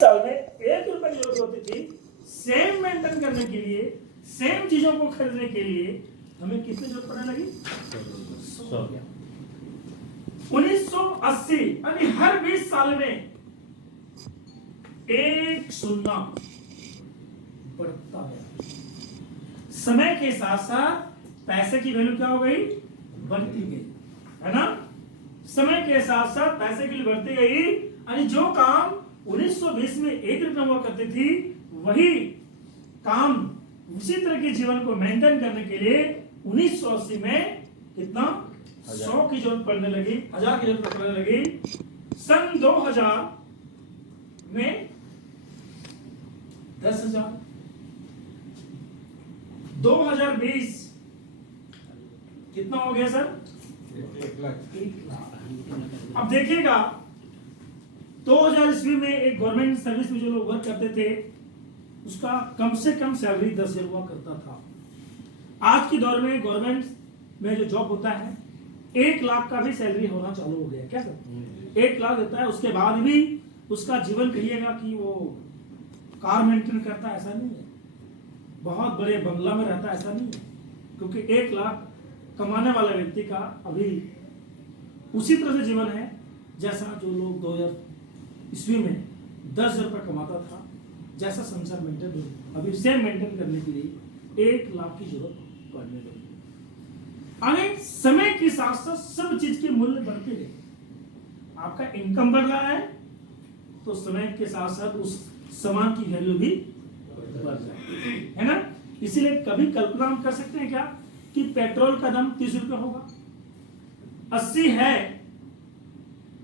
साल में 1 रुपए की जरूरत होती थी सेम मेंटेन करने के लिए, सेम चीजों को खरीदने के लिए हमें कितनी जरूरत पड़ने लगी? 100। 1980 यानी हर 20 साल में एक सुन्ना बढ़ता गया। समय के साथ साथ पैसे की वैल्यू क्या हो गई? बढ़ती गई, है ना? समय के साथ साथ पैसे की वैल्यू बढ़ती गई, यानी जो काम 1920 में 1 रुपये हुआ करती थी, वही काम उसी तरह के जीवन को मेंटेन करने के लिए 1980 में कितना? 100 की जरूरत पड़ने लगी, 1000 की जरूरत पड़ने लगी। सन 2000 में 10,000, 2020 कितना हो गया सर? 1 लाख। अब देखिएगा 2000 ईस्वी में एक गवर्नमेंट सर्विस में जो लोग वर्क करते थे उसका कम से कम सैलरी 10,000 हुआ करता था। आज के दौर में गवर्नमेंट में जो जॉब होता है 1 लाख का भी सैलरी होना चालू हो गया। क्या सर? 1 लाख देता है, उसके बाद भी उसका जीवन कहिएगा कि वो कार मेंटेन करता है, ऐसा नहीं है। बहुत बड़े बंगला में रहता है, ऐसा नहीं है। क्योंकि 1 लाख कमाने वाला व्यक्ति का अभी उसी तरह से जीवन है जैसा जो लोग 2000 ईस्वी में 10,000 रुपये कमाता था, जैसा संसार मेंटेन अभी सेम मेंटेन करने के लिए 1 लाख की जरूरत पड़ने लगी। आगे समय के साथ साथ सब चीज के मूल्य बढ़ते गए। आपका इनकम बढ़ रहा है तो समय के साथ साथ उस सामान की वैल्यू भी बढ़ जाए, है ना? इसीलिए कभी कल्पना हम कर सकते हैं क्या कि पेट्रोल का दाम 30 रुपये होगा? 80 है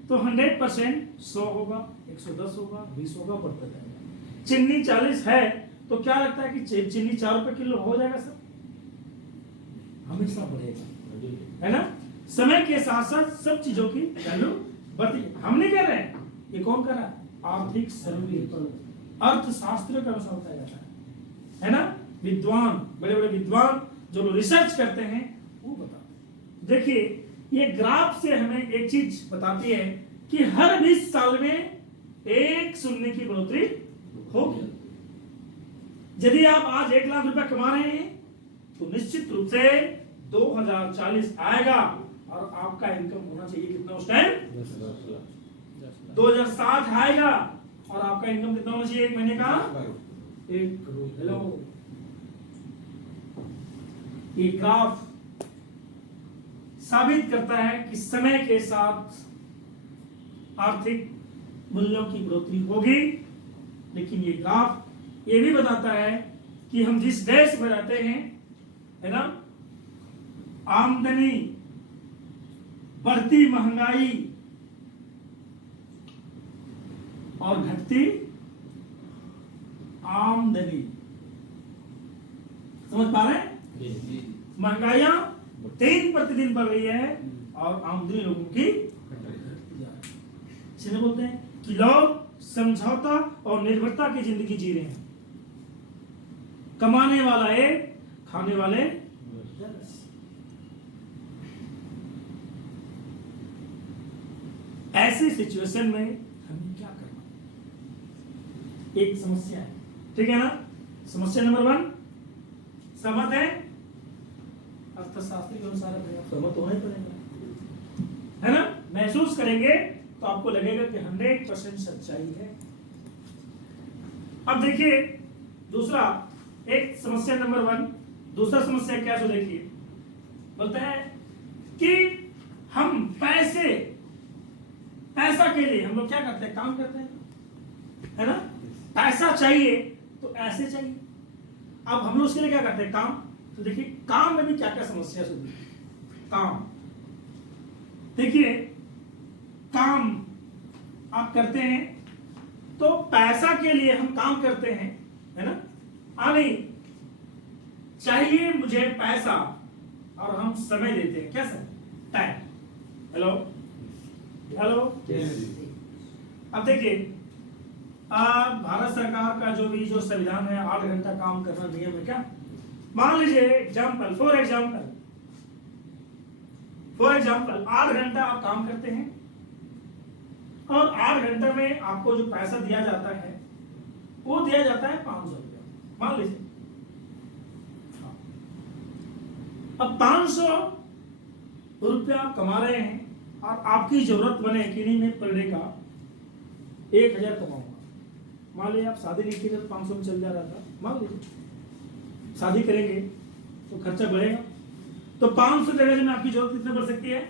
तो 100% 100 होगा, 110 होगा, 20 होगा, बढ़ता जाएगा। चीनी 40 है तो क्या लगता है कि चीनी 4 रुपए किलो हो जाएगा सर? हमेशा बढ़ेगा, है ना? समय के साथ साथ सब चीजों की वैल्यू बढ़ती। हम नहीं कर रहे हैं, ये कौन कर रहा है? आर्थिक सर्वे, अर्थशास्त्र का अनुसार बताया जाता है ना? विद्वान, बड़े बड़े विद्वान जो लोग रिसर्च करते हैं वो बताते। देखिए ये ग्राफ से हमें एक चीज बताती है कि हर 20 साल में एक शून्य की बढ़ोतरी होगी। यदि आप आज 1 लाख रुपए कमा रहे हैं तो निश्चित रूप से 2040 आएगा और आपका इनकम होना चाहिए कितना उस टाइम? 2060 आएगा और आपका इनकम कितना होना चाहिए एक महीने का? 1 करोड़। हेलो, ये ग्राफ साबित करता है कि समय के साथ आर्थिक मूल्यों की बढ़ोतरी होगी। लेकिन ये ग्राफ ये भी बताता है कि हम जिस देश में रहते हैं, है ना, आमदनी, बढ़ती महंगाई और घटती आमदनी, समझ पा रहे हैं? महंगाइयां दिन प्रतिदिन बढ़ रही है और आमदनी लोगों की इसलिए बोलते हैं कि लोग समझौता और निर्भरता की जिंदगी जी रहे हैं। कमाने वाला एक, खाने वाले 10। ऐसी सिचुएशन में हमें क्या करना? एक समस्या है, ठीक है ना? समस्या नंबर 1 सहमत है? अर्थशास्त्री के अनुसार सहमत होना ही पड़ेगा, है ना? महसूस करेंगे तो आपको लगेगा कि 100% सच्चाई है। अब देखिए दूसरा, एक समस्या नंबर 1, दूसरा समस्या क्या है? देखिए बोलते हैं कि हम पैसा के लिए हम लोग क्या करते हैं? काम करते हैं, है ना? पैसा चाहिए तो ऐसे चाहिए। अब हम लोग उसके लिए क्या करते हैं? काम। तो देखिए काम में भी क्या क्या समस्या होती है। काम देखिए, काम आप करते हैं तो पैसा के लिए हम काम करते हैं, है ना? नहीं चाहिए मुझे पैसा और हम समय देते हैं, क्या सर? टाइम। Hello hello. अब देखिए भारत सरकार का जो संविधान है 8 घंटा काम करना नियम है। क्या मान लीजिए फॉर एग्जाम्पल 8 घंटा आप काम करते हैं और 8 घंटे में आपको जो पैसा दिया जाता है वो दिया जाता है 500 रुपया, मान लीजिए। अब 500 रुपया आप कमा रहे हैं और आपकी जरूरत बने कि नहीं, मैं पर डे का 1000 कमाऊंगा। मान लीजिए आप शादी नहीं की तो 500 में चल जा रहा था, मान लीजिए शादी करेंगे तो खर्चा बढ़ेगा, तो 500 जगह में आपकी जरूरत कितने बढ़ सकती है,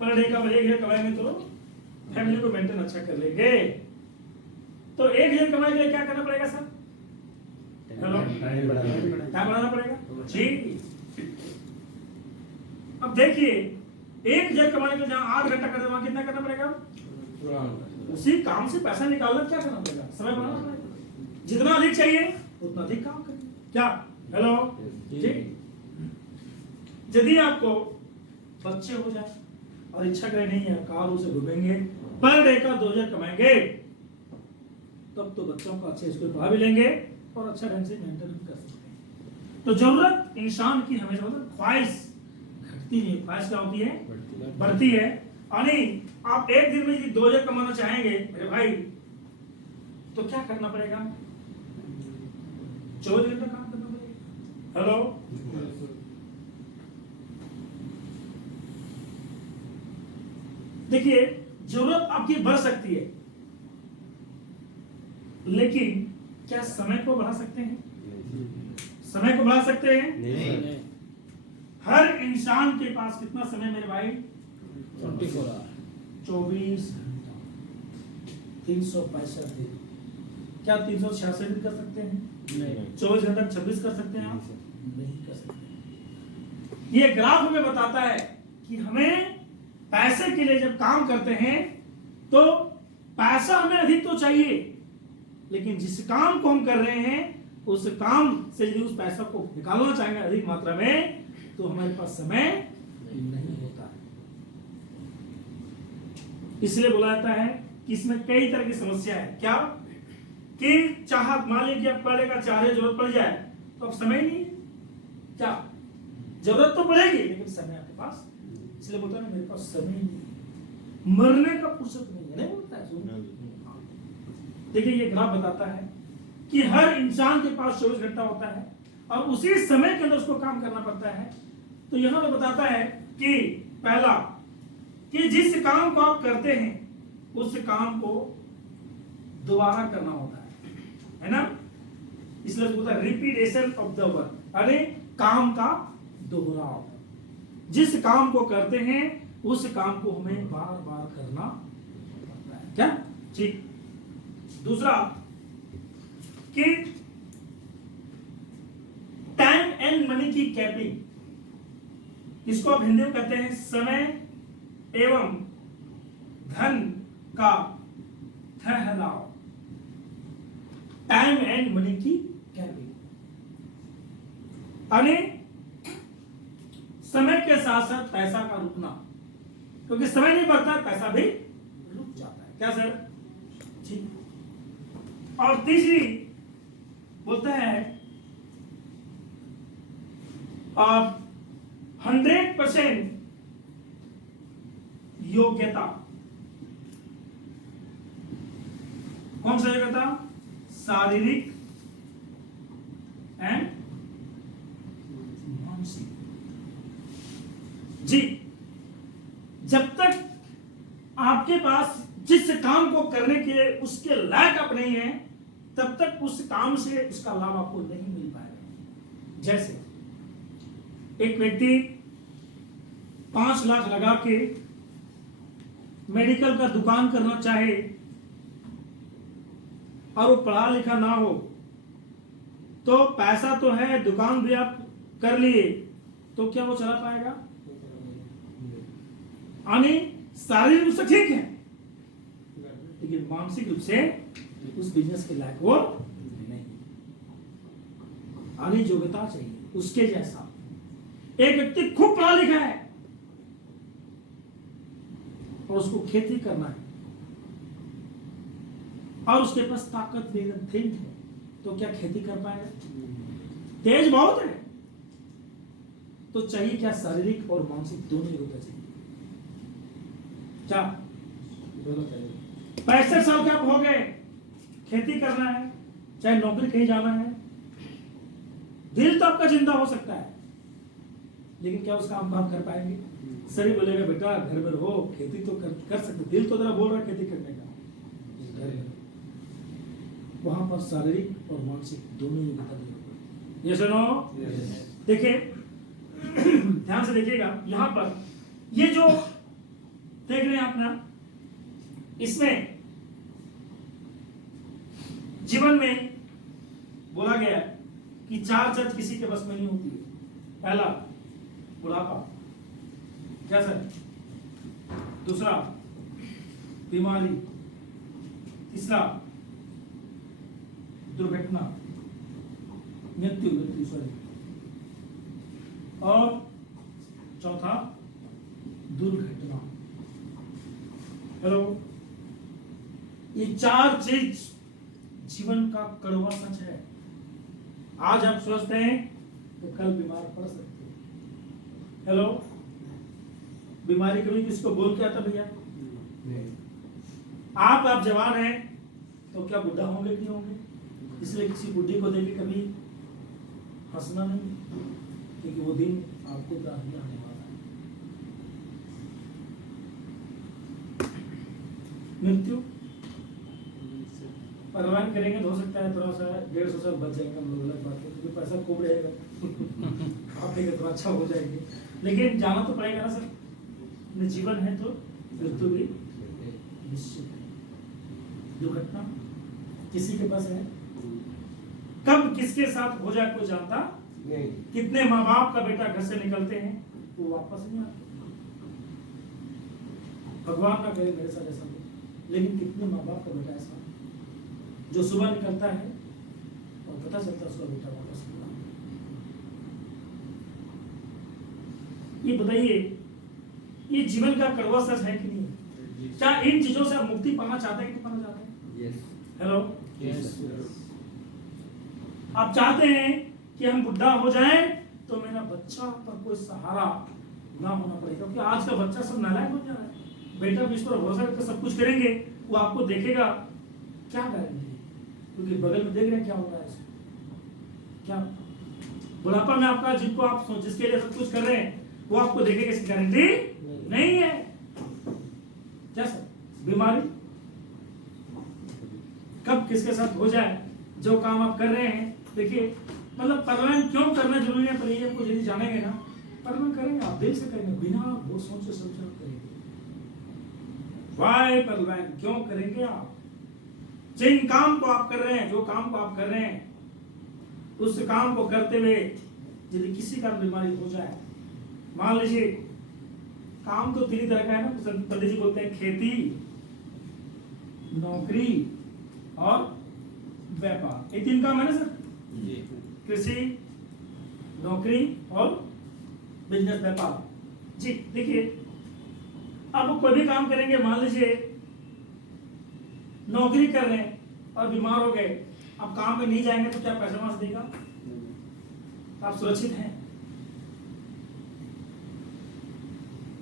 पर डे का 1000 कमाएंगे तो फैमिली को मेंटेन अच्छा कर लेंगे। तो 1000 कमाने के लिए क्या करना पड़ेगा सर? हेलो, क्या बढ़ाना पड़ेगा जी? अब देखिए 1000 कमाने के लिए जहां 8 घंटा करते वहां कितना करना पड़ेगा? उसी काम से पैसा निकालना क्या करना पड़ेगा? समय बढ़ाना पड़ेगा। जितना अधिक चाहिए उतना अधिक काम करिए। क्या? हेलो जी। यदि आपको बच्चे हो जाए और इच्छा करें नहीं है कार उसे घूमेंगे, पर डे का 2000 कमाएंगे, तब तो बच्चों को अच्छे स्कूल पढ़ा भी लेंगे और अच्छा ढंग से मेंटेन भी कर सकते हैं। तो जरूरत इंसान की हमेशा मतलब ख्वाहिश घटती नहीं, ख्वाहिश क्या होती है? बढ़ती है। यानी आप एक दिन में यदि 2000 कमाना चाहेंगे मेरे भाई, तो क्या करना पड़ेगा? 24 घंटे काम करना पड़ेगा। हेलो, देखिए जरूरत आपकी बढ़ सकती है, लेकिन क्या समय को बढ़ा सकते हैं? समय को बढ़ा सकते हैं? नहीं। हर इंसान के पास कितना समय मेरे भाई? 24 365 दिन। क्या 366 दिन कर सकते हैं? नहीं। 24 घंटा 26 कर सकते हैं आप? नहीं कर सकते। ये ग्राफ हमें बताता है कि हमें पैसे के लिए जब काम करते हैं तो पैसा हमें अधिक तो चाहिए, लेकिन जिस काम को हम कर रहे हैं उस काम से यदि उस पैसा को निकालना चाहेंगे अधिक मात्रा में, तो हमारे पास समय नहीं होता है। इसलिए बोला जाता है कि इसमें कई तरह की समस्या है। क्या? कि चाह मान लीजिए आप पढ़ने का चाह रहे, जरूरत पड़ जाए तो अब समय नहीं है। क्या? जरूरत तो पड़ेगी लेकिन समय आपके पास, इसलिए बोलता है ना मेरे पास समय नहीं है, मरने का फुर्सत नहीं है, नहीं बोलता है। देखिए ये ग्राफ बताता है कि हर इंसान के पास 24 घंटा होता है और उसी समय के अंदर उसको काम करना पड़ता है। तो यहां पे बताता है कि पहला कि जिस काम को आप करते हैं उस काम को दोबारा करना होता है ना? इसलिए बोलता है रिपीटेशन ऑफ द वर्क, अरे काम का दोहराव। जिस काम को करते हैं उस काम को हमें बार बार करना पड़ता है। क्या? ठीक। दूसरा कि टाइम एंड मनी की कैपिंग, इसको आप हिंदी में कहते हैं समय एवं धन का ठहराव। टाइम एंड मनी की कैपिंग यानी समय के साथ साथ पैसा का रुकना, क्योंकि समय नहीं बढ़ता पैसा भी रुक जाता है। क्या सर? ठीक। और तीसरी बोलता है आप 100% योग्यता। कौन सा योग्यता? शारीरिक एंड मानसिक। जी, जब तक आपके पास जिस काम को करने के लिए उसके लायक आप नहीं है, तब तक उस काम से उसका लाभ आपको नहीं मिल पाएगा। जैसे एक व्यक्ति 5 लाख लगा के मेडिकल का दुकान करना चाहे और वो पढ़ा लिखा ना हो, तो पैसा तो है, दुकान भी आप कर लिए, तो क्या वो चला पाएगा? यानी शारीरिक रूप से ठीक है लेकिन मानसिक रूप से उस बिजनेस के लायक वो नहीं। आने योग्यता चाहिए उसके जैसा। एक व्यक्ति खूब पढ़ा लिखा है और उसको खेती करना है और उसके पास ताकत भी थिंक है, तो क्या खेती कर पाएगा? तेज बहुत है, तो चाहिए क्या? शारीरिक और मानसिक दोनों योग्यता चाहिए। क्या? 65 साल के आप हो गए, खेती करना है, चाहे नौकरी कहीं जाना है, दिल तो आपका जिंदा हो सकता है, लेकिन क्या उसका काम कर पाएंगे? सभी बोलेगा बेटा घर में रहो, खेती तो कर सकते, दिल तो तेरा बोल रहा है खेती करने का, वहां पर शारीरिक और मानसिक दोनों योग्यता की जरूरत है। ये सुनो, देखिए ध्यान से देखिएगा, यहां पर ये जो देख रहे हैं आप ना, इसमें जीवन में बोला गया है कि 4 चीज किसी के बस में नहीं होती है। पहला बुढ़ापा, क्या सर? दूसरा बीमारी, तीसरा दुर्घटना, मृत्यु सॉरी, और चौथा दुर्घटना। हेलो, ये 4 चीज जीवन का कड़वा सच है। आज आप स्वस्थ हैं तो कल बीमार पड़ सकते हैं। हेलो, बीमारी कभी किसको बोल के आता भैया? आप जवान हैं तो क्या बुढ़ा होंगे कि नहीं होंगे? इसलिए किसी बुढ़ी को देख कभी हंसना नहीं, क्योंकि वो दिन आपको ही आने वाला है। मृत्यु परवान करेंगे तो हो सकता है थोड़ा सा 150 साल बच जाएगा, हम लोग अलग बात है, क्योंकि पैसा खूब रहेगा आप देखें तो अच्छा हो जाएंगे, लेकिन जाना तो पड़ेगा ना सर। जीवन है तो मृत्यु भी निश्चित है। दुर्घटना किसी के पास है, कब किसके साथ हो जाए कोई जानता नहीं। कितने माँ बाप का बेटा घर से निकलते हैं वो वापस नहीं आते, भगवान ना करे मेरे साथ ऐसा हो, लेकिन कितने माँ बाप का बेटा ऐसा जो सुबह निकलता है और पता चलता है उसका बेटा वापस नहीं आता। ये बताइए, ये जीवन का कड़वा सच है कि नहीं? क्या इन चीजों से आप मुक्ति पाना चाहते हैं कि नहीं पाना चाहते हैं? हेलो, आप चाहते हैं कि हम बुढ़ा हो जाएं तो मेरा बच्चा पर कोई सहारा ना होना पड़े, क्योंकि आज का बच्चा सब नालायक हो जा रहा है। बेटा भी इस पर भरोसा करके सब कुछ करेंगे, वो आपको देखेगा क्या करेंगे, क्योंकि बगल में देख रहे हैं क्या हो रहा है इसमें। क्या बुढ़ापा में आपका जिनको आप जिसके लिए सब कुछ कर रहे हैं वो आपको देखेगा, इसकी गारंटी नहीं है। क्या सर? बीमारी कब किसके साथ हो जाए, जो काम आप कर रहे हैं, देखिए मतलब परवान क्यों करना जरूरी है, पर ये आपको यदि जानेंगे ना, परवान करेंगे आप दिल से करेंगे, बिना वो सोचे समझे करेंगे। वाई परवान क्यों करेंगे आप? जिन काम को आप कर रहे हैं, जो काम को आप कर रहे हैं, उस काम को करते हुए यदि किसी का बीमारी हो जाए, मान लीजिए काम तो 3 तरह का है ना, पंडित जी बोलते हैं खेती, नौकरी और व्यापार। ये 3 काम है ना सर? कृषि, नौकरी और बिजनेस, व्यापार। जी देखिए, अब कोई भी काम करेंगे, मान लीजिए नौकरी कर रहे हैं और बीमार हो गए, अब काम में नहीं जाएंगे तो क्या पैसा वहां से देगा? आप सुरक्षित हैं?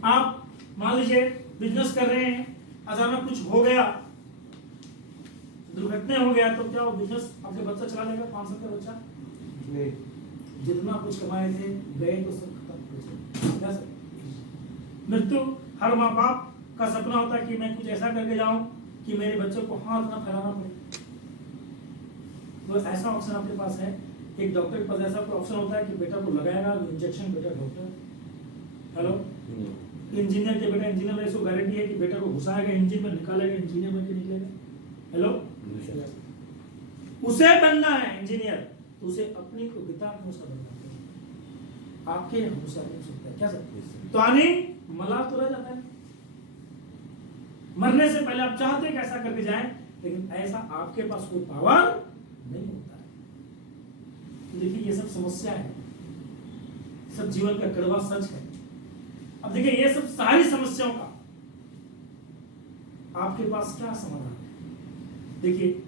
आप मान लीजिए बिजनेस कर रहे हैं, अचानक कुछ हो गया, दुर्घटना हो गया, तो क्या वो बिजनेस आपके बच्चा चला लेगा? 5 साल का बच्चा नहीं, जितना कुछ कमाए थे गए तो सब खत्म हो जाए। मृत्यु हर माँ बाप का सपना होता है कि मैं कुछ ऐसा करके जाऊं कि मेरे बच्चों को हाथ ना फैलाना पड़े। तो ऐसा ऑप्शन आपके पास है, एक डॉक्टर के पास ऐसा ऑप्शन होता है कि बेटा को लगाएगा इंजेक्शन, बेटा डॉक्टर। हेलो, इंजीनियर के बेटा इंजीनियर, इसको गारंटी है कि बेटा को घुसाएगा इंजन में, निकालेगा इंजीनियर बन के निकलेगा। हेलो, उसे बनना है इंजीनियर, तो उसे अपनी योग्यता अनुसार बनना है, आपके अनुसार हो सकता है। क्या सर? तो आने मला तो रह जाता है, मरने से पहले आप चाहते हैं कि ऐसा करके जाएं, लेकिन ऐसा आपके पास कोई पावर नहीं होता है। तो देखिए ये सब समस्या है, सब जीवन का कड़वा सच है। अब देखिए ये सब सारी समस्याओं का आपके पास क्या समाधान है? देखिए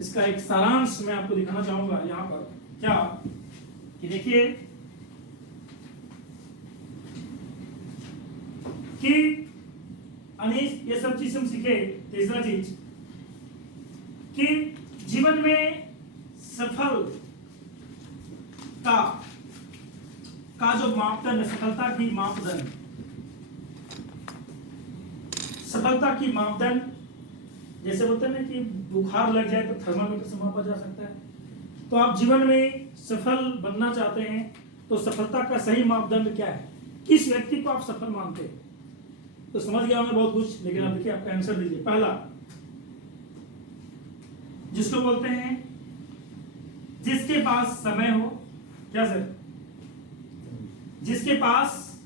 इसका एक सारांश मैं आपको दिखाना चाहूंगा यहां पर। क्या कि देखिए कि अनीश ये सब चीज हम सीखे। तीसरा चीज कि जीवन में सफलता का जो मापदंड है, सफलता की मापदंड, जैसे बोलते हैं ना कि बुखार लग जाए तो थर्मामीटर से मापा जा सकता है। तो आप जीवन में सफल बनना चाहते हैं तो सफलता का सही मापदंड क्या है, किस व्यक्ति को आप सफल मानते हैं? तो समझ गया मैं बहुत कुछ, लेकिन आप देखिए आपका आंसर दीजिए। पहला, जिसको बोलते हैं जिसके पास समय हो, क्या सर? जिसके पास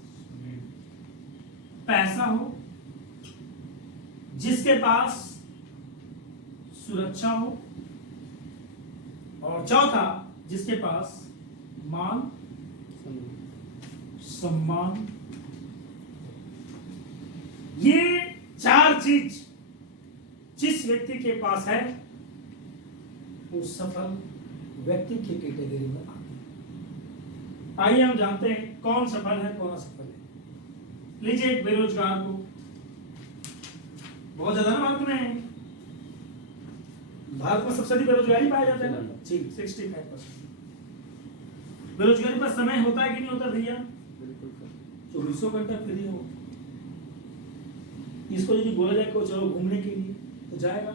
पैसा हो, जिसके पास सुरक्षा हो, और चौथा जिसके पास मान सम्मान। ये चार चीज जिस व्यक्ति के पास है वो सफल व्यक्ति की कैटेगरी में आती है। आइए हम जानते हैं कौन सफल है कौन असफल है। लीजिए एक बेरोजगार को, बहुत ज्यादा ना भारत में सबसे अधिक बेरोजगारी पाया जाता है ना जी, 65%। बेरोजगारी पर समय होता है कि नहीं होता भैया? 24 घंटा फ्री हो। इसको यदि बोला जाए को चलो घूमने के लिए तो जाएगा,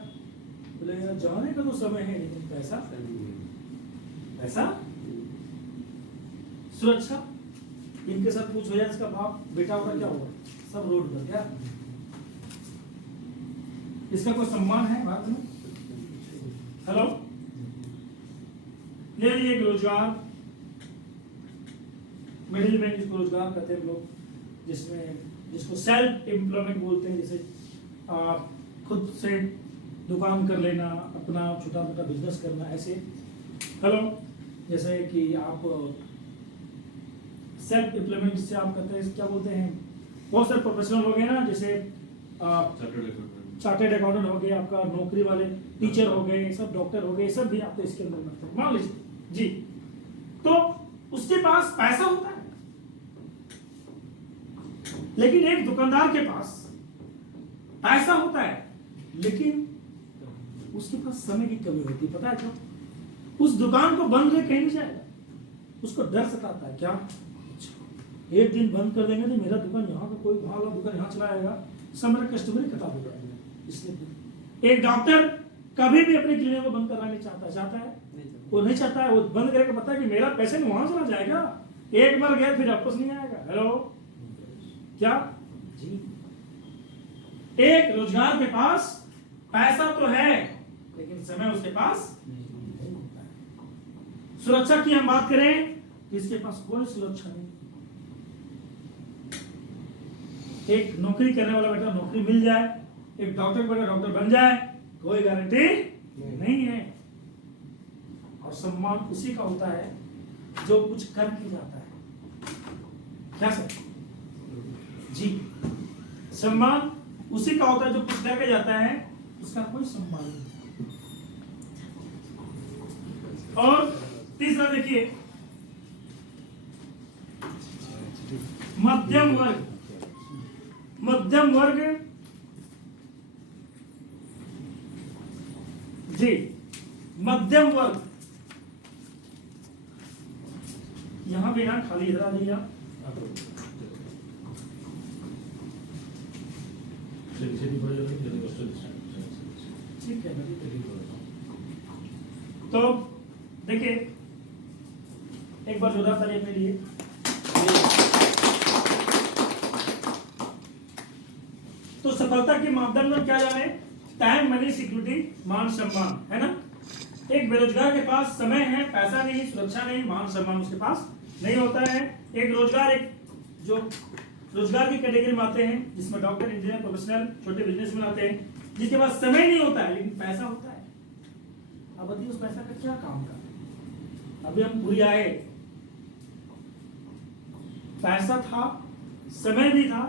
बोले यार जाने का तो समय है लेकिन पैसा सुरक्षा। इनके साथ पूछ हो जाए इसका बाप बेटा होगा क्या होगा? सब रोड पर। क्या इसका कोई सम्मान है भारत में? हेलो, ले लीजिए रोजगार, मिडिल मैन जिसको रोजगार कहते हैं लोग, जिसको सेल्फ एम्प्लॉयमेंट बोलते हैं। जैसे आप खुद से दुकान कर लेना, अपना छोटा मोटा बिजनेस करना, ऐसे। हेलो, जैसे कि आप सेल्फ एम्प्लॉयमेंट जिससे आप कहते हैं क्या बोलते हैं, बहुत सारे प्रोफेशनल हो गए ना, जैसे चार्टेड अकाउंटेंट हो गए, आपका नौकरी वाले टीचर हो गए, सब डॉक्टर हो गए, सब भी आप तो इसके अंदर लगते हैं। मान लीजिए जी, तो उसके पास पैसा होता है, लेकिन एक दुकानदार के पास पैसा होता है लेकिन उसके पास समय की कमी होती है। पता है क्यों? उस दुकान को बंद करके कहीं नहीं जाएगा, उसको डर सताता है। क्या एक दिन बंद कर देंगे तो मेरा दुकान यहाँ का कोई वहां का दुकान यहाँ चलाएगा, सब मेरा कस्टमर ही खत्म हो जाएगा। इसलिए एक डॉक्टर कभी भी अपने क्लिनिक को बंद करना नहीं चाहता है, वो नहीं चाहता है। वो बंद करके पता है कि मेरा पैसे नहीं वहां चला जाएगा, एक बार गया फिर वापस नहीं आएगा। हेलो, क्या जी? एक रोजगार के पास पैसा तो है लेकिन समय उसके पास नहीं होता है। सुरक्षा की हम बात करें तो इसके पास कोई सुरक्षा नहीं। एक नौकरी करने वाला बेटा नौकरी मिल जाए, एक डॉक्टर बेटा डॉक्टर बन जाए, कोई गारंटी नहीं है। और सम्मान उसी का होता है जो कुछ करके जाता है। क्या सर जी? सम्मान उसी का होता है जो कुछ करके जाता है, उसका कोई सम्मान नहीं। और तीसरा देखिए, मध्यम वर्ग। मध्यम वर्ग जी, मध्यम वर्ग यहां भी ना खाली इधर आ दिया। ठीक है, तो देखिए एक बार जोरदार ताली अपने लिए। तो सफलता के मापदंड में क्या जाने? टाइम, मनी, सिक्योरिटी, मान सम्मान, है ना? एक बेरोजगार के पास समय है, पैसा नहीं, सुरक्षा नहीं, मान सम्मान उसके पास नहीं होता है। एक रोजगार, एक जो रोजगार की कैटेगरी में आते हैं जिसमें डॉक्टर, इंजीनियर, प्रोफेशनल, छोटे बिजनेसमैन आते हैं, जिसके पास समय नहीं होता है लेकिन पैसा होता है। अब बताइए उस पैसा का क्या काम का? अभी हम पूरी आए, पैसा था, समय भी था,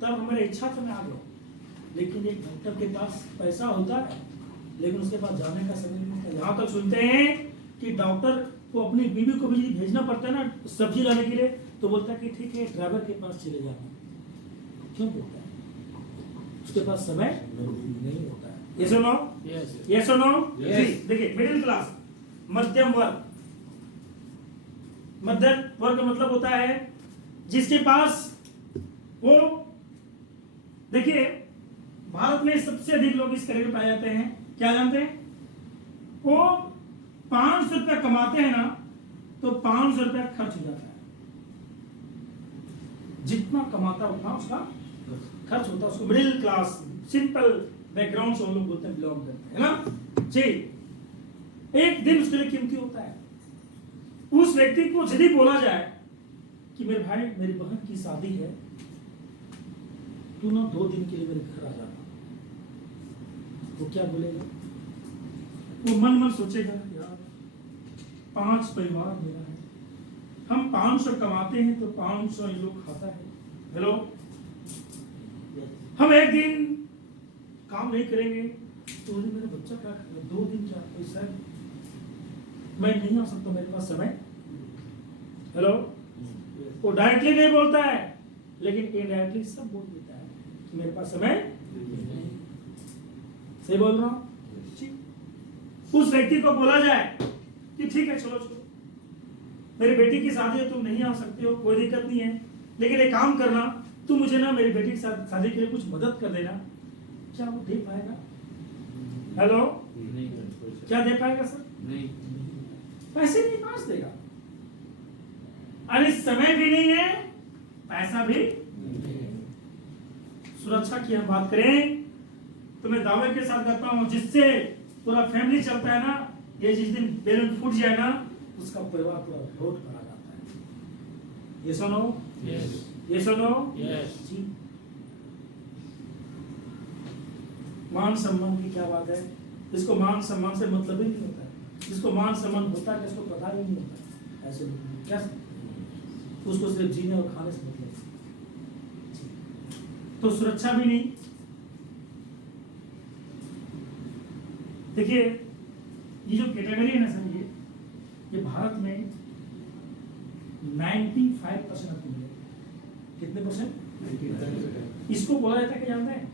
तब हमारी इच्छा से मैं आ गया। लेकिन एक डॉक्टर के पास पैसा होता है लेकिन उसके पास जाने का समय नहीं होता। यहाँ तक सुनते हैं कि डॉक्टर को अपनी बीवी को भी भेजना पड़ता है ना सब्जी लाने के लिए, तो बोलता है कि ठीक है ड्राइवर के पास चले जाना। क्यों बोलता है? उसके पास समय नहीं होता है। यस और नो? Yes. यस और नो? Yes. देखिए मिडिल क्लास, मध्यम वर्ग। मध्यम वर्ग का मतलब होता है जिसके पास वो, देखिए भारत में सबसे अधिक लोग इस तरह के पाए जाते हैं, क्या जानते हैं? वो 500 रुपया कमाते हैं ना तो 500 रुपया खर्च हो जाता है। जितना कमाता है उतना उसका खर्च होता है। उसको मिडिल क्लास, सिंपल बैकग्राउंड से हम लोग बोलते हैं, बिलोंग करते हैं ना जी। एक दिन उसके लिए कीमती होता है। उस व्यक्ति को यदि बोला जाए कि मेरे भाई मेरी बहन की शादी है, तू ना 2 दिन के लिए मेरे घर आ जाना, वो क्या बोलेगा? वो मन मन सोचेगा यार 5 परिवार मेरा है, हम 500 कमाते हैं तो 500 ये लोग खाता है। हेलो, हम एक दिन काम नहीं करेंगे तो मेरा बच्चा क्या करेगा? 2 दिन क्या पैसा, मैं नहीं आ सकता, मेरे पास समय। हेलो, वो डायरेक्टली नहीं बोलता है लेकिन इनडायरेक्टली सब बोल देता है कि मेरे पास समय नहीं। सही बोल रहा हूं? उस व्यक्ति को बोला जाए कि ठीक है चलो चलो, मेरी बेटी की शादी है, तुम नहीं आ सकते हो, कोई दिक्कत नहीं है, लेकिन एक काम करना, तुम मुझे ना मेरी बेटी की शादी के लिए कुछ मदद कर देना। क्या वो दे पाएगा? हेलो, नहीं। क्या दे पाएगा सर? नहीं। पैसे नहीं पास देगा, अरे समय भी नहीं है, पैसा भी। सुरक्षा की हम बात करें तो मैं दावे के साथ कहता हूं जिससे पूरा फैमिली चलता है ना, ये जिस दिन बैलून फूट जाए ना, उसका परिवार पूरा रोड पर आ जाता है। ये सुनो, ये सुनो, जी। मान सम्मान की क्या बात है? जिसको मान सम्मान से मतलब ही नहीं होता है, जिसको मान सम्मान होता है उसको पता ही नहीं होता। ऐसे लोग क्या, उसको सिर्फ जीने और खाने से मतलब, तो सुरक्षा भी नहीं। देखिए ये जो कैटेगरी है ना सर, ये भारत में 95% आपको मिलेगा। कितने %? इसको बोला जाता है क्या जानते हैं?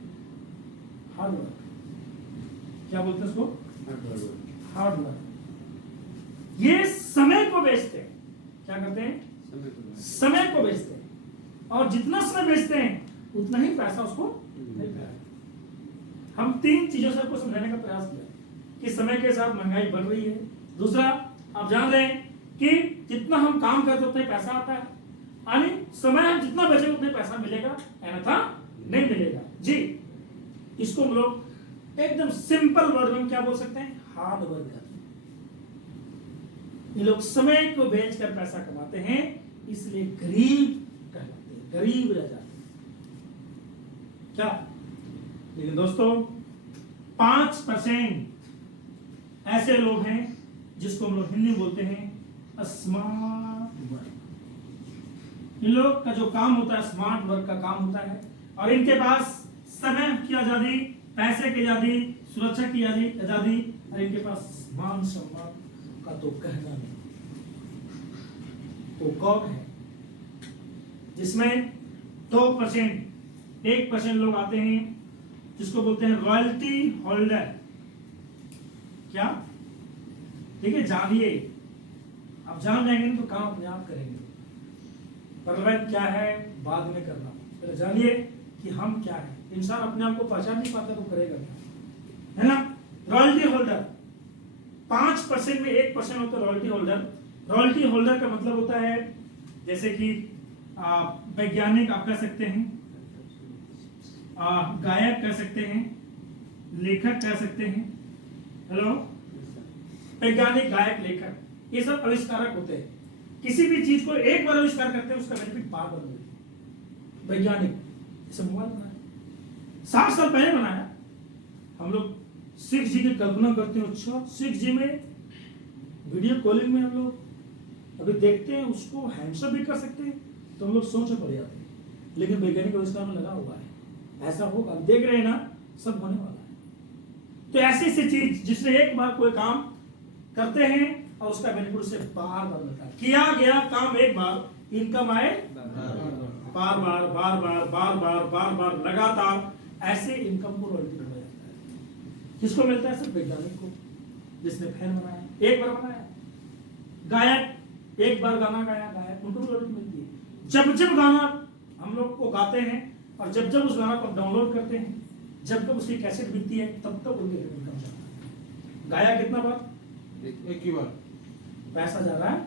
Hard work. क्या बोलते हैं इसको? Hard work. ये समय को बेचते हैं। क्या करते हैं? समय को बेचते हैं, और जितना समय बेचते हैं उतना ही पैसा उसको नहीं मिलता। हम 3 चीजों से आपको समझाने का प्रयास किया कि समय के साथ महंगाई बढ़ रही है। दूसरा, आप जान रहे हैं कि जितना हम काम करते उतना ही पैसा आता है, यानी समय हम जितना बचे उतना पैसा मिलेगा, अन्यथा नहीं मिलेगा जी। इसको हम लोग एकदम सिंपल वर्ड में क्या बोल सकते हैं? Hard work. ये लोग समय को बेचकर पैसा कमाते हैं, इसलिए गरीब कहलाते हैं, गरीब रह जाते हैं। क्या? लेकिन दोस्तों 5% ऐसे लोग हैं जिसको हम लोग हिंदी में बोलते हैं स्मार्ट वर्क। इन लोग का जो काम होता है स्मार्ट वर्क का काम होता है, और इनके पास समय की आजादी, पैसे की आजादी, सुरक्षा की आजादी, और इनके पास मान सम्मान का तो कहना नहीं। तो कौन है जिसमें 2%, 1% लोग आते हैं जिसको बोलते हैं रॉयल्टी होल्डर। क्या? ठीक है, जानिए, आप जान जाएंगे तो काम अपने आप करेंगे। परवान क्या है बाद में करना, पहले जानिए कि हम क्या है। इंसान अपने आप को पहचान नहीं पाता तो करेगा क्या? है ना? रॉयल्टी होल्डर 5% में 1% होता है रॉयल्टी होल्डर। रॉयल्टी होल्डर का मतलब होता है जैसे कि वैज्ञानिक आप कह सकते हैं, गायक कह सकते हैं, लेखक कह सकते हैं। हेलो, वैज्ञानिक, गायक, लेखक, ये सब आविष्कारक होते हैं। किसी भी चीज को एक बार आविष्कार करते हैं, उसका बेनिफिट बार बार मिलता है। वैज्ञानिक जैसे मोबाइल बनाया 60 साल पहले बनाया, हम लोग 6G की कल्पना करते हैं। अच्छा, 6G में वीडियो कॉलिंग में हम लोग अभी देखते हैं, उसको हैंडशेक भी कर सकते हैं, तो हम लोग सोच में पड़ जाते हैं। लेकिन वैज्ञानिक आविष्कार में लगा हुआ है, ऐसा होगा, देख रहे हैं ना, सब होने वाला है। तो ऐसी सी चीज जिसने एक बार कोई काम करते हैं और उसका बेनिफिट उसे बार बार मिलता है। किया गया काम एक बार, इनकम आए बार बार बार बार बार बार बार बार लगातार, ऐसे इनकम को रॉयल्टी बोला जाता है। किसको मिलता है? सिर्फ वैज्ञानिक को, जिसने फैन बनाया, एक बार बनाया। गायक एक बार गाना गाया, गायक उनको भी रॉयल्टी मिलती है। जब जब गाना हम लोग को गाते हैं और जब जब उस गाना को डाउनलोड करते हैं, जब जब उसकी कैसेट बिकती है, तब तक उनके इनकम जाता है। गाया कितना बार? एक ही बार। पैसा जा रहा है।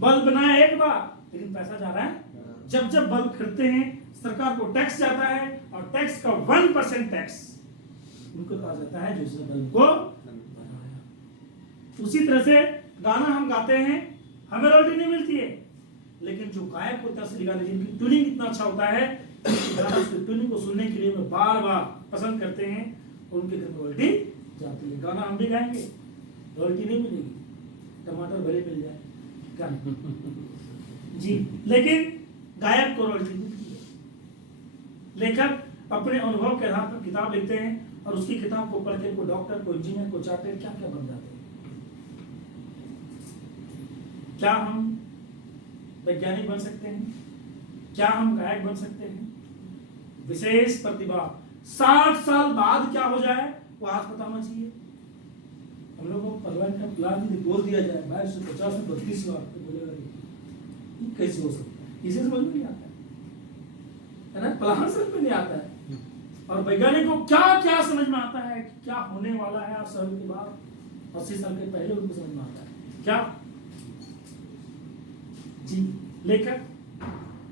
बल्ब बनाया एक बार, लेकिन पैसा जा रहा है। जब जब बल्ब खरीदते हैं, सरकार को टैक्स जाता है और टैक्स का 1% टैक्स उनको पास जाता है जो उसने बल्ब को बनाया। उसी तरह से गाना हम गाते हैं, हमें रॉयल्टी नहीं मिलती है, लेकिन जो गायक होता है असली गाने जिनकी ट्यूनिंग इतना अच्छा होता है, उसकी ट्यूनिंग को सुनने के लिए बार बार पसंद करते हैं और उनके घर में रॉयल्टी जाती है। गाना हम भी गाएंगे, रॉयल्टी नहीं मिलेगी, टमाटर भले मिल जाए क्या जी, लेकिन गायक को रॉयल्टी मिलती है। लेखक अपने अनुभव के आधार पर किताब लिखते हैं और उसकी किताब को पढ़ के कोई डॉक्टर, कोई इंजीनियर, कोई चार्टेड क्या क्या बन जाते हैं। क्या हम वैज्ञानिक बन सकते हैं? क्या हम गायक बन सकते हैं? विशेष प्रतिभा 60 साल बाद क्या हो जाए वो आज पता होना चाहिए। हम लोगों को परिवार का प्लान बोल दिया जाए 2250 में 32 लाख, तो बोलेगा कैसे हो सकता है? इसे समझ में नहीं आता है ना, प्लान समझ में नहीं आता है। और वैज्ञानिक को क्या क्या समझ में आता है, क्या होने वाला है 8 साल के बाद, 80 साल के पहले उनको समझ में आता है क्या जी। लेखक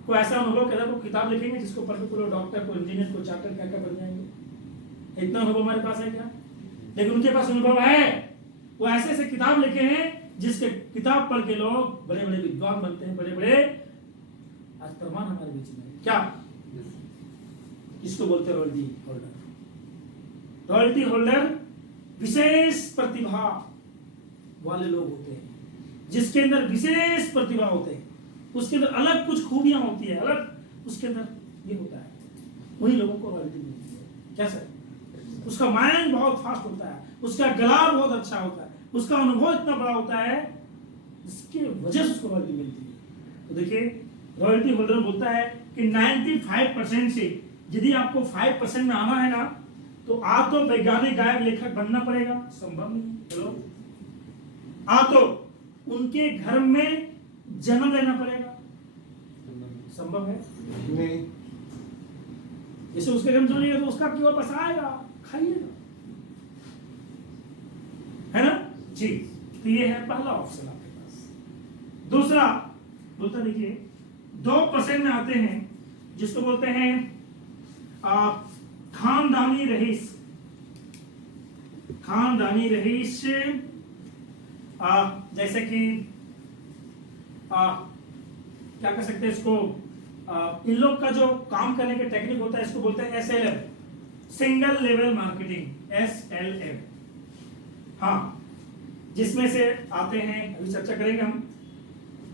को ऐसा अनुभव कहता है, किताब लिखेंगे जिसको पढ़ के कोई डॉक्टर, कोई इंजीनियर, कोई चार्टर क्या क्या बन जाएंगे। इतना अनुभव हमारे पास है क्या? लेकिन उनके पास अनुभव है, वो ऐसे ऐसे किताब लिखे हैं जिसके किताब पढ़ के लोग बड़े बड़े विद्वान बनते हैं, बड़े बड़े आज प्रमाण हमारे बीच में क्या। इसको बोलते हैं रॉयल्टी होल्डर। रॉयल्टी होल्डर विशेष प्रतिभा वाले लोग होते हैं, जिसके अंदर विशेष प्रतिभा होते हैं, उसके अंदर अलग कुछ खूबियां होती है, अलग उसके अंदर ये होता है, वही लोगों को रॉयल्टी मिलती है। क्या सर? उसका माइंड बहुत फास्ट होता है, उसका गला बहुत अच्छा होता है, उसका अनुभव इतना बड़ा होता है, जिसके वजह से उसको रॉयल्टी मिलती है। तो देखिए, रॉयल्टी होल्डर बोलता है कि 95% से यदि आपको 5% में आना है ना, तो आप तो वैज्ञानिक, गायक, लेखक बनना पड़ेगा, संभव नहीं। चलो, आप तो उनके घर में जन्म लेना पड़ेगा, संभव है नहीं। जैसे उसके घर में जन्म लिया तो उसका क्यों पैसा आएगा, खाइएगा, है ना जी। तो ये है पहला ऑप्शन आपके पास। दूसरा बोलता देखिए 2% में आते हैं, जिसको बोलते हैं खानदानी रहीस। खानदानी रहीस जैसे कि क्या कह सकते हैं इसको, इन लोग का जो काम करने के टेक्निक होता है, इसको बोलते हैं SLM, single level marketing, SLM। हाँ, जिसमें से आते हैं, अभी चर्चा करेंगे हम।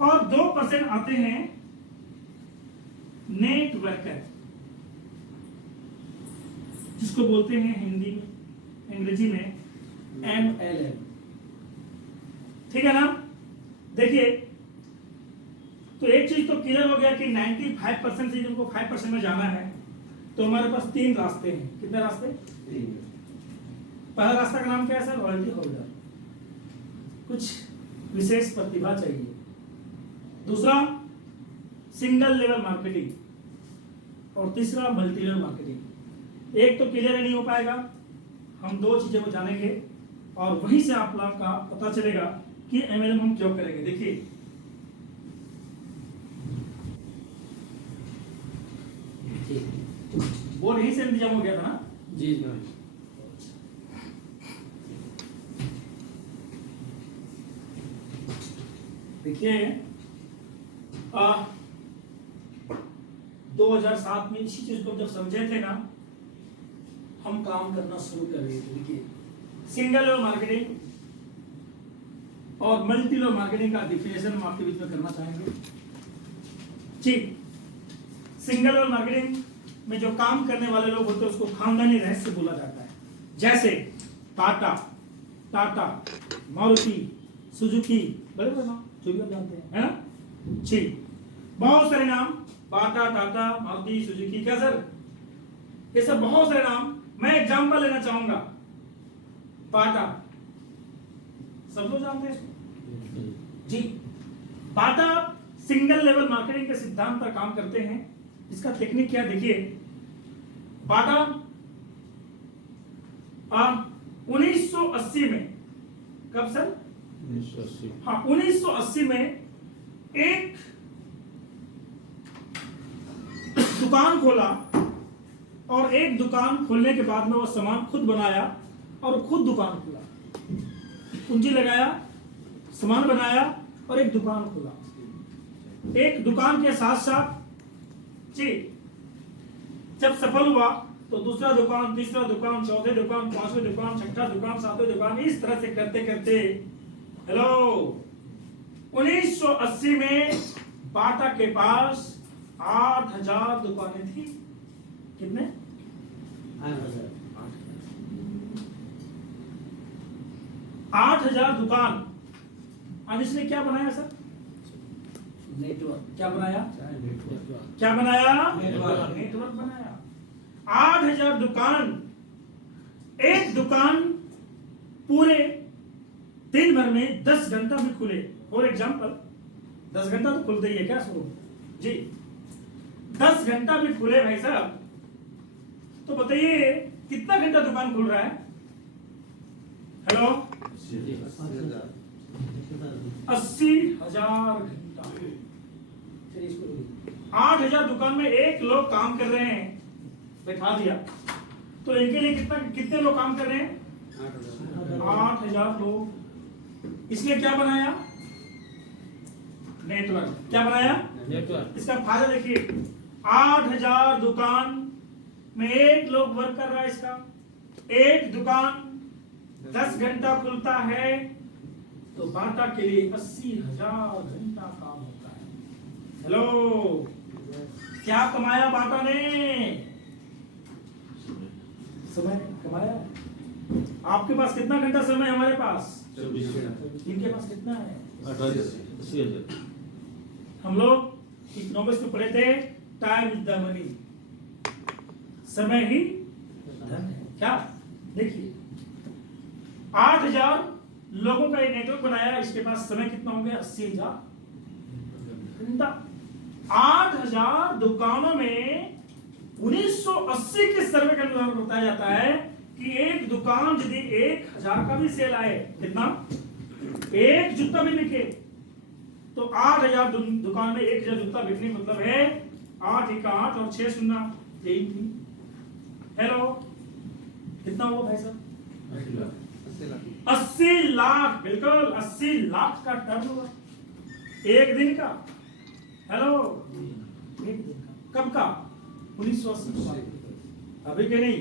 और 2% आते हैं नेटवर्कर, जिसको बोलते हैं हिंदी में, अंग्रेजी में MLM। ठीक है ना। देखिए, तो एक चीज तो क्लियर हो गया कि 95% से जिनको 5% में जाना है, तो हमारे पास 3 रास्ते हैं। कितने रास्ते? 3। पहला रास्ता का नाम क्या है सर? रॉयल्टी होल्डर, कुछ विशेष प्रतिभा चाहिए। दूसरा सिंगल लेवल मार्केटिंग, और तीसरा मल्टी लेवल मार्केटिंग। एक तो क्लियर नहीं हो पाएगा, हम 2 चीजें को जानेंगे और वहीं से आप लोग का पता चलेगा कि MLM हम क्यों करेंगे। देखिए, बोर्ड यहीं से इंतजाम हो गया था ना जी। देखिए 2007 में इसी चीज को जब समझे थे ना, हम काम करना शुरू कर रहे थे। देखिए, सिंगल लेवल मार्केटिंग और मल्टी लेवल मार्केटिंग का डिफिनेशन हम आपके बीच में करना चाहेंगे। ठीक, सिंगल लेवल मार्केटिंग में जो काम करने वाले लोग होते हैं उसको खानदानी रहस्य बोला जाता है। जैसे टाटा, मारुति, सुजुकी, बड़े बड़े नाम जो भी आप जानते हैं, है ना जी। बहुत सारे नाम, बाटा, टाटा, मारुति, सुजुकी, क्या सर, ये सब बहुत सारे नाम मैं एग्जांपल लेना चाहूंगा, बाटा, सब लोग जानते हैं इसको जी। बाटा सिंगल लेवल मार्केटिंग के सिद्धांत पर काम करते हैं। इसका टेक्निक क्या देखिए, बाटा 1980 में, कब सर? 1980। हाँ, 1980 में एक दुकान खोला और एक दुकान खोलने के बाद में वो सामान खुद बनाया और खुद दुकान खोला, पूंजी लगाया, सामान बनाया और एक दुकान खोला। एक दुकान के साथ साथ जी जब सफल हुआ तो दूसरा दुकान, तीसरा दुकान, चौथे दुकान, पांचवें दुकान, छठा दुकान, सातवें दुकान, इस तरह से करते करते हेलो 1980 में बाटा के पास 8000 दुकानें थी। कितने? 8000 दुकान। अब इसने क्या बनाया सर? नेटवर्क। क्या बनाया? क्या बनाया? नेटवर्क बनाया। 8000 दुकान, एक दुकान पूरे दिन भर में 10 घंटा भी खुले। फॉर एग्जाम्पल 10 घंटा तो खुलते ही है क्या शुरू जी? 10 घंटा भी खुले भाई साहब, तो बताइए कितना घंटा दुकान खुल रहा है? हेलो 80,000 घंटा। 8000 दुकान में एक लोग काम कर रहे हैं, बैठा दिया तो इनके लिए कितने लोग काम कर रहे हैं? 8000 लोग। इसलिए क्या बनाया? नेटवर्क। क्या बनाया? नेटवर्क। इसका फायदा देखिए, 8000 दुकान में एक लोग वर्क कर रहा है। इसका एक दुकान 10 घंटा खुलता है तो बाटा के लिए 80,000 घंटा काम होता है। हेलो, क्या कमाया बाटा ने? समय कमाया। आपके पास कितना घंटा समय? हमारे पास 24 घंटा। इनके पास कितना है? 80,000। हम लोग इकोनॉमिक्स में पढ़े थे, टाइम इज द मनी, समय ही धन है। क्या देखिए, 8000 लोगों का ये नेटवर्क बनाया, इसके पास समय कितना हो गया? 80,000 घंटा। 8000 दुकानों में 1980 के सर्वे के अनुसार बताया जाता है कि एक दुकान यदि 1000 का भी सेल आए, कितना? एक जूता भी बिके तो 8000 दुकान में 1000 जूता बिकने मतलब है 8 1 8 और 6 शून्य 3। हेलो, कितना हुआ भाई साहब? 80 लाख। बिल्कुल 80 लाख का टर्नओवर एक दिन का। हेलो, एक दिन का। कब का? 1980। अभी के नहीं।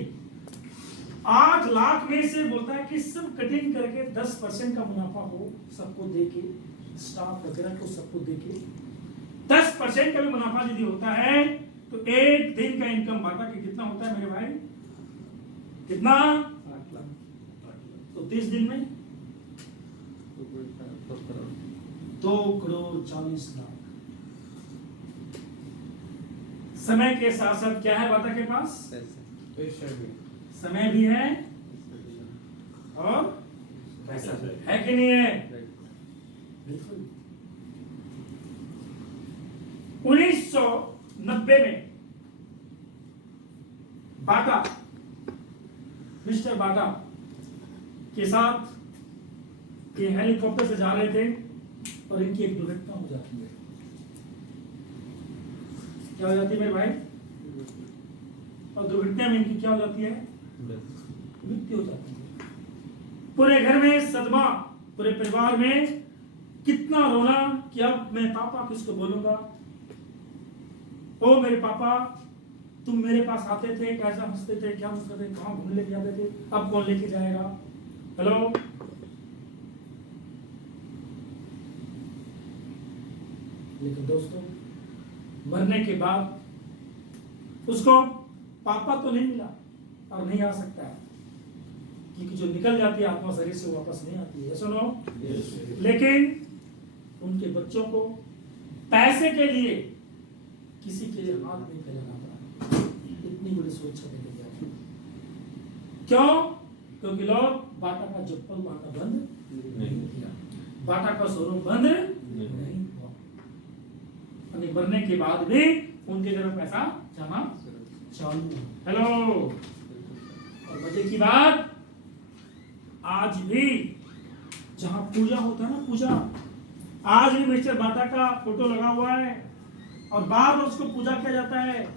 8 लाख में से बोलता है कि सब कटिंग करके 10% का मुनाफा हो, सबको देके, स्टाफ वगैरह को सबको देके 10% का भी मुनाफा यदि होता है तो एक दिन का इनकम बाटा के कितना होता है मेरे भाई? कितना? 8 लाख। तो 30 दिन में 2 करोड़ 40 लाख। समय के साथ साथ क्या है बाटा के पास? समय भी है और पैसा है कि नहीं है? बिल्कुल। 1990 में बाटा, मिस्टर बाटा के साथ ये हेलीकॉप्टर से जा रहे थे और इनकी एक दुर्घटना हो जाती है। क्या हो जाती है मेरे भाई? और दुर्घटना में इनकी क्या हो जाती है? मृत्यु हो जाती है। पूरे घर में सदमा, पूरे परिवार में कितना रोना कि अब मैं पापा किसको बोलूंगा? ओ मेरे पापा, तुम मेरे पास आते थे, कैसा हंसते थे, क्या हंसते थे, कहाँ घूमने लेके जाते थे, अब कौन लेके जाएगा? हेलो, लेकिन दोस्तों मरने के बाद उसको पापा तो नहीं मिला और नहीं आ सकता है, क्योंकि जो निकल जाती है आत्मा शरीर से वापस नहीं आती है। सुनो, लेकिन उनके बच्चों को पैसे के लिए किसी के लिए हाथ नहीं फैलाना पड़ा। इतनी बड़ी सोच लेके गया। क्यों? क्योंकि लोग बाटा का चप्पल बांधना बंद नहीं किया, बाटा का शोरूम बंद नहीं हुआ, और मरने के बाद भी उनके घर पैसा जमा चालू। हेलो, और मजे की बात, आज भी जहां पूजा होता है ना, पूजा, आज भी मिस्टर बाटा का फोटो लगा हुआ है और बार बार उसको पूजा किया जाता है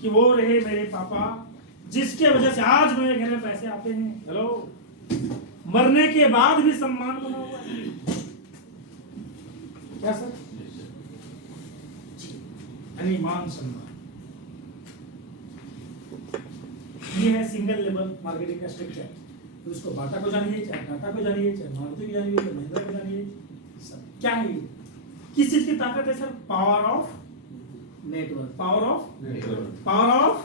कि वो रहे मेरे पापा, जिसके वजह से आज मेरे घर में पैसे आते हैं। हेलो, मरने के बाद भी सम्मान बना हुआ है। क्या सर? यानी मान सम्मान। ये है सिंगल लेवल मार्केटिंग का स्ट्रक्चर। तो उसको बाटा को जानिए, चाहे टाटा को जानिए, चाहे मारुति को जानिए, चाहे महिंद्रा को जानिए, सब क्या है ये? किस चीज की ताकत है sir? Power of network, power of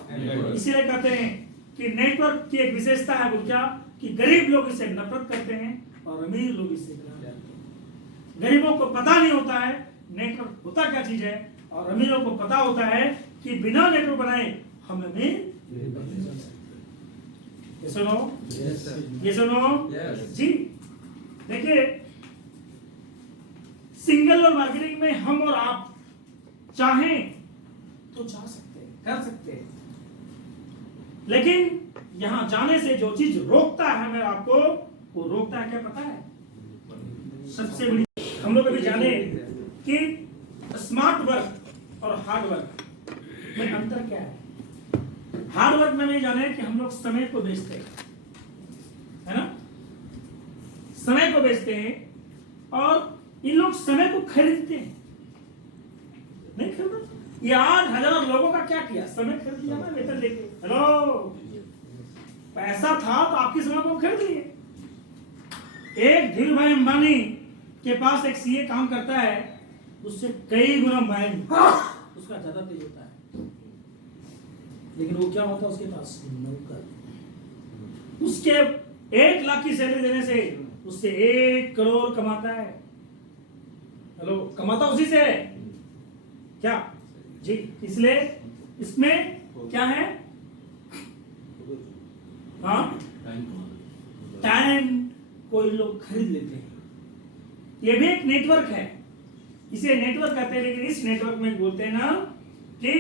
network. इसीलिए कहते हैं कि नेटवर्क की एक विशेषता है, वो क्या? कि गरीब लोग इसे नफरत करते हैं और अमीर लोग इससे प्यार करते हैं। गरीबों को पता नहीं होता है नेटवर्क होता क्या चीज है, और अमीरों को पता होता है कि बिना नेटवर्क बनाए हम अमीर ये सुनो, ये सुनो जी। देखिए, सिंगल और मार्केटिंग में हम और आप चाहें तो जा सकते हैं, कर सकते हैं, लेकिन यहां जाने से जो चीज रोकता है हमें आपको, वो रोकता है क्या पता है? सबसे बड़ी, हम लोग अभी जाने कि स्मार्ट वर्क और हार्ड वर्क में अंतर क्या है। हार्ड वर्क में नहीं जाने कि हम लोग समय को बेचते हैं, है ना, समय को बेचते हैं, और इन लोग समय को खरीदते हैं। नहीं खरीदा? ये 8,000 लोगों का क्या किया? समय खरीद लिया ना, वेतन लेके। हेलो, पैसा था तो आपकी समय को खरीद लिए। एक धीरू भाई अंबानी के पास एक सीए काम करता है, उससे कई गुना माइंड उसका ज्यादा तेज होता है, लेकिन वो क्या होता है उसके पास? नौकर। उसके 1 लाख की सैलरी देने से उससे 1 करोड़ कमाता है। हेलो, कमाता उसी से है क्या जी? इसलिए इसमें क्या है? हाँ, टाइम कोई लोग खरीद लेते हैं। ये भी एक नेटवर्क है, इसे नेटवर्क कहते हैं, लेकिन इस नेटवर्क में बोलते हैं ना कि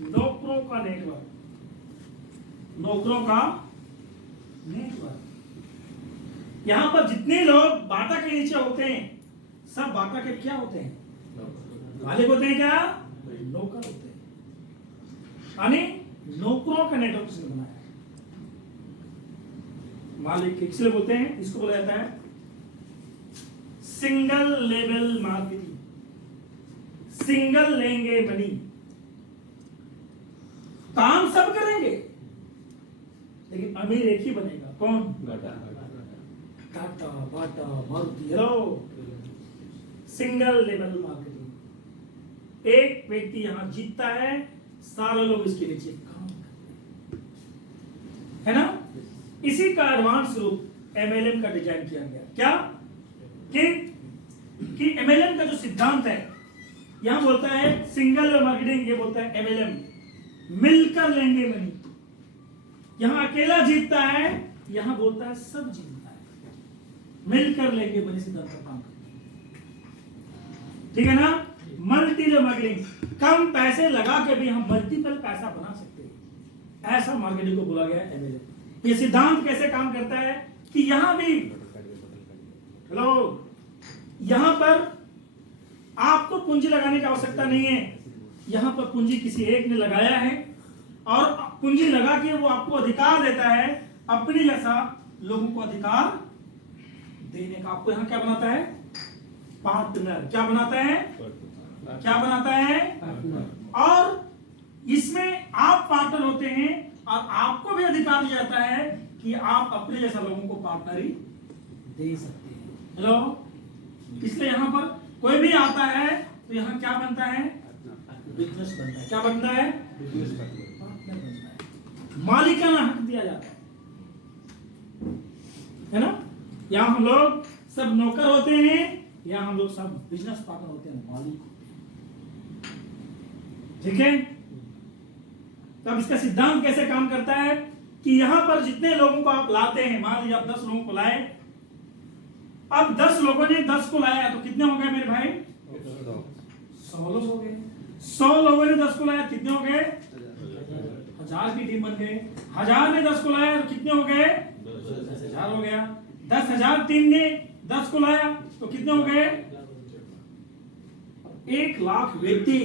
नौकरों का नेटवर्क, नौकरों का नेटवर्क। यहां पर जितने लोग बाटा के नीचे होते हैं, सब बाटा के क्या होते हैं? मालिक होते हैं क्या? नौकर होते हैं। यानी नौकरों का नेटवर्क से बनाया है। मालिक इसलिए बोलते हैं, इसको बोला जाता है सिंगल लेवल मार्केटिंग। सिंगल लेंगे मनी, काम सब करेंगे, लेकिन अमीर एक ही बनेगा। कौन? Tata, Bata, Maruti. Hello, single level marketing. एक व्यक्ति यहां जीतता है, सारे लोग इसके नीचे काम करते हैं, है ना? इसी का एडवांस रूप एमएलएम का डिजाइन किया गया। क्या? कि एमएलएम का जो सिद्धांत है, यहां बोलता है सिंगल मार्केटिंग, ये बोलता है एमएलएम, मिलकर लेंगे मनी। यहां अकेला जीतता है, यहां बोलता है सब जीतता है, मिलकर लेंगे मनी सिद्धांत का काम करते हैं। ठीक है ना? मल्टी लेवल मार्केटिंग, कम पैसे लगा के भी हम मल्टीपल पैसा बना सकते हैं, ऐसा मार्केटिंग को बोला गया है एमएलएम। ये सिद्धांत कैसे काम करता है कि यहां भी, हेलो, यहां पर आपको पूंजी लगाने की आवश्यकता नहीं है। यहां पर पूंजी किसी एक ने लगाया है, और पूंजी लगा के वो आपको अधिकार देता है अपने जैसा लोगों को अधिकार देने का। आपको यहां क्या बनाता है? पार्टनर। क्या बनाता है? क्या बनाता है? और इसमें आप पार्टनर होते हैं, और आपको भी अधिकार दिया जाता है कि आप अपने जैसा लोगों को पार्टनरी दे सकते हैं। हेलो, इसलिए यहां पर कोई भी आता है तो यहां क्या बनता है? बिजनेस बनता है। क्या बनता है? बिजनेस पार्टनर बनता है, मालिकाना हक दिया जाता है ना? यहां हम लोग सब नौकर होते हैं, यहां हम लोग सब बिजनेस पार्टनर होते हैं, मालिक। ठीक है? तो अब इसका सिद्धांत कैसे काम करता है कि यहां पर जितने लोगों को आप लाते हैं, मान लीजिए आप 10 लोगों को लाए, अब 10 लोगों ने 10 को लाया तो कितने हो गए मेरे भाई? 100 लोग हो गए। 100 लोगों ने 10 को लाया, कितने हो गए? 1000 की टीम बन गए। 1000 ने 10 को लाया तो कितने हो गए? 10,000 हो गया। 10,000 टीम ने 10 को लाया तो कितने हो गए? 1 लाख व्यक्ति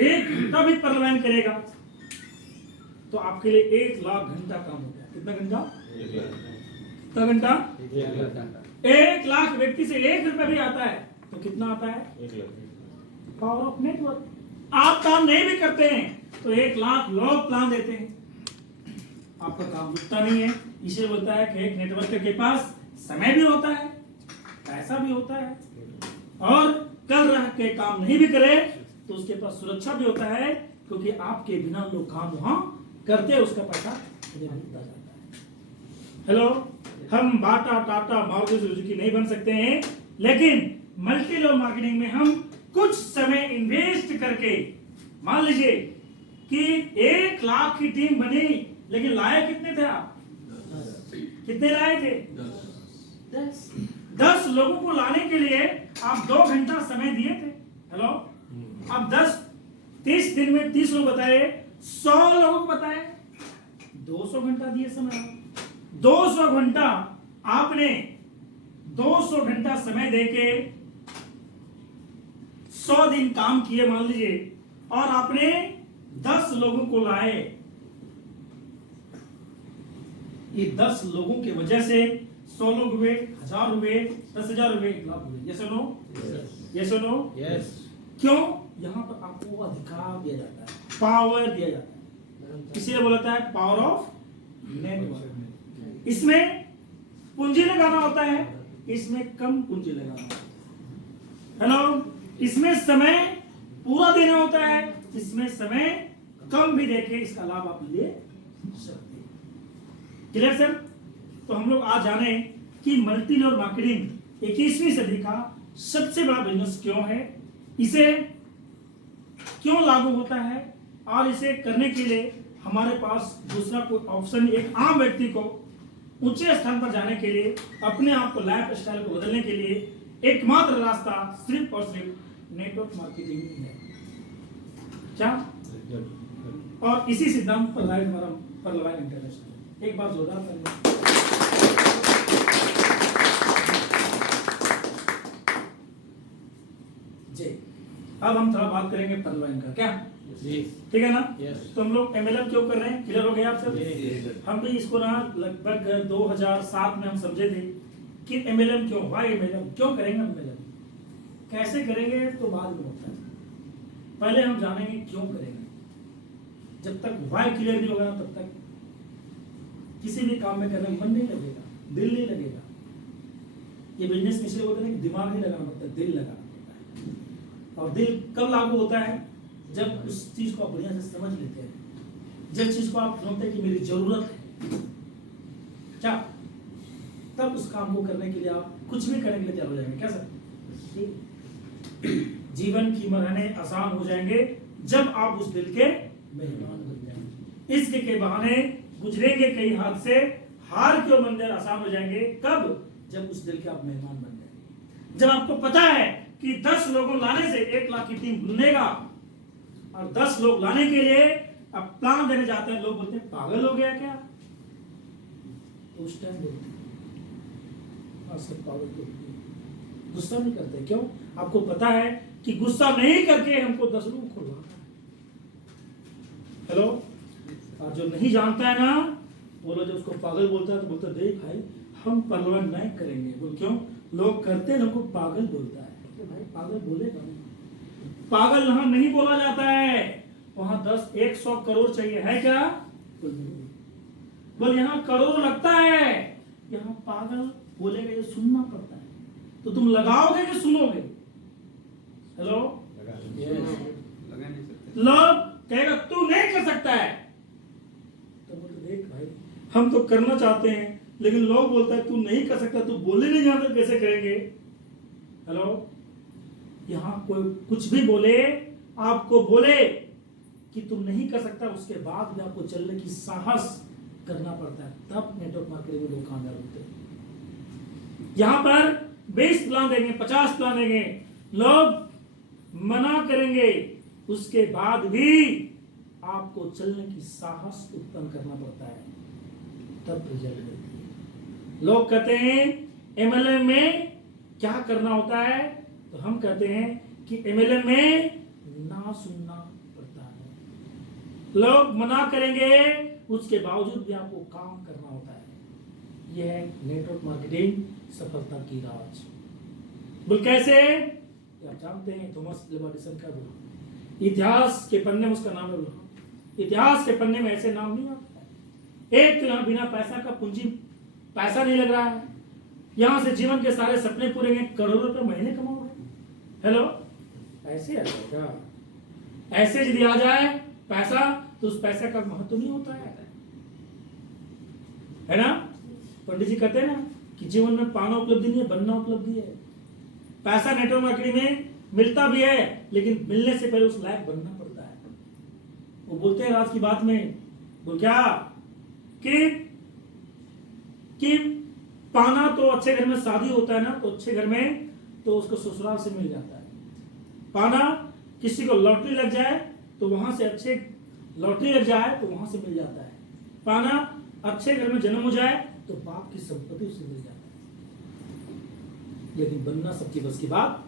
1 घंटा भी पार्लियामेंट करेगा तो आपके लिए 1 लाख घंटा काम हो गया। कितना घंटा? कितना घंटा? 1 लाख व्यक्ति से 1 रुपया भी आता है तो कितना आता है? 1 लाख। Power of network. आप काम नहीं भी करते हैं तो 1 लाख लोग प्लान देते हैं, आपका काम रुकता नहीं है। इसे बोलता है कि एक नेटवर्क के पास समय भी होता है, पैसा भी होता है, और कल रह के काम नहीं भी करे तो उसके पास सुरक्षा भी होता है, क्योंकि आपके बिना लोग काम वहां करते हैं, उसका पैसा मिलता जाता है। हेलो, हम बाटा, टाटा, मारुति सुजुकी नहीं बन सकते हैं, लेकिन मल्टी लेवल मार्केटिंग में हम कुछ समय इन्वेस्ट करके, मान लीजिए कि 1 लाख की टीम बनी, लेकिन लाए कितने थे आप? कितने लाए थे? 10 लोगों को लाने के लिए आप 2 घंटा समय दिए थे। हेलो, अब 30 दिन में 30 लोग बताए, 100 लोगों को बताए, 200 घंटा दिए समय। 200 घंटा आपने 200 घंटा समय देके 100 दिन काम किए मान लीजिए, और आपने 10 लोगों को लाए। ये 10 लोगों की वजह से 100 लोग हुए, 1000 हुए, 10,000 हुए, 1 लाख हुए। यस और नो? यस और नो? यस। क्यों? यहाँ पर आपको अधिकार दिया जाता है, पावर दिया जाता है, इसीलिए बोलता है पावर ऑफ नेटवर्क। इसमें पूंजी लगाना होता है, इसमें कम पूंजी लगाना होता है। हेलो, इसमें समय पूरा देना होता है, इसमें समय कम भी देके इसका लाभ आप ले सकते हैं। Clear sir? तो हम लोग आज जाने कि मल्टी लेवल मार्केटिंग 21वीं सदी का सबसे बड़ा बिजनेस क्यों है, इसे क्यों लागू होता है, और इसे करने के लिए हमारे पास दूसरा कोई ऑप्शन, एक आम व्यक्ति को ऊंचे स्थान पर जाने के लिए, अपने आप को, लाइफ स्टाइल को बदलने के लिए एकमात्र रास्ता सिर्फ और सिर्फ नेटवर्क मार्केटिंग ही है। क्या? और इसी सिद्धांत पर लाइव हमारा परलवाइन इंटरनेशनल। एक बार जोरदार तालियां। जी, अब हम थोड़ा बात करेंगे परलवाइन का। क्या ठीक है ना? तो हम लोग MLM क्यों कर रहे हैं, क्लियर हो गया आप सब? हम भी इसको ना लगभग 2007 में हम समझे थे कि MLM क्यों, वाई MLM क्यों करेंगे, MLM कैसे करेंगे तो बाद में होता है, पहले हम जानेंगे क्यों करेंगे। जब तक वाई क्लियर नहीं होगा तब तक किसी भी काम में करने में मन नहीं लगेगा, दिल नहीं लगेगा। ये बिजनेस में इसलिए बोलते हैं कि दिमाग नहीं लगाना पड़ता, दिल लगाना पड़ता है। और दिल कब लागू होता है? जब उस चीज को आप बढ़िया से समझ लेते हैं, जब चीज को आप समझते हैं कि मेरी जरूरत है क्या, तब उस काम को करने के लिए आप कुछ भी करने के लिए तैयार हो जाएंगे। क्या सर? जीवन की मरहने आसान हो जाएंगे जब आप उस दिल के मेहमान बन जाएंगे। इसके के बहाने गुजरेंगे कई हादसे, हार के मंदिर आसान हो जाएंगे। कब? जब उस दिल के आप मेहमान बन जाएंगे। जब आपको पता है कि 10 लोगों लाने से 1 लाख की टीम बनेगा, और 10 लोग लाने के लिए अब प्लान देने जाते हैं, लोग बोलते हैं पागल हो गया क्या? तो उस टाइम बोलते हैं सब पागल को गुस्सा नहीं करते। क्यों? आपको पता है कि गुस्सा नहीं करके हमको 10 लोगों को लाना है। हेलो, और जो नहीं जानता है ना, वो लोग जब उसको पागल बोलता है तो बोलता है देख भाई हम परलवन नहीं करेंगे। बोल क्यों? लोग करते हैं, लोगों को पागल बोलता है। तो भाई पागल बोलेगा नहीं, पागल यहां नहीं बोला जाता है, वहां 100 करोड़ चाहिए है क्या? बोल यहाँ करोड़ लगता है, यहाँ पागल बोलेगा, ये सुनना पड़ता है। तो तुम लगाओगे कि सुनोगे? हेलो, लोग कहेगा तू नहीं कर सकता है, तो बोले देख भाई हम तो करना चाहते हैं, लेकिन लोग बोलता है तू नहीं कर सकता, तू बोले नहीं जानते कैसे करेंगे? हेलो, यहां कोई कुछ भी बोले, आपको बोले कि तुम नहीं कर सकता, उसके बाद भी आपको चलने की साहस करना पड़ता है, तब नेटवर्क मार्केटिंग में लोग कामयाब होते हैं। यहाँ पर 20 प्लान देंगे, 50 प्लान देंगे, लोग मना करेंगे, उसके बाद भी आपको चलने की साहस उत्पन्न करना पड़ता है, तब रिजल्ट मिलती है। लोग कहते हैं एमएलएम में क्या करना होता है, तो हम कहते हैं कि एमएलएम में ना सुनना पड़ता है। लोग मना करेंगे, उसके बावजूद भी आपको काम करना होता है। यह है नेटवर्क मार्केटिंग सफलता की राज। बोल कैसे? आप जानते हैं थॉमस अल्वा एडिसन का बोला, इतिहास के पन्ने में उसका नाम है। बोला इतिहास के पन्ने में ऐसे नाम नहीं आता है। एक तो यहाँ बिना पैसा का पूंजी, पैसा नहीं लग रहा है, यहां से जीवन के सारे सपने पूरे होंगे, करोड़ों रुपए महीने कमाओगे। हेलो, ऐसे आ जाएगा? ऐसे यदि आ जाए पैसा तो उस पैसे का महत्व नहीं होता है ना? पंडित जी कहते हैं ना कि जीवन में पाना उपलब्धि नहीं है, बनना उपलब्धि है। पैसा नेटवर्क मार्केटिंग में मिलता भी है, लेकिन मिलने से पहले उस लायक बनना पड़ता है। वो बोलते हैं राज की बात में, बोल क्या कि पाना तो अच्छे घर में शादी होता है ना, तो अच्छे घर में तो उसको ससुराल से मिल जाता है। पाना किसी को लॉटरी लग जाए तो वहां से अच्छे, लॉटरी लग जाए तो वहां से मिल जाता है। पाना अच्छे घर में जन्म हो जाए तो बाप की संपत्ति उससे मिल जाता है। लेकिन बनना सबकी बस की बात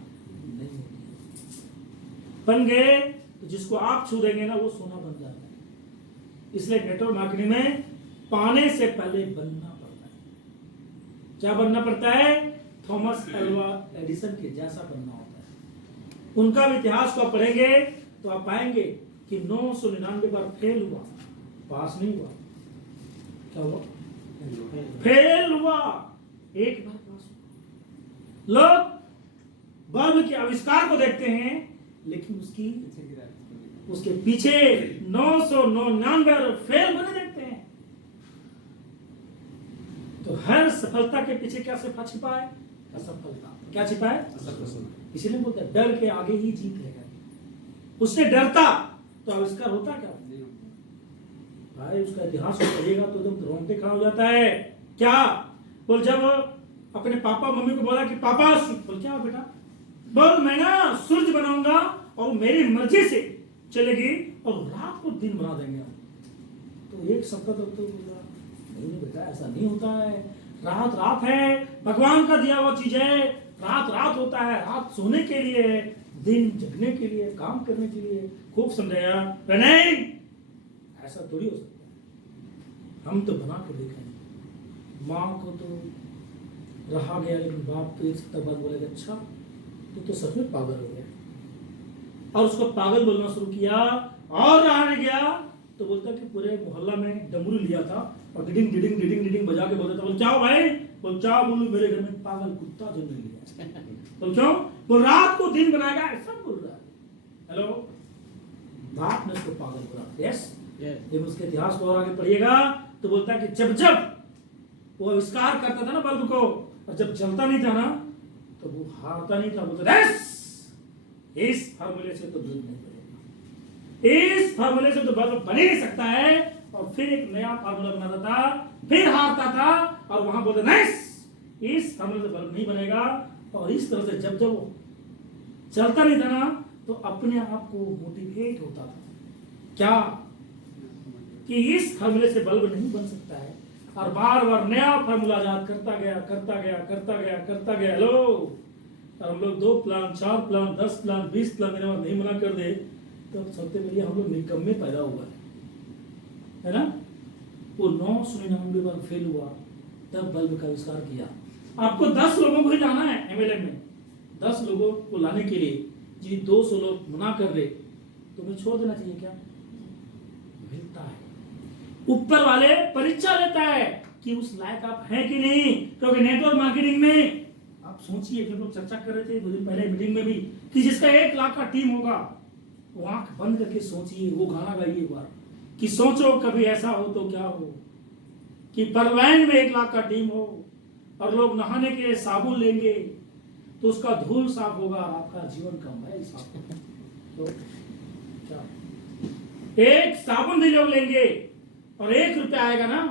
नहीं होती है। बन गए तो जिसको आप छू देंगे ना वो सोना बन जाता है। इसलिए नेटवर्क मार्केटिंग में पाने से पहले बनना पड़ता है। क्या बनना पड़ता है? थॉमस अल्वा एडिसन के जैसा बनना होता है। उनका भी इतिहास को आप पढ़ेंगे तो आप पाएंगे कि 999 बार फेल हुआ, पास नहीं हुआ। क्या हुआ? फेल हुआ, एक बार पास हुआ। लोग बल्ब के आविष्कार को देखते हैं, लेकिन उसके पीछे 999 बार फेल होने देखते हैं। तो हर सफलता के पीछे क्या छिपा है? असफलता। क्या छिपा है? इसीलिए बोलते हैं डर के आगे ही जीत है। उससे डरता तो आविष्कार होता क्या भाई? उसका इतिहास को पढ़िएगा तो एकदम रोंगटे खड़ा हो जाता है। क्या बोल, जब अपने पापा मम्मी को बोला कि पापा, बोल क्या बेटा? बोल मैं ना सूरज बनाऊंगा और मेरी मर्जी से चलेगी और रात को दिन बना देंगे हम। तो एक सप्ताह तक तो बोला नहीं बेटा, ऐसा नहीं होता है। रात रात है, भगवान का दिया हुआ चीज है। रात रात होता है, रात सोने के लिए, दिन जगने के लिए, काम करने के लिए। खूब समझाया, नहीं ऐसा थोड़ी हो सकता है। हम तो बना के देखें। माँ को तो रहा गया, लेकिन बाप तो एक सप्ताह बाद बोलेगा अच्छा तो सच में पागल हो गया, और उसको पागल बोलना शुरू किया। और रहा नहीं गया तो बोलता कि पूरे मोहल्ला में डमरू लिया था और डिडिंग डिडिंग डिडिंग डिडिंग बजा के बोलता था, बोल चाओ भाई, बोल चाओ, बोलू मेरे घर में पागल कुत्ता जन्म लिया। बोल क्यों? बोल रात को दिन बनाएगा, ऐसा बोल रहा है। हेलो, बाप ने उसको पागल बोला। यस, जब उसके इतिहास को और आगे पढ़िएगा तो बोलता है कि जब जब वो आविष्कार करता था ना बल्ब को, और जब जलता नहीं था ना तो वो हारता नहीं था। बोलता इस फार्मूले से तो बल्ब नहीं बनेगा, इस फार्मूले से तो बल्ब बन ही नहीं सकता है। और फिर एक नया फार्मूला बनाता था, फिर हारता था, और वहां बोलता नहीं इस फार्मूले से बल्ब नहीं बनेगा। और इस तरह से जब जब वो चलता नहीं था ना तो अपने आप को मोटिवेट होता था क्या कि इस फार्मूले से बल्ब नहीं बन सकता है, और बार बार नया फार्मूला याद करता गया करता गया करता गया करता गया। हेलो, और हम लोग 2 प्लान 4 प्लान 10 प्लान 20 प्लान देने बाद नहीं मना कर दे तो सबसे पहले हम लोग निकम्मे पैदा हुआ है ना? वो 999 बार फेल हुआ, तब बल्ब का आविष्कार किया। आपको 10 लोगों को ही लाना है एमएलए में, 10 लोगों को लाने के लिए जी 200 लोग मना कर दे तो मैं छोड़ देना चाहिए क्या? मिलता है, ऊपर वाले परीक्षा लेता है कि उस लायक आप हैं कि नहीं। क्योंकि नेटवर्क मार्केटिंग में आप सोचिए, जो लोग चर्चा कर रहे थे 2 दिन पहले मीटिंग में भी, कि जिसका 1 लाख का टीम होगा वो आंख बंद करके सोचिए, वो गाना गाइए एक बार कि सोचो कभी ऐसा हो तो क्या हो कि परवैन में 1 लाख का टीम हो और लोग नहाने के लिए साबुन लेंगे तो उसका धूल साफ होगा, आपका जीवन का मैल साफ होगा। तो क्या 1 साबुन भी लोग लेंगे और 1 रुपया आएगा ना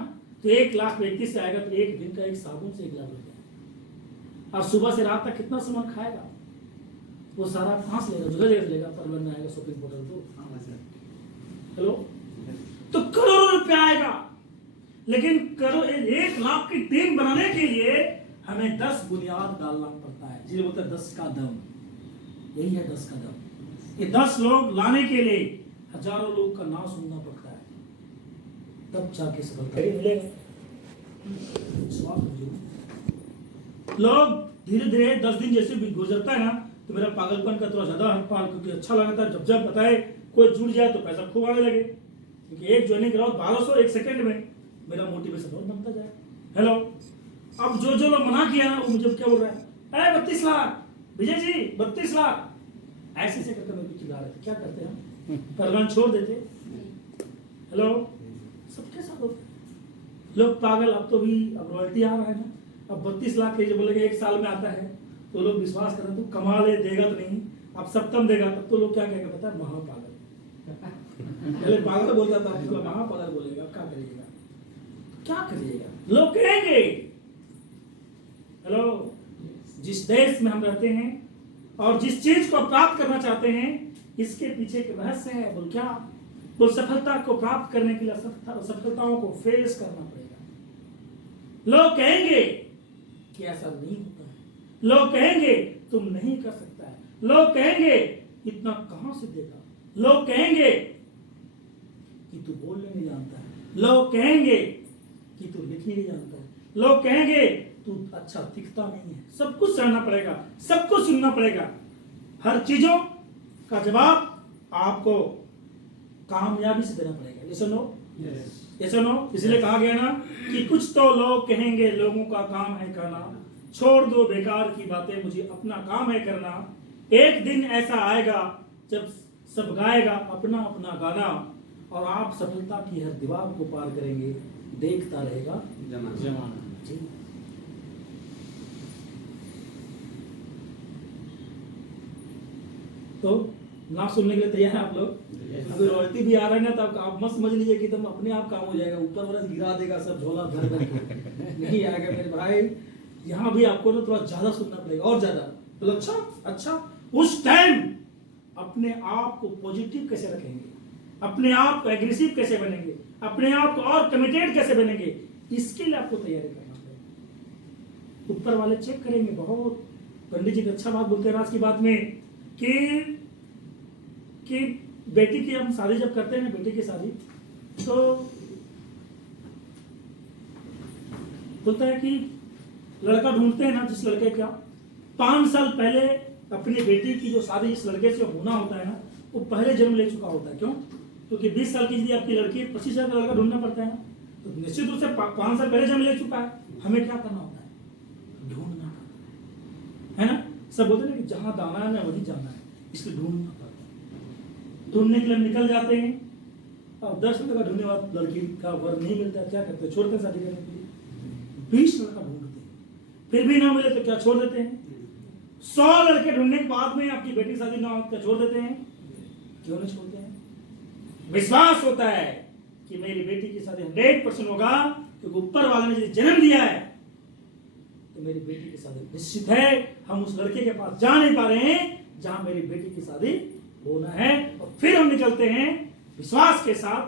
तो 1 लाख व्यक्ति से आएगा तो एक दिन का एक साबुन से 1 लाख रुपया। और सुबह से रात तक कितना सामान खाएगा, वो सारा कहाँ से लेगा, जगह जगह लेगा, पर बनना आएगा शॉपिंग पोर्टल तो। हेलो, तो करोड़ों रुपया आएगा, लेकिन 1 लाख की टीम बनाने के लिए हमें 10 बुनियाद डालना पड़ता है, जिसे बोलते हैं 10 का दम। यही है 10 का दम। ये 10 लोग लाने के लिए हजारों लोग का नाम सुनना पड़ता है, तब जाके सफलता मिलेगा। लोग धीरे धीरे 10 दिन जैसे भी गुजरता है ना, तो मेरा पागलपन का थोड़ा ज्यादा हड़ताल, क्योंकि अच्छा लगता है जब बताए कोई जुड़ जाए तो पैसा खूब आने लगे, क्योंकि एक ज्वाइनिंग कराओ 1200 एक सेकंड में, मेरा मोटिवेशन और बनता जाए। हेलो, अब जो लोग मना किया ना, वो मुझे क्या बोल रहा है, अरे 32 लाख विजय जी, 32 लाख ऐसे करके मेरे को चिल्ला रहे थे। क्या करते हम, परवान छोड़ देते। हेलो, सबके साथ होता है। लोग पागल, अब तो भी अब रॉयल्टी आ रहा है ना, अब 32 लाख के जो बोलेंगे 1 साल में आता है, तो लोग विश्वास करें, तू कमा ले, देगा तो नहीं, अब सप्तम देगा, तब तो लोग क्या कहेंगे पता है, महापागल। पहले पागल बोलता था, अब महापागल बोलेगा, क्या करिएगा, क्या करिएगा, लोग कहेंगे। हेलो, जिस देश में हम रहते हैं और जिस चीज को प्राप्त करना चाहते हैं, इसके पीछे एक रहस्य है। बोल क्या, बोल सफलता को प्राप्त करने के लिए सफलताओं को फेस करना पड़ेगा। लोग कहेंगे कि ऐसा नहीं होता है, लोग कहेंगे तुम नहीं कर सकता है, लोग कहेंगे इतना कहां से देगा, लोग कहेंगे कि तू बोलने नहीं जानता है, लोग कहेंगे कि तू लिखने नहीं जानता है, लोग कहेंगे तू अच्छा दिखता नहीं है। सब कुछ सहना पड़ेगा, सब कुछ सुनना पड़ेगा, हर चीजों का जवाब आपको कामयाबी से देना पड़ेगा। ये सुनो, ये सुनो, इसलिए कहा गया ना कि कुछ तो लोग कहेंगे, लोगों का काम है कहना, छोड़ दो बेकार की बातें, मुझे अपना काम है करना। एक दिन ऐसा आएगा जब सब गाएगा अपना अपना गाना, और आप सफलता की हर दीवार को पार करेंगे, देखता रहेगा जमाना। जी, तो ना सुनने के लिए तैयार है आप लोग? अभी रॉयल्टी भी आ रहा है ना, तो आप मत समझ लीजिए कि तुम अपने आप काम हो जाएगा, ऊपर वाला गिरा देगा सब झोला भर भर के। नहीं आएगा मेरे भाई, यहाँ भी आपको ना थोड़ा ज्यादा सुनना पड़ेगा, और ज्यादा। तो अच्छा उस टाइम अपने आप को पॉजिटिव कैसे रखेंगे, अपने आप को एग्रेसिव कैसे बनेंगे, अपने आप को और कमिटेड कैसे बनेंगे, इसके लिए आपको तैयारी करना पड़ेगा। ऊपर वाले चेक करेंगे बहुत। पंडित जी अच्छा बात बोलते हैं आज की बात में कि बेटी की हम शादी जब करते हैं, बेटी की शादी, तो बोलता है कि लड़का ढूंढते हैं ना, जिस लड़के का 5 साल पहले अपनी बेटी की जो शादी जिस लड़के से होना होता है ना, वो पहले जन्म ले चुका होता है। क्यों? क्योंकि 20 साल की यदि आपकी लड़की है, 25 साल का लड़का ढूंढना पड़ता है ना, तो निश्चित रूप से 5 साल पहले जन्म ले चुका है। हमें क्या करना होता है? ढूंढना पड़ता है ना। सब बोलते हैं कि जहां दाना है ना वहीं जाना है, इसलिए ढूंढना पड़ता है। ढूंढने के लिए निकल जाते हैं, और 10 लड़का ढूंढने बाद लड़की का वर नहीं मिलता, क्या करते हैं? छोड़ते हैं शादी करने के लिए। 20 लड़का ढूंढते हैं, फिर भी ना मिले तो क्या छोड़ देते हैं? 100 लड़के ढूंढने के बाद में आपकी बेटी शादी ना हो क्या छोड़ देते हैं? क्यों नहीं छोड़ते हैं? विश्वास होता है कि मेरी बेटी की शादी 100% होगा, क्योंकि ऊपर वाले ने जन्म दिया है, तो मेरी बेटी की शादी निश्चित है। हम उस लड़के के पास जा नहीं पा रहे हैं जहां मेरी बेटी की शादी होना है, और फिर हम निकलते हैं विश्वास के साथ,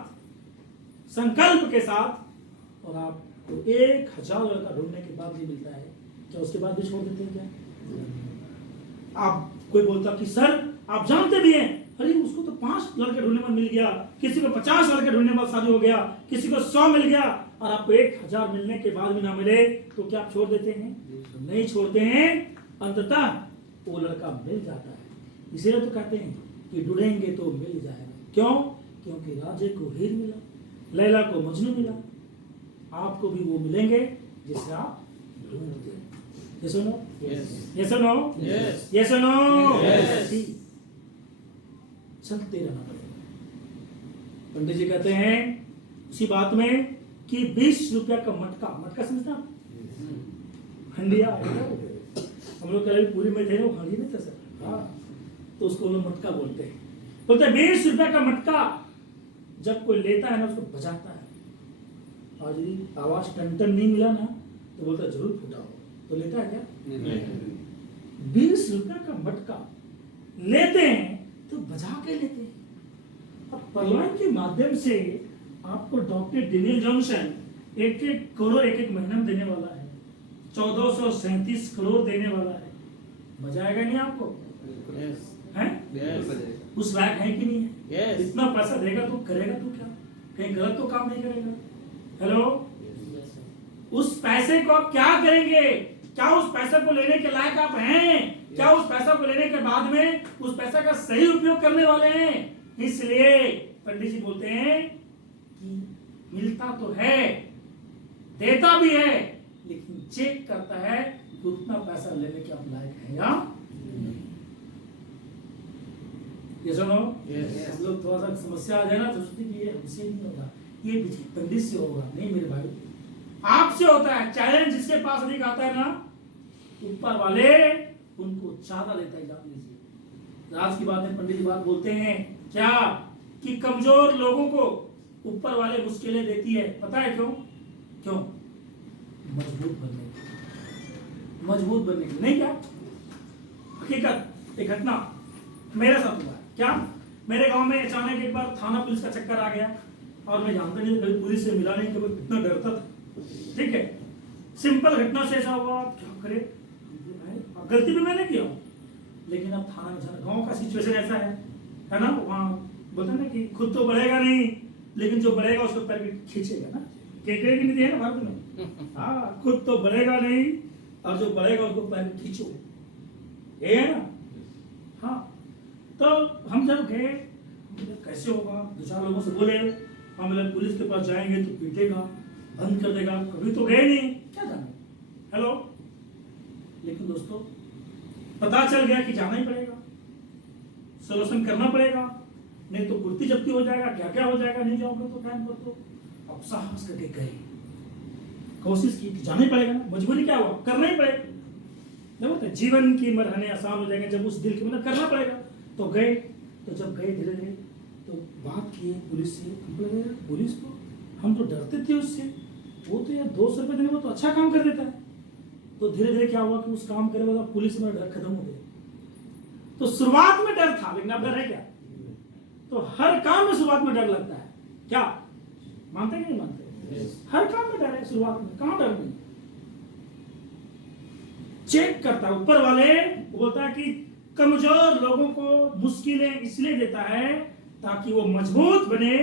संकल्प के साथ, और आपको 1000 लड़का ढूंढने के बाद भी मिलता है, क्या उसके बाद भी छोड़ देते हैं क्या? आप कोई बोलता कि सर आप जानते भी हैं, अरे उसको तो 5 लड़के ढूंढने में मिल गया, किसी को 50 लड़के ढूंढने में शादी हो गया, किसी को 100 मिल गया, और आपको 1000 मिलने के बाद भी ना मिले, तो क्या आप छोड़ देते हैं? नहीं छोड़ते हैं। अंततः वो लड़का मिल जाता है। इसीलिए तो कहते हैं कि ढूंढेंगे तो मिल जाएगा। क्यों? क्योंकि राजे को हीर मिला, लैला को मजनू मिला, आपको भी वो मिलेंगे जिसे आप ढूंढते हैं। ये सुनो, ये सुनो, ये सुनो, चलते रहना पड़ेगा। पंडित जी कहते हैं उसी बात में कि 20 रुपया का मटका, मटका समझना, हंडिया, हम लोग कल पूरी में थे, वो हंडी में था सर, हाँ, तो उसको लोग मटका बोलते हैं। बोलते हैं 20 रुपया का मटका जब कोई लेता है ना, उसको बजाता है, और यदि आवाज टन नहीं मिला ना तो बोलता जरूर फूटा हो, तो लेता है क्या? 20 रुपए का मटका लेते हैं तो बजा के लेते हैं। अब परवान के माध्यम से आपको डॉक्टर डेनियल जॉनसन 1-1 करोड़ 1-1 महीने में देने वाला है, 1437 करोड़ देने वाला है। बजाएगा नहीं आपको? हैं? उस लायक है कि नहीं है? इतना पैसा देगा तो करेगा तो क्या? कहीं गलत तो काम नहीं करेगा। हेलो, उस पैसे को आप क्या करेंगे? क्या उस पैसे को लेने के लायक आप हैं? क्या उस पैसा को लेने के बाद में उस पैसा का सही उपयोग करने वाले हैं? इसलिए पंडित जी बोलते हैं कि मिलता तो है, देता भी है, लेकिन चेक करता है कि उतना पैसा लेने के आप लायक है या ये सुनो। हम लोग थोड़ा सा समस्या आ जाए ना तो सोचते कि ये हमसे नहीं होगा, ये पंडित से होगा। नहीं मेरे भाई, आपसे होता है। चैलेंज जिसके पास अधिक आता है ना, ऊपर वाले उनको ज्यादा देता है। जान लीजिए, आज की बात है, पंडित जी बात बोलते हैं क्या कि कमजोर लोगों को ऊपर वाले मुश्किलें देती है। पता है क्यों? क्यों? मजबूत बनने की नहीं क्या? हकीकत एक घटना मेरे साथ हुआ है। क्या? मेरे गांव में अचानक एक बार थाना पुलिस का चक्कर आ गया और मैं जानता नहीं, कभी पुलिस से मिला नहीं, कभी इतना डरता था। ठीक है, सिंपल घटना से ऐसा हुआ, क्या करे, गलती भी मैंने किया हूं, लेकिन अब थाना में जाना, गांव का सिचुएशन ऐसा है ना, वहां बोलते ना कि खुद तो बढ़ेगा नहीं, लेकिन जो बढ़ेगा उसको पैर खींचेगा ना, केकड़े की नीति है ना भारत में। हाँ, खुद तो बढ़ेगा नहीं और जो बढ़ेगा उसको पैर खींचो, ये है ना। हाँ, तो हम जब गए, कैसे होगा, 2-4 लोगों से बोले, हम लोग पुलिस के पास जाएंगे तो पीटेगा, बंद कर देगा, कभी तो गए नहीं, क्या जाने। हेलो, लेकिन दोस्तों पता चल गया कि जाना ही पड़ेगा, सोल्यूशन करना पड़ेगा, नहीं तो कुर्ती जब्ती हो जाएगा, क्या क्या हो जाएगा, नहीं जाओगे तो टाइम पर। तो अब साहस करके गए, कोशिश की कि जाना ही पड़ेगा, मजबूरी क्या हुआ, करना ही पड़ेगा। देखो जीवन की मरहने आसान हो जाएंगे जब उस दिल की मतलब करना पड़ेगा। तो गए, तो जब गए धीरे धीरे तो बात की पुलिस से, पुलिस तो हम तो डरते थे उससे, वो तो यार 200 रुपये देने में तो अच्छा काम कर देता है। तो धीरे धीरे क्या हुआ कि उस काम करे वाला पुलिस में डर खत्म हो गया। तो शुरुआत में डर था, लेकिन अब डर है क्या? तो हर काम में शुरुआत में डर लगता है, क्या मानते कि नहीं मानते? हर काम में डर है शुरुआत में, कहां डर नहीं। चेक करता है ऊपर वाले, बोलता है कि कमजोर लोगों को मुश्किलें इसलिए देता है ताकि वो मजबूत बने,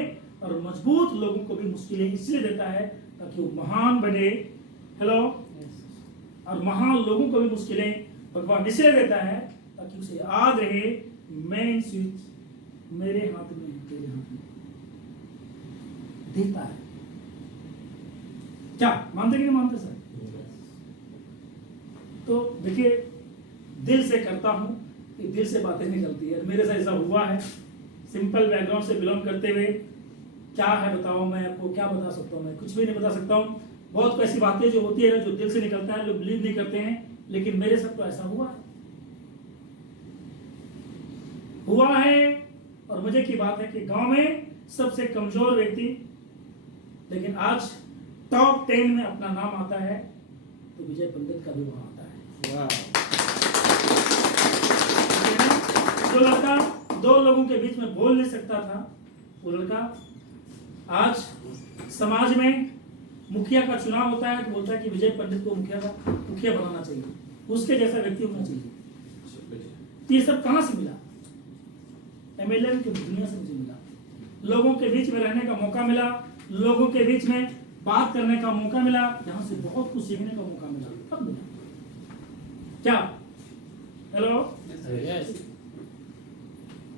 और मजबूत लोगों को भी मुश्किलें इसलिए देता है ताकि वो महान बने। हेलो, और महान लोगों को भी मुश्किलें भगवान इसलिए देता है ताकि उसे याद रहे, मेन स्विच मेरे हाथ में है, तेरे हाथ में देता है। क्या मानते कि नहीं मानते सर? तो देखिए, दिल से करता हूं कि दिल से बातें निकलती है। मेरे साथ ऐसा हुआ है, सिंपल बैकग्राउंड से बिलोंग करते हुए। क्या है बताओ, मैं आपको क्या बता सकता हूँ? मैं कुछ भी नहीं बता सकता हूँ। बहुत ऐसी बातें जो होती है जो दिल से निकलता है, लोग बिलीव नहीं करते हैं, लेकिन मेरे साथ तो ऐसा हुआ है। और मजे की बात है कि गांव में सबसे कमजोर व्यक्ति, लेकिन आज टॉप 10 में अपना नाम आता है, तो विजय पंडित का भी वहां आता है। जो लड़का 2 लोगों के बीच में बोल नहीं सकता था, वो लड़का आज समाज में मुखिया का चुनाव होता है तो बोलता है कि विजय पंडित को मुखिया बनाना चाहिए, उसके जैसा व्यक्ति होना चाहिए। ये सब कहां से मिला? एमएलए की दुनिया से मुझे मिला। लोगों के बीच में रहने का मौका मिला, लोगों के बीच में बात करने का मौका मिला, जहां से बहुत कुछ सीखने का मौका मिला। कब मिला? क्या? हेलो,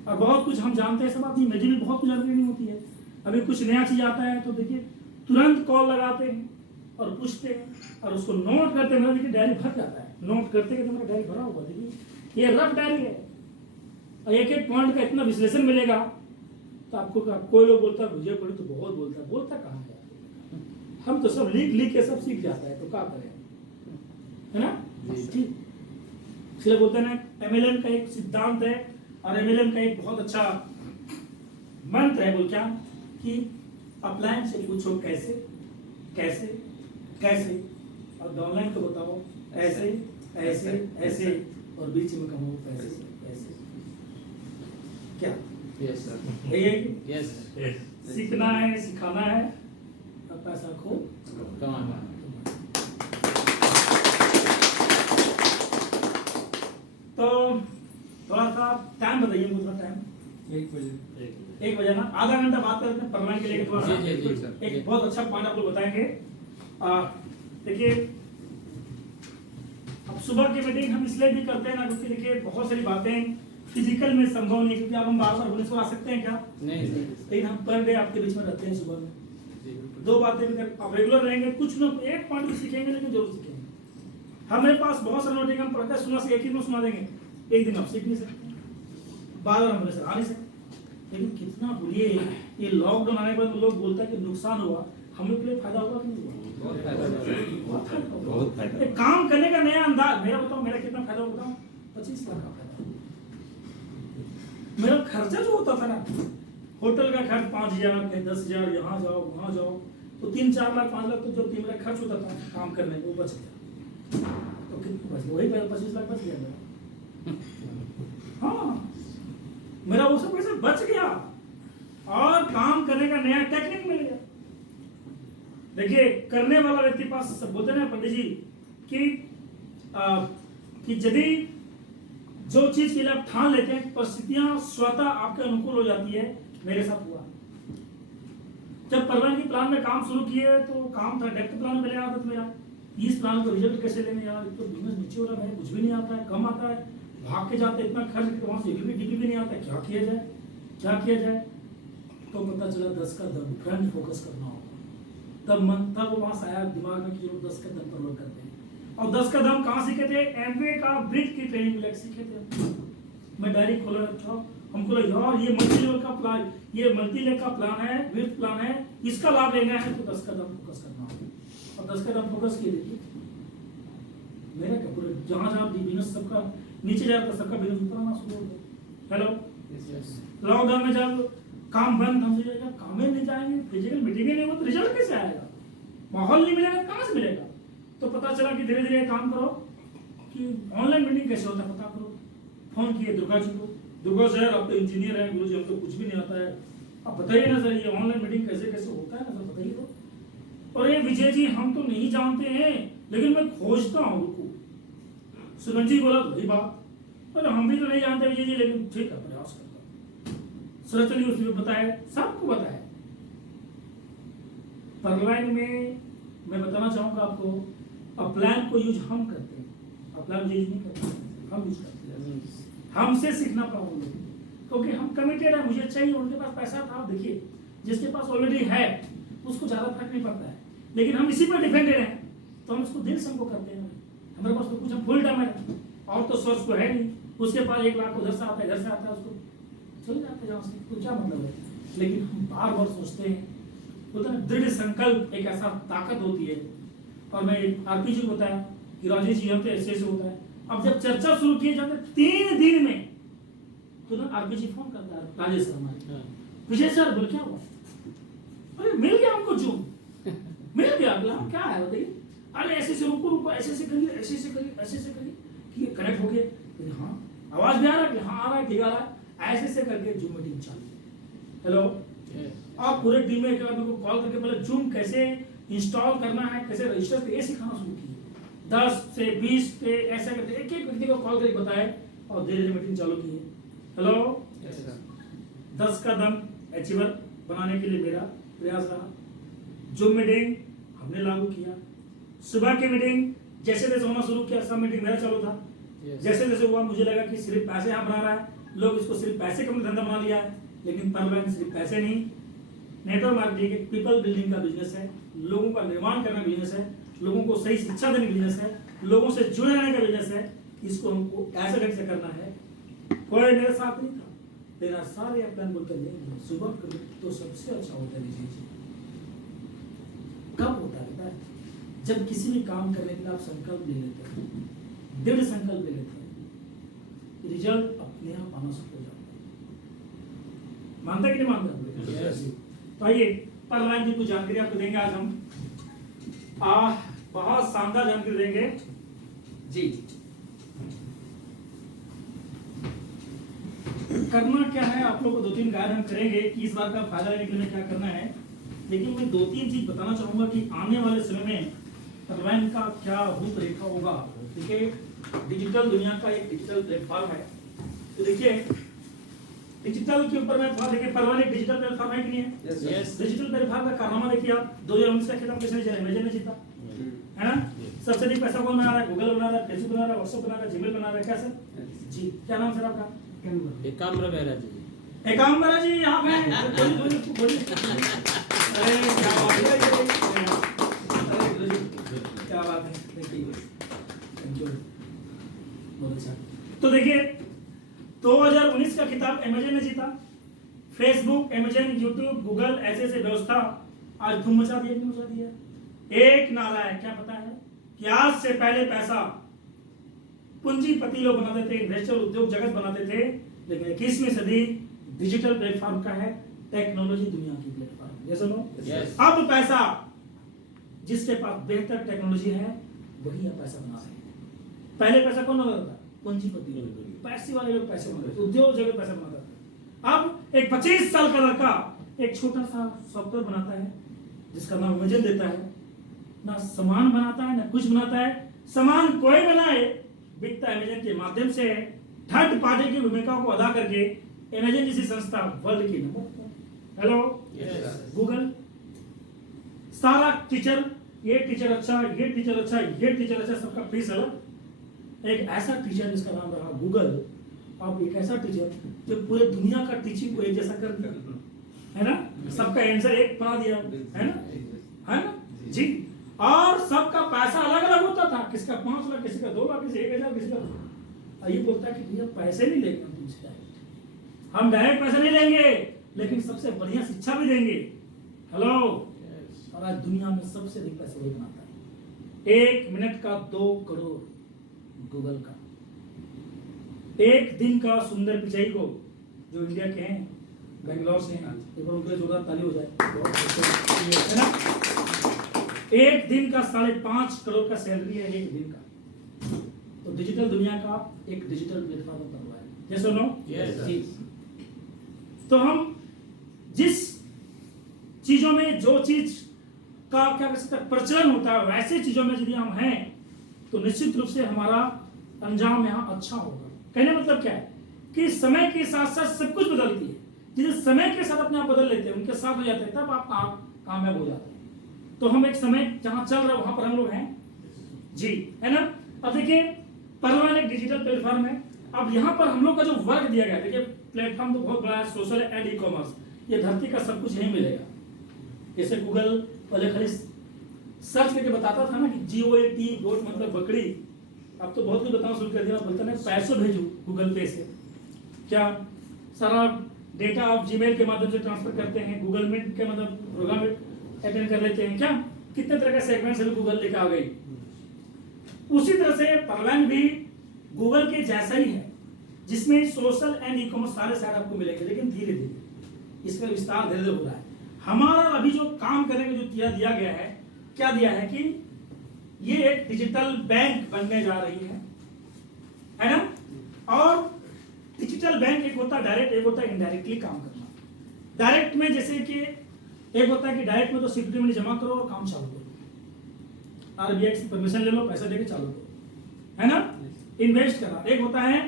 और बहुत कुछ हम जानते हैं, सब बात नहीं, मुझे भी बहुत कुछ जानकारी नहीं होती है। अभी कुछ नया चीज आता है तो देखिए तुरंत कॉल लगाते हैं और पूछते हैं और उसको नोट करते हैं। देखिए डायरी भर जाता है, नोट करते कि तुम्हारा डायरी भरा हुआ, देखिए ये रफ डायरी है और एक पॉइंट का इतना विश्लेषण मिलेगा। तो आपको कोई लोग बोलता है विजय पंडित तो बहुत बोलता कहाँ है? हम तो सब लिख के सब सीख जाता है, तो क्या करें, है ना? ठीक, इसलिए बोलते हैं एमएलएम का एक सिद्धांत है और एमएलएम का एक बहुत अच्छा मंत्र है, बोल क्या कि अपलायन से पूछो कैसे, कैसे कैसे, और डाउनलाइन को बताओ ऐसे ऐसे ऐसे, और बीच में कमाओ पैसे ऐसे। क्या यस सर, ये यस सीखना है, सिखाना है, और पैसा खो कमाना। तो थोड़ा सा टाइम बताइए मुझे, टाइम 1 बजे। 1 बजे ना, आधा घंटा बात करते हैं परमानेंट के लिए थोड़ा सा। जी, जी, सर। एक बहुत अच्छा पॉइंट आपको बताएंगे। देखिए, अब सुबह की मीटिंग हम इसलिए भी करते हैं ना, क्योंकि देखिए बहुत सारी बातें फिजिकल में संभव नहीं है, क्योंकि अब हम बार बार भुवनेश्वर आ सकते हैं क्या? नहीं सर, लेकिन हम पर डे आपके बीच में रहते हैं सुबह में। जी बिल्कुल। 2 बातें भी कर, आप रेगुलर रहेंगे, कुछ ना एक पॉइंट भी सीखेंगे, लेकिन जरूर सीखेंगे। हमारे पास बहुत सारे नोटिंग हम पढ़ते हैं, सुना से एक ही में सुना देंगे, एक दिन आप सीख नहीं सकते, बार बार हम भुवनेश्वर आ नहीं सकते। लेकिन कितना बोलिए, ये लॉकडाउन आने के बाद लोग बोलता है कि नुकसान हुआ, हम लोग के लिए फायदा हुआ कि नहीं हुआ? बहुत फायदा हुआ। बहुत फायदा हुआ। बहुत फायदा। एक काम करने का नया अंदाज, मेरा बताओ मेरा कितना फायदा हुआ बताओ? 25 लाख का फायदा। मेरा खर्चा जो होता था ना, होटल का खर्च 5,000, कहीं 10,000, यहाँ जाओ वहाँ जाओ, तो 3-4 लाख 5 लाख तो जो मेरा खर्च होता था काम करने में, वो बच गया। तो कितना बच गया? वही 25 लाख बच गया मेरा। हाँ, मेरा वो सब पैसा बच गया, और काम करने का नया टेक्निक मिल गया। देखिए, करने वाला व्यक्ति पास सब बोलते हैं ना पंडित जी कि यदि जो चीज के लिए आप ठान लेते हैं, परिस्थितियां स्वतः आपके अनुकूल हो जाती है। मेरे साथ हुआ, जब परमानेंट की प्लान में काम शुरू किए तो काम था डेप्थ प्लान में पहले आदत मेरा, इस प्लान को रिजल्ट कैसे लेने यार, तो बिजनेस नीचे हो रहा है, कुछ भी नहीं आता है, कम आता है, भाग के जाते इतना खर्च करके वहां से डीपी भी नहीं आता है, क्या किया जाए क्या किया जाए? तो पता चला 10 का दम, फ्रंट फोकस करना होगा। तब वहां से आया दिमाग में कि चलो 10 का दम पर वर्क करते हैं। और 10 का दम कहाँ सीखे थे? एमवे का ब्रीथ की ट्रेनिंग में सीखे थे। मैं डायरी खोला रखा, हमको लगा यार ये मल्टी लेवल का प्लान, ये मल्टी लेवल का प्लान है, ब्रीथ प्लान है, इसका लाभ लेना है तो 10 का दम फोकस करना होगा। और 10 का दम फोकस किए देखिए, मेरा क्या पूरे जहां जहां बिजनेस सबका नीचे जाता, सबका बिजनेस ऊपर आना शुरू हो गया। हेलो, लॉकडाउन में जब काम बंद, हम सोचे जब काम में नहीं जाएंगे, फिजिकल मीटिंग नहीं हो तो रिजल्ट कैसे आएगा? माहौल नहीं मिलेगा, कहां से मिलेगा? तो पता चला कि धीरे धीरे काम करो कि ऑनलाइन मीटिंग कैसे होता है पता करो। फोन किए दुर्गा जी को, दुर्गा सर आप तो इंजीनियर हैं, गुरु जी हमको कुछ भी नहीं आता है, आप बताइए ना सर ये ऑनलाइन मीटिंग कैसे कैसे होता है ना सर, बताइए तो। और ये विजय जी हम तो नहीं जानते हैं, लेकिन मैं खोजता हूँ उनको। सुरन जी बोला वही बात, अरे हम भी तो नहीं जानते विजय जी, लेकिन ठीक है प्रयास करता हूँ। सुरचन जी उसने बताया, सबको बताया। परलाइन में मैं बताना चाहूंगा आपको, अपलाइन को यूज हम करते हैं, अपलाइन यूज नहीं करते, हम यूज करते हैं। हमसे सीखना पड़ा उन लोगों को, क्योंकि हम कमिटेड है, मुझे चाहिए, उनके पास पैसा था। देखिए, जिसके पास ऑलरेडी है उसको ज्यादा फर्क नहीं पड़ता है, लेकिन हम इसी पर डिपेंडेड हैं, तो हम इसको दिल से हमको करते हैं। हमारे पास तो कुछ हम फुल टाइम है, और तो सोर्स को है नहीं, उसके पास 1 लाख उधर से आता है, इधर से आता है, उसको चल जाता है जहाँ से, तो क्या मतलब है? लेकिन हम बार बार सोचते हैं, बोलते हैं दृढ़ संकल्प एक ऐसा ताकत होती है। और मैं आरपी जी को बताया कि राजेश जी हम तो ऐसे होता है। अब जब चर्चा शुरू की जाते 3 दिन में तो ना आरपी जी फोन करता है, राजेश सर हमारे, विजय सर बोल क्या हुआ? अरे मिल गया हमको जूम, मिल गया। अगला क्या है बताइए? अरे ऐसे से रुको ऐसे से करिए, ऐसे से करिए, ऐसे से करिए कि कनेक्ट हो गया। हाँ आवाज भी आ रहा है कि हाँ आ रहा है, ठीक आ रहा है, ऐसे से करके जूम मीटिंग चालू। हेलो, आप पूरे टीम में को कॉल करके पहले जूम कैसे इंस्टॉल करना है, कैसे रजिस्टर ये सिखाना शुरू किए। 10 से 20 पे ऐसा करके एक एक व्यक्ति को कॉल करके बताए, और धीरे धीरे मीटिंग चालू की। हेलो, 10 का दम अचीवर बनाने के लिए मेरा प्रयास रहा। जूम मीटिंग हमने लागू किया। सुबह की मीटिंग जैसे जैसे होना शुरू किया, सब मीटिंग मेरा चालू था। जैसे जैसे हुआ मुझे लगा कि सिर्फ पैसे यहाँ बना रहा है, लोग इसको सिर्फ पैसे का धंधा बना लिया है, लेकिन परमानेंट सिर्फ पैसे नहीं, नेटवर्क मार्केटिंग एक पीपल बिल्डिंग का बिजनेस है, लोगों का निर्माण करना बिजनेस है, लोगों को सही शिक्षा देने का बिजनेस है, लोगों से जुड़े रहने का बिजनेस है। इसको हमको ऐसे ढंग से करना है। कोई मेरे साथ नहीं था, तेरा सारे प्लान बोलकर नहीं, सुबह करो तो सबसे अच्छा होता है। कब होता है? जब किसी भी काम करने के लिए आप संकल्प ले लेते हैं, दृढ़ संकल्प ले लेते हैं, रिजल्ट अपने आप आना शुरू हो जाता है। मानता कि नहीं मानता? तो आइए परलाइन की कुछ जानकारी आपको देंगे आज हम। बहुत शानदार जानकारी देंगे जी। करना क्या है आप लोग को 2-3 गाइड हम करेंगे कि इस बार का फायदा लेने के लिए क्या करना है, लेकिन मैं 2-3 चीज बताना चाहूंगा कि आने वाले समय में परवान का क्या रूपरेखा होगा। देखिए डिजिटल दुनिया का एक डिजिटल प्लेटफॉर्म है, तो देखिए डिजिटल के ऊपर में थोड़ा देखिए परवान एक डिजिटल प्लेटफॉर्म है कि नहीं है? Yes. डिजिटल प्लेटफॉर्म का कारनामा देखिए आप 2019 का खिताब किसने जीता? अमेजन ने जीता है ना। सबसे अधिक पैसा कौन बना रहा है? गूगल बना रहा है, फेसबुक बना रहा है, व्हाट्सएप बना रहा है, जीमेल बना रहा है, क्या सर जी? क्या नाम सर आपका? एकाम्र बेहरा जी। एकाम्बरा जी यहाँ पे हैं। बोलिए। अरे क्या बात है, अरे गुरु जी, क्या बात है, देखिए थैंक यू, बहुत अच्छा। तो देखिए 2019 का खिताब अमेजन ने जीता। फेसबुक, अमेजन, यूट्यूब, गूगल ऐसे व्यवस्था आज धूम मचा दिया। एक नारा है, क्या पता है कि आज से पहले पैसा पूंजीपति लोग बनाते थे, इन्वेस्टर उद्योग जगत बनाते थे, लेकिन 21वीं सदी डिजिटल प्लेटफॉर्म का है, टेक्नोलॉजी दुनिया की प्लेटफॉर्म। ये सुनो, अब पैसा जिसके पास बेहतर टेक्नोलॉजी है वही अब पैसा बना रहे हैं। पहले पैसा कौन बनाता था? पूंजीपति लोग, पैसे वाले लोग पैसे बनाते थे, उद्योग जगत पैसा बनाता था। अब एक 25 साल का लड़का एक छोटा सा सॉफ्टवेयर बनाता है जिसका नाम अमेजन देता है, ना सामान बनाता है ना कुछ बनाता है, सामान कोई बनाए बिकता अमेजन के माध्यम से, थर्ड पार्टी की भूमिका को अदा करके अमेजन जैसी संस्था वर्ल्ड की नंबर। हेलो गूगल, सारा टीचर, ये टीचर अच्छा, ये टीचर अच्छा, ये टीचर अच्छा, सबका फीस अलग। एक ऐसा टीचर जिसका नाम रहा गूगल, अब एक ऐसा टीचर जो पूरे दुनिया का टीचिंग को एक जैसा कर दिया, है ना, सबका आंसर एक बना दिया, है ना जी। और सबका पैसा अलग अलग होता था, किसका 5 लाख, किसी का 2 लाख, किसी 1,000, किसी का। ये बोलता है कि भैया पैसे नहीं लेंगे हम तुमसे डायरेक्ट, हम डायरेक्ट पैसे नहीं लेंगे, लेकिन सबसे बढ़िया शिक्षा भी देंगे। हेलो, और आज दुनिया में सबसे अधिक पैसे वही बनाता है। 1 मिनट का 2 करोड़ गूगल का, 1 दिन का सुंदर पिचाई को, जो इंडिया के हैं, बेंगलोर से हैं, एक बार उनके लिए जोरदार ताली हो जाए, है ना। 1 दिन का 5.5 करोड़ का सैलरी है 1 दिन का। तो डिजिटल दुनिया का एक डिजिटल प्लेटफॉर्म बना हुआ है, यस और नो? जी। तो हम जिस चीजों में जो चीज का क्या कह सकते हैं प्रचलन होता है, वैसे चीजों में यदि हम हैं तो निश्चित रूप से हमारा अंजाम यहाँ अच्छा होगा। कहने मतलब क्या है कि समय के साथ साथ सब कुछ बदलती है, जिस समय के साथ अपने आप बदल लेते हैं, उनके साथ हो जाते हैं, तब आप कामयाब हो जाते हैं। तो हम एक समय जहां चल रहा है वहां पर हम लोग हैं जी, है ना। अब देखिए परवान एक डिजिटल प्लेटफॉर्म है। अब यहाँ पर हम लोग का जो वर्क दिया गया, देखिए प्लेटफॉर्म तो बहुत बड़ा है, सोशल एंड ई कॉमर्स, ये धरती का सब कुछ यहीं मिलेगा। जैसे गूगल पहले खाली सर्च करके बताता था ना कि GOAT गोट मतलब बकरी, अब तो बहुत कुछ बताना शुरू कर दिया, बोलता है पैसों भेजो गूगल पे से, क्या सारा डेटा आप जीमेल के माध्यम से ट्रांसफर करते हैं, गूगल मीट के मतलब प्रोग्राम अटेंड कर लेते हैं, क्या कितने तरह के सेगमेंट्स अभी गूगल लेकर आ गई। उसी तरह से परवान भी गूगल के जैसा ही है, जिसमें सोशल एंड ई कॉमर्स सारे साइड आपको मिलेंगे, लेकिन धीरे धीरे इसका विस्तार धीरे धीरे हो रहा है। हमारा अभी जो काम करने का जो दिया गया है, क्या दिया है कि ये एक डिजिटल बैंक बनने जा रही है ना। और डिजिटल बैंक एक होता है डायरेक्ट, एक होता है इनडायरेक्टली काम करना। डायरेक्ट में जैसे कि एक होता है कि डायरेक्ट में तो सिक्योरिटी मनी जमा करो और काम चालू करो, RBI से परमिशन ले लो, पैसा देके चालू करो, है ना, इन्वेस्ट करना। एक होता है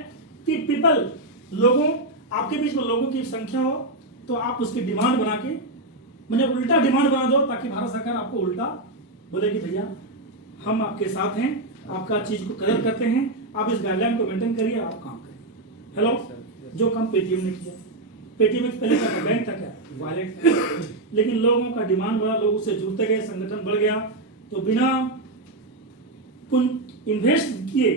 कि पीपल, लोगों, आपके बीच में लोगों की संख्या हो तो आप उसकी डिमांड बना के, मतलब उल्टा डिमांड बना दो, ताकि भारत सरकार आपको उल्टा बोले कि भैया हम आपके साथ हैं, आपका चीज को कदर करते हैं, आप इस गाइडलाइन को मेंटेन करिए, आप काम करिए। हेलो, जो काम पेटीएम ने किया, पेटीएम में पहले क्या बैंक था, क्या वॉलेट, लेकिन लोगों का डिमांड बढ़ा, लोग उससे जुड़ते गए, संगठन बढ़ गया, तो बिना इन्वेस्ट किए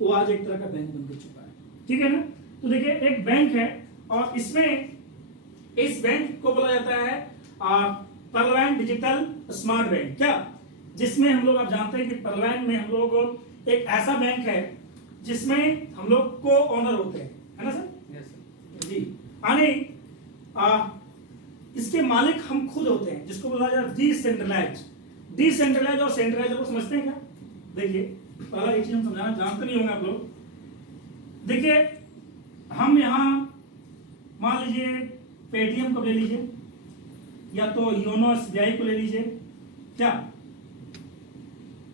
वो आज एक तरह का बैंक बन चुका है, ठीक है ना। तो देखिए एक बैंक है और इसमें इस बैंक को बोला जाता है परवान डिजिटल स्मार्ट बैंक, क्या, जिसमें हम लोग, आप जानते हैं कि परवान में हम लोग एक ऐसा बैंक है जिसमें हम लोग को ओनर होते हैं, है ना सर? यस जी। यानी इसके मालिक हम खुद होते हैं, जिसको बोला जाता है डिसेंट्रलाइज्ड। डिसेंट्रलाइज और सेंट्रलाइज को समझते हैं क्या? देखिए पहला एक चीज हम समझाना, जानते नहीं होंगे आप लोग। देखिए हम यहाँ मान लीजिए पेटीएम को ले लीजिए या तो योनो एसबीआई को ले लीजिए, क्या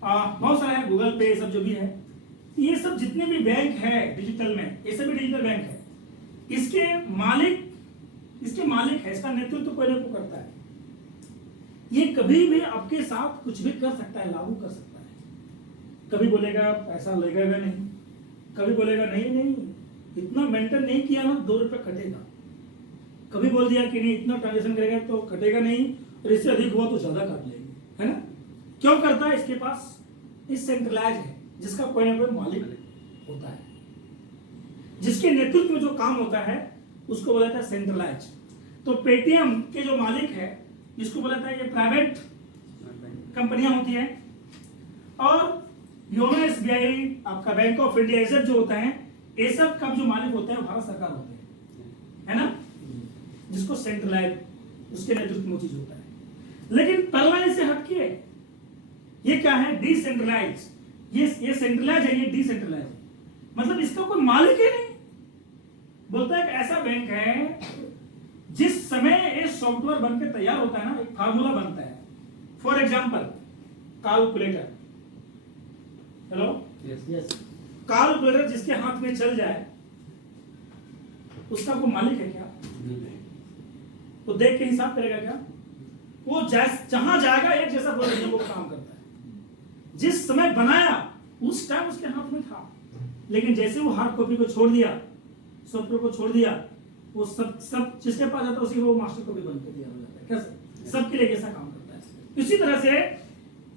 बहुत सारे हैं, गूगल पे, सब जो भी है, ये सब जितने भी बैंक है डिजिटल में, ये सब भी डिजिटल बैंक है। इसके मालिक है, इसका नेतृत्व कोई ना कोई करता है। ये कभी भी आपके साथ कुछ भी कर सकता है, लागू कर सकता है। कभी बोलेगा पैसा लगेगा नहीं, कभी बोलेगा नहीं इतना मेंटेन नहीं किया ना 2 रुपए कटेगा, कभी बोल दिया कि नहीं इतना ट्रांजेक्शन करेगा तो कटेगा नहीं, और इससे अधिक हुआ तो ज्यादा काट लेंगे, है ना। क्यों करता है? इसके पास इस सेंट्रलाइज है, जिसका कोई ना कोई मालिक होता है, जिसके नेतृत्व में जो काम होता है उसको बोला जाता है सेंट्रलाइज। तो पेटीएम के जो मालिक है इसको बोला जाता है, ये प्राइवेट कंपनियां होती है, और योनो एसबीआई, आपका बैंक ऑफ इंडिया, ये सब जो होता है, ये सब का जो मालिक होता है भारत सरकार होते हैं, है ना, जिसको सेंट्रलाइज, उसके नेतृत्व में चीज होता है। लेकिन परवाने से हटके ये क्या है? डिसेंट्रलाइज। ये सेंट्रलाइज है, ये डिसेंट्रलाइज है, मतलब इसका कोई मालिक ही नहीं। बोलता है कि ऐसा बैंक है जिस समय ये सॉफ्टवेयर बनकर तैयार होता है ना, एक फार्मूला बनता है। For example calculator, hello, yes calculator जिसके हाथ में चल जाए उसका कोई मालिक है क्या? वो देख के हिसाब करेगा क्या? वो जहां जाएगा एक जैसा वो काम करता है। जिस समय बनाया उस टाइम उसके हाथ में था, लेकिन जैसे वो हार्ड कॉपी को छोड़ दिया, सॉफ्टवेयर को छोड़ दिया, वो सब जिसके पास जाता है उसी को वो मास्टर कॉपी बन के तैयार हो जाता है। कैसे? सबके लिए कैसा काम करता है। इसी तरह से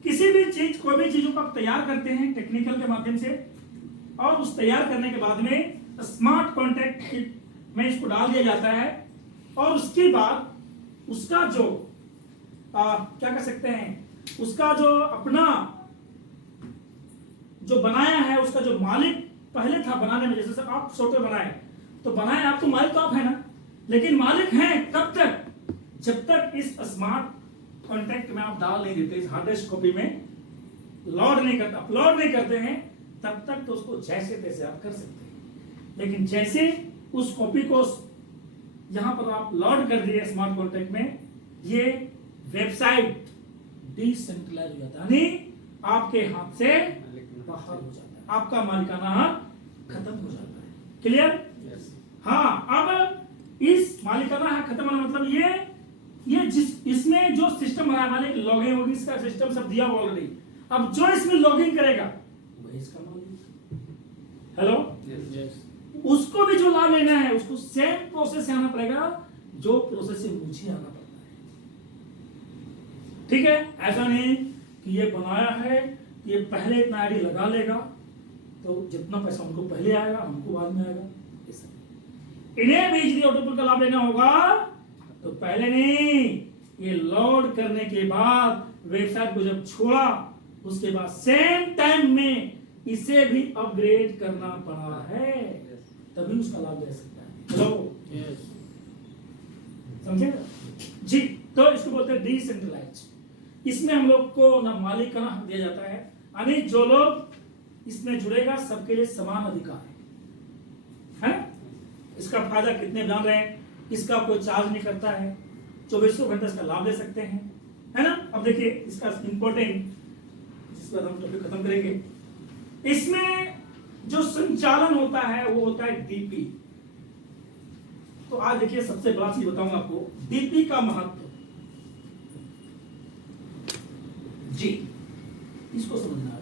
किसी भी चीज, कोई भी चीजों को आप तैयार करते हैं टेक्निकल के माध्यम से, और उस तैयार करने के बाद में स्मार्ट कॉन्ट्रैक्ट में इसको डाल दिया जाता है, और उसके बाद उसका जो क्या कह सकते हैं, उसका जो अपना जो बनाया है, उसका जो मालिक पहले था बनाने में, जैसे आप सॉफ्टवेयर बनाए तो बनाए आप, तो मालिक तो आप है ना, लेकिन मालिक हैं कब तक? जब तक इस स्मार्ट कॉन्ट्रैक्ट में आप डाल नहीं देते, इस हार्ड डिस्क कॉपी में लोड नहीं करते, अपलोड नहीं करते हैं, तब तक तो उसको जैसे तैसे आप कर सकते हैं। लेकिन जैसे उस कॉपी को यहां पर आप लोड कर दिए स्मार्ट कॉन्ट्रैक्ट में, ये वेबसाइट डिसेंट्रलाइज हो जाता है, यानी आपके हाथ से बाहर हो जाता है, आपका मालिकाना हक खत्म हो जाता है। क्लियर? हाँ, अब इस मालिकाना हक खत्म होने मतलब ये जिस इसमें जो सिस्टम बनाया, मालिक लॉगिन होगी, इसका सिस्टम सब दिया ऑलरेडी, अब जो इसमें लॉगिन करेगा वही इसका मालिक। हेलो, उसको भी जो लाभ लेना है उसको सेम प्रोसेस से आना पड़ेगा जो प्रोसेस से मुझे आना पड़ता है। ठीक है? ऐसा नहीं कि ये बनाया है, ये पहले इतना आईडी लगा लेगा तो जितना पैसा उनको पहले आएगा हमको बाद में आएगा। इन्हें बिजली ऑटोपुल का लाभ लेना होगा तो पहले नहीं, ये लोड करने के बाद वेबसाइट को जब छोड़ा उसके बाद सेम टाइम में इसे भी अपग्रेड करना पड़ा है, तभी उसका लाभ ले सकता है। हेलो, समझे जी? तो इसको बोलते हैं डिसेंट्रलाइज। इसमें हम लोग को ना मालिकाना हक दिया जाता है, यानी जो लोग इसमें जुड़ेगा सबके लिए समान अधिकार है। इसका फायदा कितने जान रहे हैं? इसका कोई चार्ज नहीं करता है, 2400 घंटे इसका लाभ ले सकते हैं, है ना। अब देखिए इसका इंपॉर्टेंट, जिस पर हम टॉपिक खत्म करेंगे, इसमें जो संचालन होता है वो होता है डीपी। तो आज देखिए सबसे बड़ा चीज बताऊंगा आपको, डीपी का महत्व जी, इसको समझना है।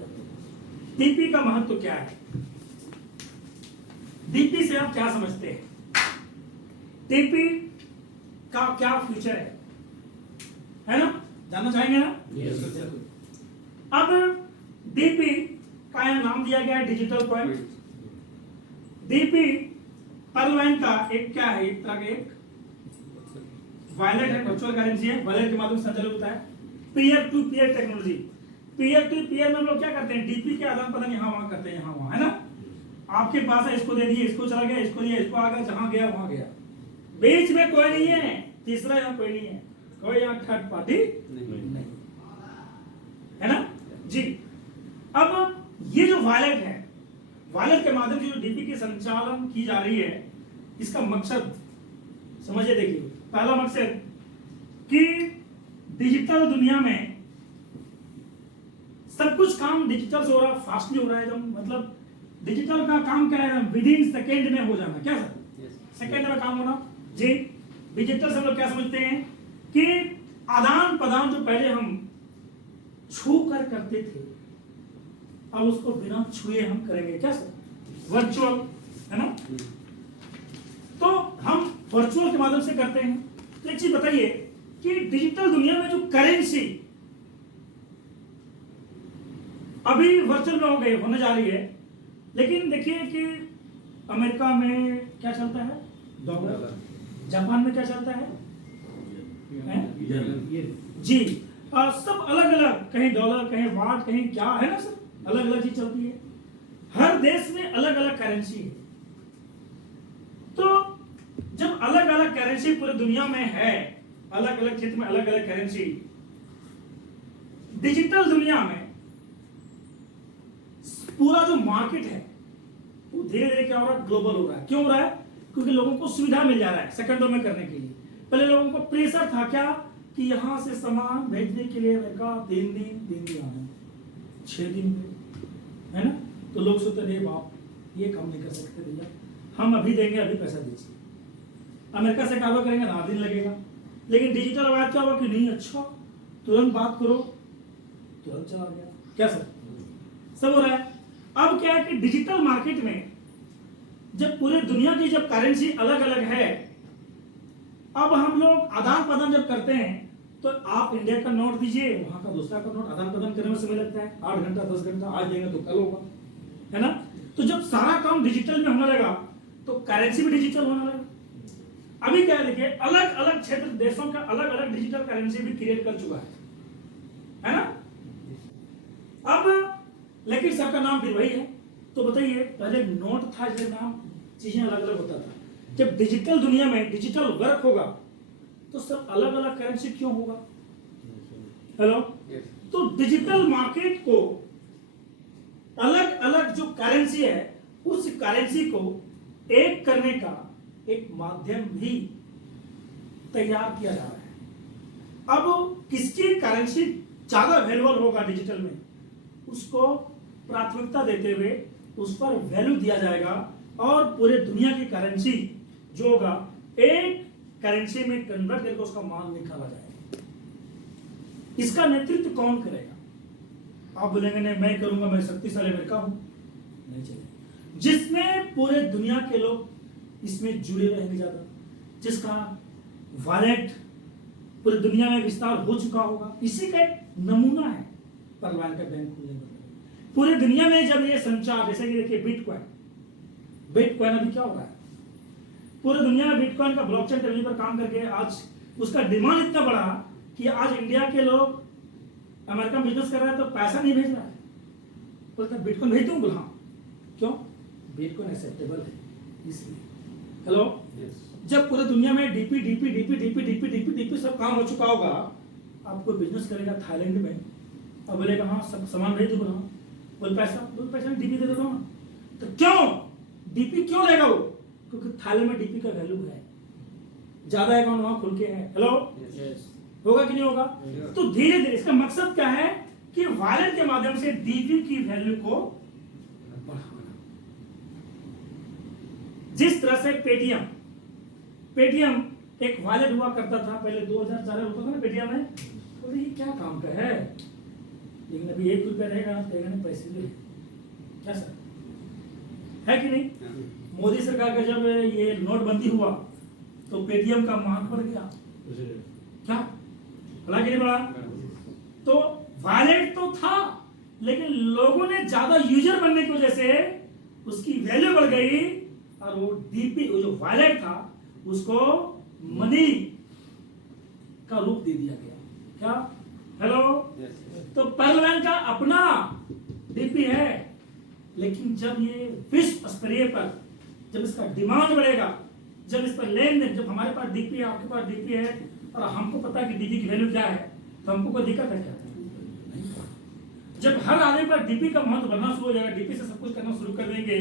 डीपी का महत्व क्या है? डीपी से आप क्या समझते हैं? डीपी का क्या फ्यूचर है ना? जानना चाहेंगे ना? अब डीपी का यह नाम दिया गया है डिजिटल पॉइंट। डीपी परलाइन का एक क्या है, एक तरह का एक वॉलेट है, वर्चुअल करेंसी है, वॉलेट के माध्यम से संचालित होता है। Peer to peer technology, peer to peer में हम लोग क्या करते हैं? डीपी के आदान प्रदान यहाँ वहां करते हैं, यहाँ वहां, है ना। आपके पास है, इसको दे दिए, इसको चला गया, इसको दिया, इसको आ गया, जहां गया वहां गया, बीच में कोई नहीं है, तीसरा यहाँ कोई नहीं है, कोई यहाँ थर्ड पार्टी नहीं। है ना जी। अब ये जो वॉलेट है, वॉलेट के माध्यम से जो डीपी की संचालन की जा रही है, इसका मकसद समझिए। देखिए, पहला मकसद कि डिजिटल दुनिया में सब कुछ काम डिजिटल से हो रहा, फास्टली हो रहा है एकदम। मतलब डिजिटल का काम क्या है, विद इन सेकेंड में हो जाना। क्या सर? सेकेंड में काम होना जी। डिजिटल से हम लोग क्या समझते हैं कि आदान प्रदान जो पहले हम छू कर करते थे, अब उसको बिना छुए हम करेंगे। क्या सर? वर्चुअल, है ना। तो हम वर्चुअल के माध्यम से करते हैं। तो एक चीज बताइए कि डिजिटल दुनिया में जो करेंसी अभी वर्चुअल में हो गई, होने जा रही है, लेकिन देखिए कि अमेरिका में क्या चलता है? डॉलर। जापान में क्या चलता है? जी। सब अलग अलग, कहीं डॉलर, कहीं वाट, कहीं क्या, है ना सर, अलग अलग चीज चलती है। हर देश में अलग अलग करेंसी है। तो जब अलग अलग करेंसी पूरी दुनिया में है, अलग अलग क्षेत्र में अलग अलग करेंसी, डिजिटल दुनिया में पूरा जो मार्केट है वो धीरे धीरे क्या हो रहा है? ग्लोबल हो रहा है। क्यों हो रहा है? क्योंकि लोगों को सुविधा मिल जा रहा है सेकंडों में करने के लिए। पहले लोगों को प्रेशर था क्या कि यहां से सामान भेजने के लिए अमेरिका 3 दिन आना, 6 दिन में, है ना। तो लोग सोचते थे बाप ये काम नहीं कर सकते भैया, हम अभी देंगे, अभी पैसा दीजिए। अमेरिका से कारोबार करेंगे 9 दिन लगेगा। लेकिन डिजिटल बात क्या हुआ कि नहीं, अच्छा तुरंत बात करो, तुरंत चला गया। क्या सर? सब हो रहा है। अब क्या है कि डिजिटल मार्केट में जब पूरे दुनिया की जब करेंसी अलग अलग है, अब हम लोग आदान प्रदान जब करते हैं, तो आप इंडिया का नोट दीजिए, वहां का दूसरा का नोट, आदान प्रदान करने में समय लगता है 8 घंटा 10 घंटा, आज देंगे तो कल होगा, है ना। तो जब सारा काम डिजिटल में होने लगा तो करेंसी भी डिजिटल होने लगा। अभी क्या है, देखिए अलग अलग क्षेत्र देशों का अलग अलग डिजिटल करेंसी भी क्रिएट कर चुका है ना। अब लेकिन सबका नाम फिर वही है। तो बताइए, पहले नोट था, इसलिए नाम चीजें अलग अलग होता था। जब डिजिटल दुनिया में डिजिटल वर्क होगा तो सब अलग अलग करेंसी क्यों होगा? हेलो। तो डिजिटल मार्केट को अलग अलग जो करेंसी है, उस करेंसी को एक करने का एक माध्यम भी तैयार किया जा रहा है। अब किसकी करेंसी ज्यादा वैल्यूएबल होगा डिजिटल में, उसको प्राथमिकता देते हुए उस पर वैल्यू दिया जाएगा, और पूरे दुनिया की करेंसी जो होगा एक करेंसी में कन्वर्ट करके उसका मान निकाला जाएगा। इसका नेतृत्व कौन करेगा? आप बोलेंगे नहीं मैं करूंगा, मैं शक्तिशाली अमेरिका हूं, नहीं चलेगा। जिसमें पूरे दुनिया के लोग इसमें जुड़े रहेंगे ज्यादा, जिसका वॉलेट पूरी दुनिया में विस्तार हो चुका होगा, इसी का एक नमूना है परवान का बैंक खुलने का। पूरी दुनिया में जब ये संचार, जैसे कि देखिए बिटकॉइन अभी क्या हो रहा है, पूरी दुनिया में बिटकॉइन का ब्लॉकचेन टेक्नोलॉजी पर काम करके आज उसका डिमांड इतना बढ़ा कि आज इंडिया के लोग अमेरिका में बिजनेस कर रहे हैं तो पैसा नहीं भेज रहा है, बोलता बिटकॉइन भेज दूं, बोला हाँ, क्यों? बिटकॉइन एक्सेप्टेबल है इसलिए। हेलो। जब पूरी दुनिया में डीपी सब काम हो चुका होगा, आप कोई बिजनेस करेगा थाईलैंड में, अब बोलेगा हाँ सब सामान भेज दो, बोल पैसा डीपी दे दो ना। तो क्यों डीपी क्यों लेगा वो? क्योंकि थाईलैंड में डीपी का वैल्यू है ज्यादा, अकाउंट वहां खुल के है। हेलो। होगा कि नहीं होगा? तो धीरे धीरे इसका मकसद क्या है कि वॉलेट के माध्यम से डीपी की वैल्यू को बढ़ाना। जिस तरह से पेटीएम एक वॉलेट हुआ करता था पहले, 2004 होता था ना पेटीएम में, तो ये क्या काम का है, लेकिन अभी 1 रुपया रहेगा तो कहना पैसे भी क्या सर, है कि नहीं? मोदी सरकार का जब ये नोटबंदी हुआ तो पेटीएम का मान बढ़ गया, क्या हालांकि नहीं बढ़ा? तो वॉलेट तो था, लेकिन लोगों ने ज्यादा यूजर बनने की वजह से उसकी वैल्यू बढ़ गई, और वो डीपी जो वॉलेट था उसको मनी का रूप दे दिया गया। क्या? हेलो। तो पर्लवैन का अपना डीपी है, लेकिन जब ये विश्व स्तरीय पर जब इसका डिमांड बढ़ेगा, जब इस पर लेन देन, जब हमारे पास डीपी है, आपके पास डीपी है, और हमको पता है कि डीपी की वैल्यू क्या है, तो हमको कोई दिक्कत है क्या? जब हर आदमी पर डीपी का महत्व बढ़ना शुरू हो जाएगा, डीपी से सब कुछ करना शुरू कर देंगे,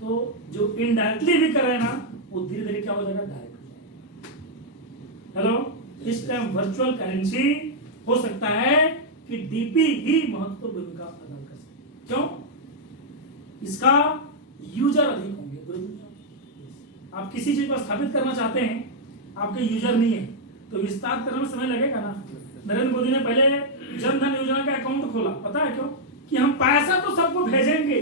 तो जो इनडायरेक्टली भी कर रहे हैं ना, वो धीरे धीरे क्या हो जाएगा, डायरेक्ट हो जाएगा। हेलो, इस टाइम वर्चुअल करेंसी हो सकता है कि डीपी ही महत्वपूर्ण भूमिका अदा कर सकते। क्यों? इसका यूजर अधिक होंगे पूरी दुनिया में। आप किसी चीज को स्थापित करना चाहते हैं, आपके यूजर नहीं है, तो विस्तार करने में समय लगेगा ना। नरेंद्र मोदी ने पहले जन धन योजना का अकाउंट खोला, पता है क्यों? कि हम पैसा तो सबको भेजेंगे,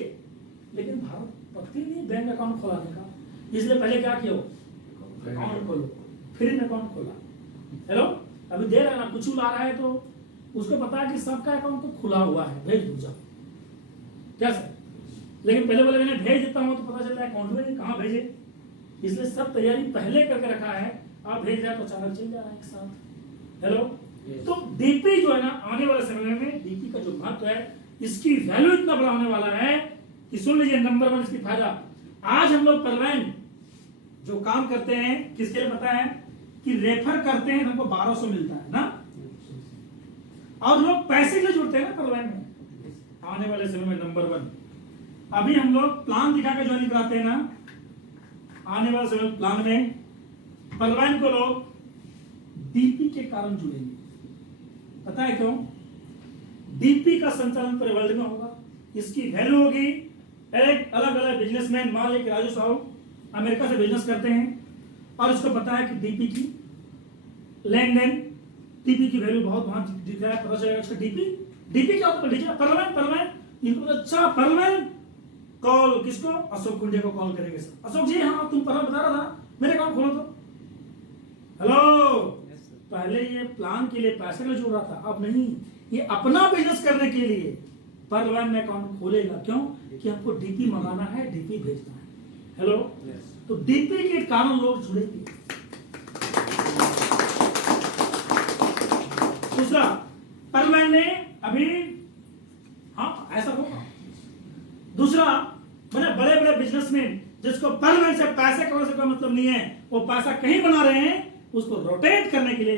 लेकिन भारत पत्ती नहीं बैंक अकाउंट खोलाने का, इसलिए पहले क्या किया, अकाउंट खोलो, फ्री में अकाउंट खोला। हेलो, अभी दे रहा है ना, कुछ ला रहा है तो उसको पता है कि सबका अकाउंट तो खुला हुआ है, भेज दो जाओ, क्या सर? लेकिन पहले बोले मैंने भेज देता हूं तो पता चलता है अकाउंट में कहां भेजे, इसलिए सब तैयारी पहले करके रखा है, आप भेज रहे तो अचानक चल जा रहा है एक साथ। हेलो, तो डीपी जो है ना, आने वाले समय में डीपी का जो महत्व है, इसकी वैल्यू इतना बड़ा होने वाला है कि सुन लीजिए, नंबर 1 इसकी फायदा। आज हम लोग परलाइन जो काम करते हैं, किसके लिए पता है कि रेफर करते हैं, हमको 1200 मिलता है ना, और लोग पैसे के लिए जुड़ते हैं ना परलाइन में। आने वाले समय में नंबर 1, अभी हम लोग प्लान दिखा के ज्वाइन कराते हैं ना, आने वाले समय प्लान में परलाइन को लोग डीपी के कारण जुड़ेंगे। पता है क्यों? डीपी का संचालन पूरे वर्ल्ड में होगा, इसकी वैल्यू होगी। एक अलग अलग बिजनेसमैन, मान लीजिए राजू साहब अमेरिका से बिजनेस करते हैं और उसको पता है कि डीपी की लेन देन, डीपी की वैल्यू बहुत वहां दिख रहा है, पता चलेगा उसका डीपी। डीपी क्या होता है? परलाइन इनको अच्छा, परलाइन कॉल किसको? अशोक कुंडे को कॉल करेंगे। सर अशोक जी, हाँ तुम परलाइन बता रहा था, मेरे अकाउंट खोलो तो। हेलो, पहले ये प्लान के लिए पैसे के लिए जुड़ रहा था, अब नहीं, ये अपना बिजनेस करने के लिए परलाइन में अकाउंट खोलेगा। क्यों? कि हमको डीपी मंगाना है, डीपी भेजना है। हेलो, तो डीपी के कारण लोग जुड़ेंगे। दूसरा, परलाइन ने अभी, हाँ ऐसा होगा। दूसरा, मैंने बड़े बड़े बिजनेसमैन जिसको परलाइन से पैसे कमाने से कोई मतलब नहीं है, वो पैसा कहीं बना रहे हैं, उसको रोटेट करने के लिए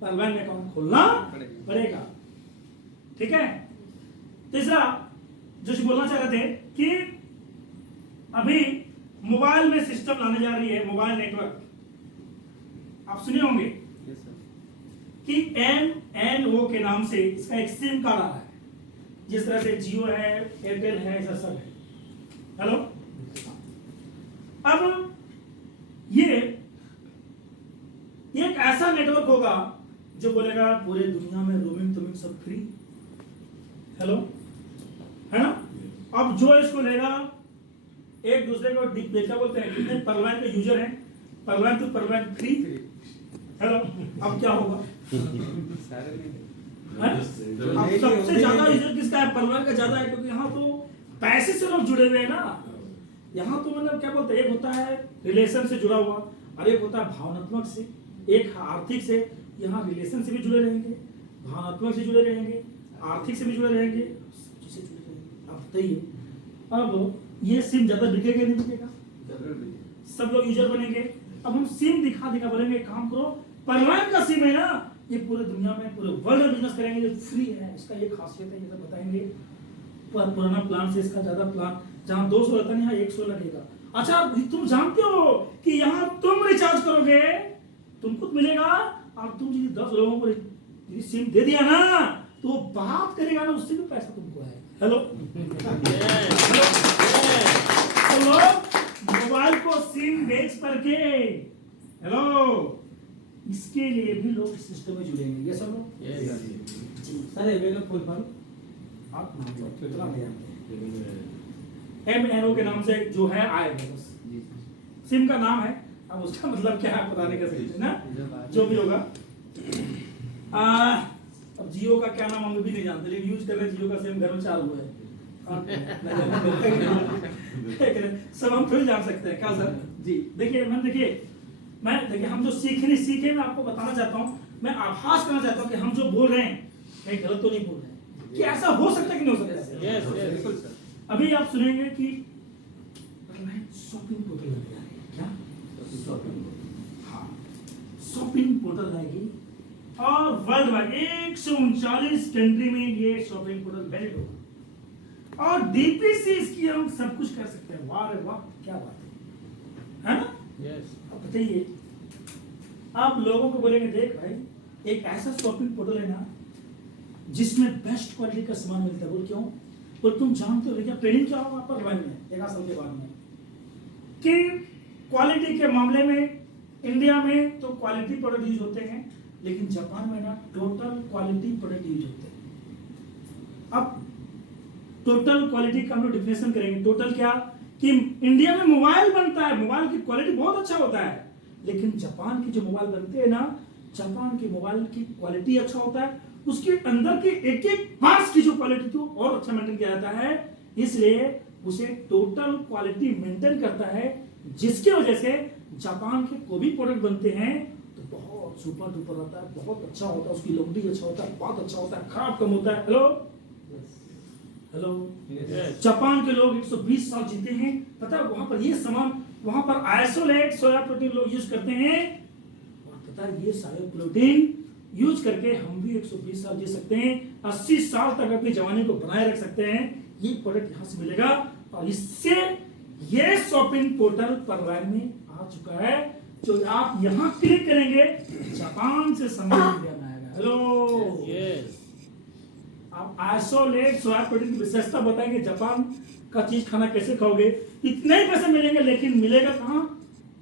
परलाइन में अकाउंट खोलना पड़ेगा। ठीक है। तीसरा जो बोलना चाह रहे थे कि अभी मोबाइल में सिस्टम लाने जा रही है, मोबाइल नेटवर्क, आप सुने होंगे कि MNO के नाम से इसका एक सिम कार्ड आ रहा है, जिस तरह से जियो है, एयरटेल है, ऐसा सब है। हेलो, अब ये एक ऐसा नेटवर्क होगा जो बोलेगा पूरे दुनिया में रोमिंग तुमिंग सब फ्री। हेलो, है ना? अब जो इसको लेगा, एक दूसरे को क्या बोलते हैं, कितने परलाइन के यूजर हैं, परलाइन टू परलाइन फ्री। हेलो, अब क्या होगा? अब सबसे ज्यादा यूजर किसका है? परलाइन का ज्यादा है, क्योंकि यहाँ तो पैसे से लोग जुड़े हुए हैं ना। यहाँ तो मतलब क्या बोलते हैं, एक होता है रिलेशन से जुड़ा हुआ और एक होता है भावनात्मक से, एक आर्थिक से। यहाँ रिलेशन से भी जुड़े रहेंगे, भावनात्मक से जुड़े रहेंगे, आर्थिक से भी जुड़े रहेंगे, से जुड़े रहेंगे। अब बताइए, अब ये सिम ज्यादा बिकेगा नहीं बिकेगा? सब लोग यूजर बनेंगे। अब हम सिम दिखा बोलेंगे काम करो, परलाइन का सिम है ना, ये पूरे दुनिया में, पूरे वर्ल्ड में बिजनेस करेंगे, जो फ्री है, इसका ये खासियत है, ये सब बताएंगे। पुराना प्लान से इसका ज्यादा प्लान, जहां 200 रहता है यहाँ 100 लगेगा। अच्छा, तुम जानते हो कि यहाँ तुम रिचार्ज करोगे तुमको मिलेगा, और तुम यदि 10 लोगों को सिम दे दिया ना, तो वो बात करेगा ना, उससे भी पैसा तुमको है। हेलो, तो लोग मोबाइल को सिम बेच करके, हेलो, इसके लिए भी लोग सिस्टम में जुड़ेंगे। ये सब लोग सर एवेलो फुल फॉर्म आप MNO के नाम से जो है आएगा, बस सिम का नाम है। अब उसका मतलब क्या है पता नहीं कर सकते ना, जो भी होगा। अब जियो का क्या नाम हम भी नहीं जानते, लेकिन यूज कर रहे जियो का सिम घर में चालू है। सब हम थोड़ी जान सकते हैं क्या सर जी? देखिए मैं हम जो सीखे मैं आपको बताना चाहता हूँ, मैं आभास करना चाहता हूँ कि हम जो बोल रहे हैं कहीं गलत तो नहीं बोल रहे हैं, कि ऐसा हो सकता है कि नहीं हो सकता। बिल्कुल सर। अभी आप सुनेंगे कि शॉपिंग पोर्टल लग रहा है, क्या? हाँ, शॉपिंग पोर्टल आएगी और वर्ल्ड वाइड 139 कंट्री में ये शॉपिंग पोर्टल वैलिड होगा और डीपीसी इसकी हम सब कुछ कर सकते हैं। वाह रे वाह, क्या बात है ना? यस। अब बताइए, आप लोगों को बोलेंगे देख भाई, एक ऐसा शॉपिंग पोर्टल है ना जिसमें बेस्ट क्वालिटी का सामान मिलता है। बोल क्यों? बोल तुम जानते हो क्या ट्रेनिंग क्या होगा आपका रिवाइंड में 1 साल के बाद में कि क्वालिटी के मामले में इंडिया में तो क्वालिटी प्रोडक्ट यूज होते हैं, लेकिन जापान में ना टोटल क्वालिटी प्रोडक्ट यूज होते हैं। अब टोटल क्वालिटी का हम लोग डिफिनेशन करेंगे। टोटल क्या कि इंडिया में मोबाइल बनता है, मोबाइल की क्वालिटी बहुत अच्छा होता है, लेकिन जापान की जो मोबाइल बनते हैं ना, जापान के मोबाइल की क्वालिटी अच्छा होता है, उसके अंदर के एक एक पार्ट्स की जो क्वालिटी थी और अच्छा मेंटेन किया जाता है, इसलिए उसे टोटल क्वालिटी मेंटेन करता है, जिसकी वजह से जापान के कोई भी प्रोडक्ट बनते हैं तो बहुत सुपर डुपर होता है, बहुत अच्छा होता है, उसकी लॉन्गेविटी अच्छा होता है, बहुत अच्छा होता है, खराब कम होता है। हेलो हेलो, जापान के लोग 120 साल जीते हैं। पता है वहां पर ये सामान, वहां पर आइसोलेट सोया प्रोटीन लोग यूज करते हैं, और पता है ये सारे प्रोटीन यूज करके हम भी 120 साल जी सकते हैं, 80 साल तक अपनी जवानी को बनाए रख सकते हैं। ये प्रोडक्ट यहां से मिलेगा और इससे ये शॉपिंग पोर्टल पर में आ चुका है, जो आप यहां क्लिक करेंगे जापान से सामान इंडिया में आएगा। Hello yes. आप आइसोलेट सोया प्रोटीन की विशेषता बताएंगे, जापान का चीज खाना कैसे खाओगे, इतने ही पैसे मिलेंगे, लेकिन मिलेगा कहां?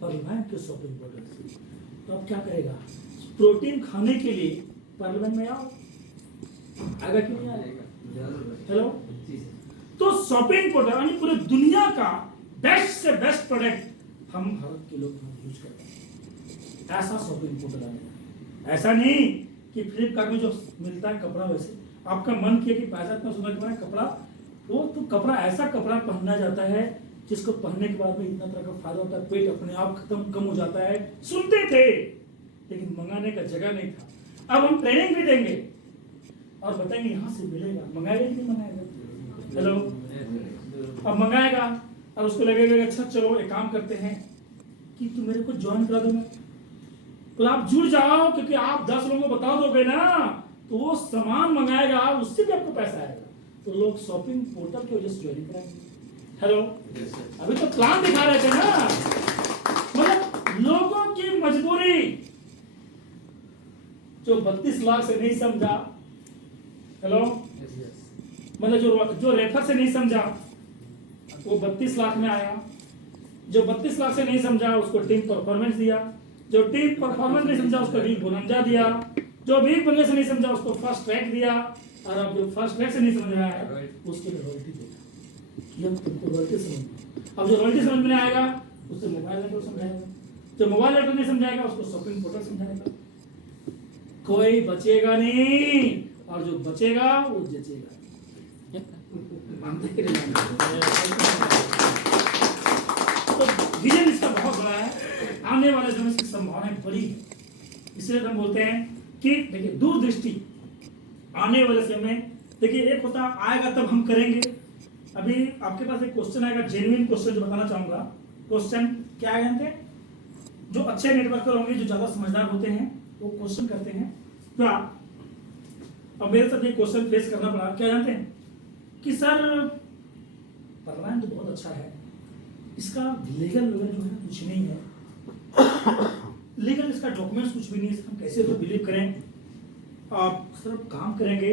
पार्लियामेंट के शॉपिंग पोर्टल से। तो आप क्या करेगा? प्रोटीन खाने के लिए पार्लियामेंट में आओ, आएगा कि नहीं आएगा? हेलो, तो शॉपिंग पोर्टल यानी पूरी दुनिया का बेस्ट से बेस्ट प्रोडक्ट हम भारत के लोग यूज करते हैं। ऐसा शॉपिंग पोर्टल आएगा, ऐसा नहीं कि फ्लिपकार्ट में जो मिलता है कपड़ा, वैसे आपका मन किया कि पैसा इतना सुंदर कपड़ा, कपड़ा वो तो कपड़ा ऐसा कपड़ा पहनना जाता है जिसको पहनने के बाद में इतना तरह का फायदा होता है, पेट अपने आप खत्म कम हो जाता है। सुनते थे लेकिन मंगाने का जगह नहीं था। अब हम ट्रेनिंग भी देंगे और बताएंगे यहां से मिलेगा, मंगाएगा कि नहीं मंगाएगा? हेलो, अब मंगाएगा और उसको लगेगा अच्छा चलो एक काम करते हैं कि तुम मेरे को ज्वाइन करा दो, मैं तो आप जुड़ जाओ, क्योंकि आप 10 लोगों को बता दोगे ना तो वो सामान मंगाएगा, उससे भी आपको पैसा आएगा। तो लोग शॉपिंग पोर्टल की वजह से ज्वाइन कराएंगे। हेलो, अभी तो प्लान दिखा रहे थे ना, मतलब लोगों की मजबूरी जो 32 लाख से नहीं समझा, हेलो, मतलब जो रेफर से नहीं समझा वो 32 लाख में आया, जो 32 लाख से नहीं समझा उसको टीम परफॉर्मेंस दिया, जो टीम परफॉर्मेंस नहीं समझा उसको वीक बोनंजा दिया, जो वीक बनने से नहीं समझा उसको फर्स्ट ट्रैक दिया, और अब जो फर्स्ट ट्रैक से नहीं समझ रहा है उसके लिए रॉयल्टी देगा। ये तुमको रॉयल्टी समझ, अब जो रॉयल्टी समझ में आएगा उससे मोबाइल नेटवर्क समझाएगा, जो मोबाइल नेटवर्क नहीं समझाएगा उसको शॉपिंग पोर्टल समझाएगा। कोई बचेगा नहीं, और जो बचेगा वो जचेगा। मानते कि नहीं मानते? तो विजन इसका बहुत बड़ा है, आने वाले समय की संभावनाएं बड़ी है, इसलिए हम बोलते हैं कि देखिए दूरदृष्टि आने वाले समय। देखिए एक होता आएगा तब हम करेंगे। अभी आपके पास एक क्वेश्चन आएगा, जेन्युइन क्वेश्चन जो बताना चाहूंगा। क्वेश्चन क्या है जानते हैं? जो अच्छे नेटवर्कर होंगे, जो ज्यादा समझदार होते हैं, वो क्वेश्चन करते हैं क्या, अब मेरे साथ ये क्वेश्चन फेस करना पड़ा। क्या जानते हैं कि सर पार्लियामेंट तो बहुत अच्छा है, इसका लीगल जो है कुछ नहीं है, लीगल इसका डॉक्यूमेंट्स कुछ भी नहीं है, हम कैसे तो बिलीव करें? आप सर काम करेंगे।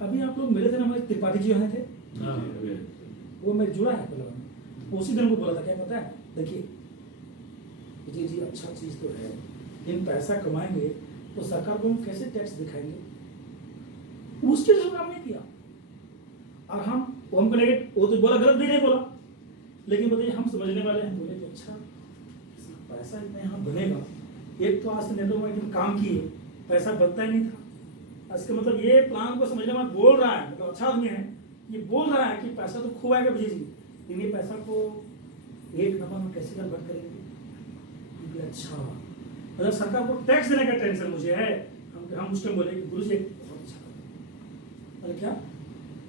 अभी आप लोग मिले थे ना, हमारे त्रिपाठी जी आए थे, वो मैं जुड़ा है पहले, उसी दिन को बोला था क्या पता है, देखिए विजय जी अच्छा चीज तो है, लेकिन पैसा कमाएंगे तो सरकार को हम कैसे टैक्स दिखाएंगे? उसके लिए काम नहीं किया, और हमको लगे वो तो बोला, गलत भी नहीं बोला, लेकिन बताइए हम समझने वाले हैं, बोले कि अच्छा पैसा इतना यहाँ बनेगा। एक तो आज से नेटवर्क मार्केटिंग काम किए, पैसा बनता ही नहीं था। इसका मतलब ये प्लान को समझने में बोल रहा है, मतलब अच्छा आदमी है, ये बोल रहा है कि पैसा तो खूब आएगा विजय जी, लेकिन ये पैसा को एक नंबर में कैसे कन्वर्ट करेंगे? अच्छा, मतलब सरकार को टैक्स देने का टेंशन मुझे है। हम उस टाइम बोले कि गुरु जी बहुत अच्छा लगा। अरे क्या?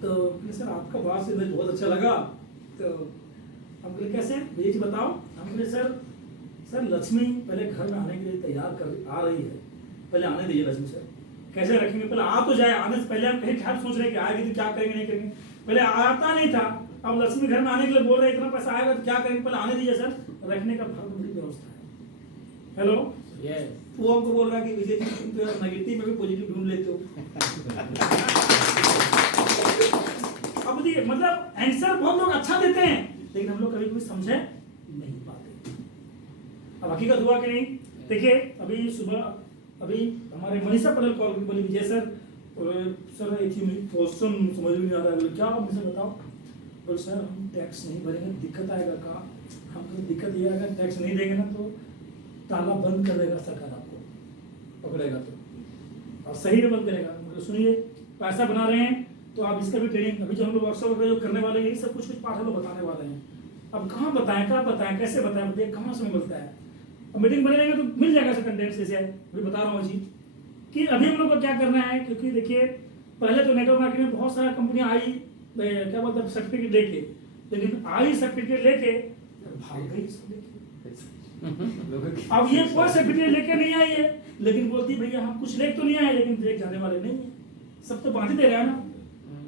तो सर आपका बात से मुझे बहुत अच्छा लगा। तो हम बोले कैसे विजय जी बताओ? हम बोले सर लक्ष्मी पहले घर में आने के लिए तैयार कर आ रही है, पहले आने दीजिए लक्ष्मी सर, कैसे रखेंगे, पहले आ तो जाए, आने से पहले हम कहीं क्या सोच रहे हैं कि आएगी तो क्या करेंगे नहीं करेंगे, पहले आता नहीं था, अब लक्ष्मी घर में आने के लिए बोल रहे इतना पैसा आएगा तो क्या करेंगे, पहले आने दीजिए सर, रखने का बहुत बड़ी व्यवस्था है। हेलो, वो हमको बोल रहा है कि विजय जी तुम तो यार नेगेटिव में भी पॉजिटिव ढूंढ लेते हो। अब देखिए मतलब आंसर बहुत लोग अच्छा देते हैं, लेकिन हम लोग कभी कभी समझे नहीं पाते। अब हकीकत हुआ कि नहीं, देखिए अभी सुबह अभी हमारे मनीषा पटेल कॉल की, बोली विजय सर, सर एक ही क्वेश्चन समझ में नहीं आ रहा है, बोले क्या आप मुझे बताओ, बोले सर हम टैक्स नहीं भरेंगे दिक्कत आएगा का, हमको दिक्कत ये आएगा टैक्स नहीं देंगे ना तो ताला बंद कर देगा सरकार, आपको पकड़ेगा तो, और सही में बंद करेगा। मतलब सुनिए पैसा बना रहे हैं तो आप इसका भी ट्रेनिंग, अभी जो हम लोग वर्कशॉप वगैरह जो करने वाले हैं, यही सब कुछ पाठ हम लोग बताने वाले हैं। अब कहाँ बताएं, क्या बताएं, कैसे बताएं, बताइए कहाँ से मिलता है, अब मीटिंग बनेगा तो मिल जाएगा ऐसा कंटेंट, जैसे अभी बता रहा हूँ जी कि अभी हम लोग को क्या करना है, क्योंकि देखिए पहले तो नेटवर्क मार्केटिंग में बहुत सारा कंपनियां आई, क्या बोलते हैं सर्टिफिकेट लेके, लेकिन आई सर्टिफिकेट लेके भाग गई सब लेके। अब ये कोई सर्टिफिकेट लेके नहीं आई है, लेकिन बोलती भैया हम कुछ लेके तो नहीं आए, लेकिन लेके जाने वाले नहीं है, सब तो बांट दे रहा है ना।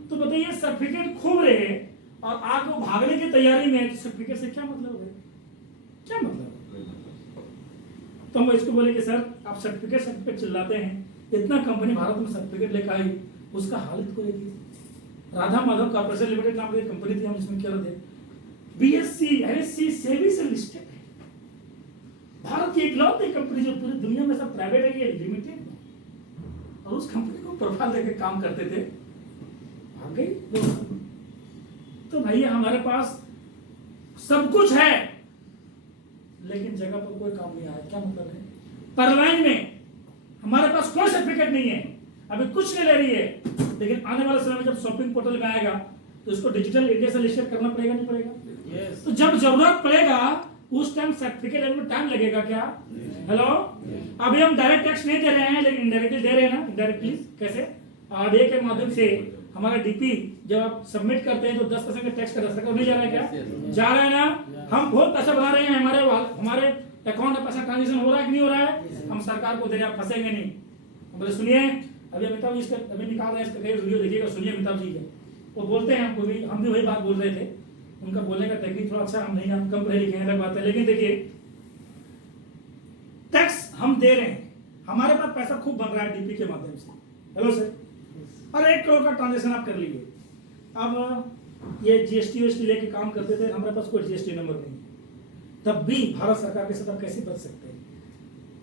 तो बताइए सर्टिफिकेट खूब रहे और आगे वो भागने की तैयारी में, तो सर्टिफिकेट से क्या मतलब है, क्या मतलब है? तो हम इसको बोले कि सर आप सर्टिफिकेट चिल्लाते हैं, इतना कंपनी भारत में सर्टिफिकेट लेकर आई, उसका हालत को देखिए। राधा माधव कॉर्पोरेशन लिमिटेड नाम की कंपनी थी, हम इसमें क्या थे, बीएससी एनएससी सेबी से लिस्टेड है, भारत की इकलौती कंपनी जो पूरी दुनिया में सब प्राइवेट है, ये लिमिटेड है, और उस कंपनी को प्रोफाइल देके काम करते थे, भाग गई। तो भैया हमारे पास सब कुछ है, लेकिन जगह पर कोई काम नहीं आया, क्या मतलब है? परलाइन में हमारे पास कोई सर्टिफिकेट नहीं है, अभी कुछ नहीं ले रही है, लेकिन आने वाले समय में जब शॉपिंग पोर्टल में आएगा तो इसको डिजिटल इंडिया से लिस्टेड करना पड़ेगा नहीं पड़ेगा? तो जब जरूरत पड़ेगा उस टाइम सर्टिफिकेट लेने में टाइम लगेगा क्या? हेलो, अभी हम डायरेक्ट टैक्स नहीं दे रहे हैं, लेकिन इनडायरेक्टली दे रहे हैं ना। इनडायरेक्टली कैसे? आरडीए के माध्यम से हमारा डीपी जब आप सबमिट करते हैं तो 10% का टैक्स का सरकार नहीं जा रहा है क्या? जा रहा है ना। हम बहुत पैसा बना रहे हैं, हमारे अकाउंट में पैसा ट्रांजेक्शन हो रहा है कि नहीं हो रहा है? हम सरकार को दे रहे हैं, आप फंसेंगे नहीं। बोले सुनिए, अभी अमिताभ जी इसका अभी निकाल रहे हैं, इसका वीडियो देखिएगा, सुनिए अमिताभ जी का, वो बोलते हैं, हमको भी हम भी वही बात बोल रहे थे, उनका बोलने का टेक्निक थोड़ा अच्छा, हम नहीं, हम कम पढ़े लिखे हैं, अलग बात है, लेकिन देखिए टैक्स हम दे रहे हैं, हमारे पास पैसा खूब बन रहा है डीपी के माध्यम से। हेलो सर, और 1 करोड़ का ट्रांजेक्शन आप कर लीजिए। अब ये जीएसटी लेके काम करते थे, हमारे पास कोई जीएसटी नंबर नहीं, तब भी भारत सरकार के साथ आप कैसे बच सकते हैं?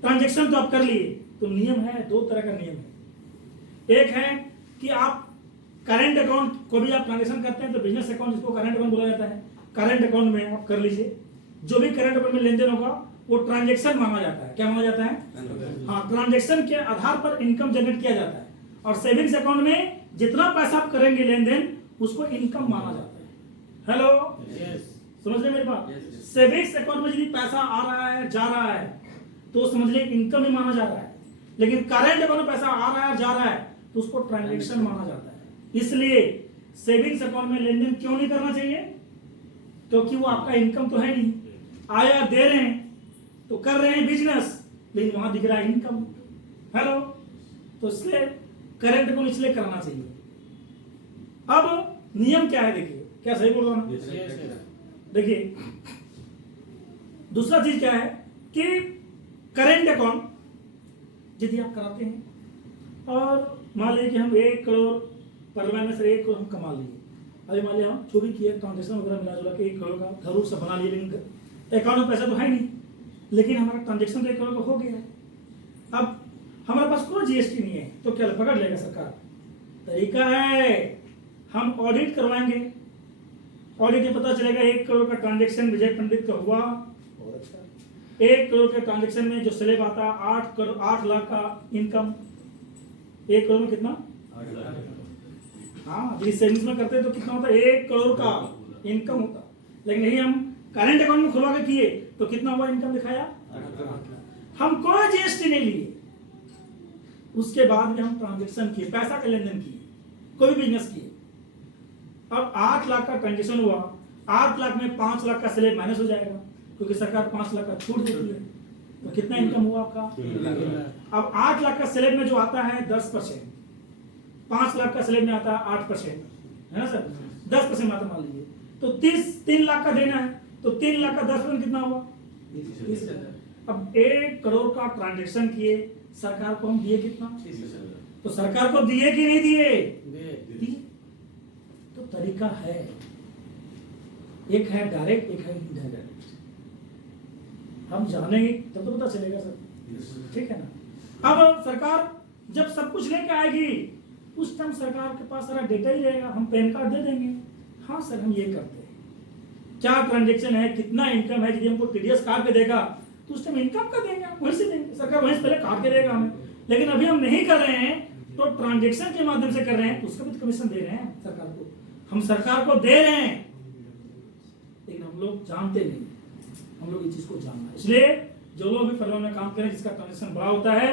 ट्रांजेक्शन तो आप कर लिए, तो नियम है, 2 तरह का नियम है। एक है कि आप करंट अकाउंट को भी आप ट्रांजेक्शन करते हैं तो बिजनेस अकाउंट, जिसको करंट अकाउंट बोला जाता है, करंट अकाउंट में आप कर लीजिए, जो भी करंट अकाउंट में लेन देन होगा वो ट्रांजेक्शन माना जाता है। क्या माना जाता है? हाँ, ट्रांजेक्शन के आधार पर इनकम जनरेट किया जाता है, और सेविंग्स अकाउंट में जितना पैसा आप करेंगे लेन देन उसको इनकम माना जाता है। हेलो, समझ रहे मेरी बात? सेविंग्स अकाउंट में यदि पैसा आ रहा है जा रहा है तो समझ ले इनकम ही माना जा रहा है, लेकिन करंट अकाउंट में पैसा आ रहा है जा रहा है तो उसको ट्रांजेक्शन माना जाता है। इसलिए सेविंग्स अकाउंट में लेन देन क्यों नहीं करना चाहिए? क्योंकि वो आपका इनकम तो है नहीं, आया दे रहे हैं तो कर रहे हैं बिजनेस, लेकिन वहां दिख रहा है इनकम। हेलो, तो इसलिए करंट को इसलिए करना चाहिए। अब नियम क्या है, देखिए क्या सही बोल रहा हूं? देखिए दूसरा चीज क्या है कि करंट अकाउंट यदि आप कराते हैं और मान लीजिए कि हम 1 करोड़ परिवार में से 1 करोड़ हम कमा लिए, अभी मान लिया हम जो भी किया ट्रांजेक्शन वगैरह मिला जुला के 1 करोड़ का घर से बना लिए, लेकिन अकाउंट में पैसा तो है नहीं, लेकिन हमारा ट्रांजेक्शन तो 1 करोड़ का हो गया है। अब हमारे पास कोई जीएसटी नहीं है, तो क्या पकड़ लेगा सरकार? तरीका है, हम ऑडिट करवाएंगे, ऑडिट में पता चलेगा 1 करोड़ का ट्रांजेक्शन विजय पंडित का हुआ, और अच्छा 1 करोड़ के ट्रांजेक्शन में जो स्लैब आता है 8 लाख का इनकम, 1 करोड़ में कितना? 8 लाख। हाँ, यदि सेविंग्स में करते तो कितना होता है? 1 करोड़ का इनकम होता, लेकिन यही हम करंट अकाउंट में खुलवा के किए तो कितना हुआ इनकम दिखाया? 8 लाख। हम कोई जीएसटी नहीं लिए, उसके बाद में हम ट्रांजेक्शन किए, पैसा का लेन देन किए, कोई बिजनेस किए। अब 8 लाख का ट्रांजेक्शन हुआ, 8 लाख में 5 लाख का स्लैब माइनस हो जाएगा, क्योंकि सरकार 5 लाख का छूट देती है। तो कितना इनकम हुआ आपका? 3 लाख। अब 8 लाख का स्लैब में जो आता है 10%, 5 लाख का स्लैब में आता है 8%, है ना सर? 10% आता मान लीजिए, तो 3 लाख का देना है, तो 3 लाख का 10% कितना हुआ? 30,000। अब 1 करोड़ का ट्रांजेक्शन किए, सरकार को हम दिए कितना? 30,000। तो सरकार को दिए कि नहीं दिए? दे। तो तरीका है, एक है डायरेक्ट, एक है इनडायरेक्ट। हम जानेंगे तब तो पता चलेगा सर, ठीक है ना? अब सरकार जब सब कुछ लेके आएगी उस टाइम सरकार के पास सारा डेटा ही रहेगा, हम पैन कार्ड दे देंगे, हाँ सर हम ये करते हैं, क्या ट्रांजेक्शन है, कितना इनकम है, यदि हमको टीडीएस काट के देगा तो उस टाइम इनकम का देंगे, वहीं से देंगे, सरकार वहीं से पहले काट के देगा हमें। लेकिन अभी हम नहीं कर रहे हैं तो ट्रांजेक्शन के माध्यम से कर रहे हैं, तो उसका भी कमीशन दे रहे हैं सरकार को, हम सरकार को दे रहे हैं, लेकिन हम लोग जानते नहीं, हम लोग इस चीज को जानना है। इसलिए जो लोग भी फर्म में काम करें जिसका ट्रांजेक्शन बड़ा होता है,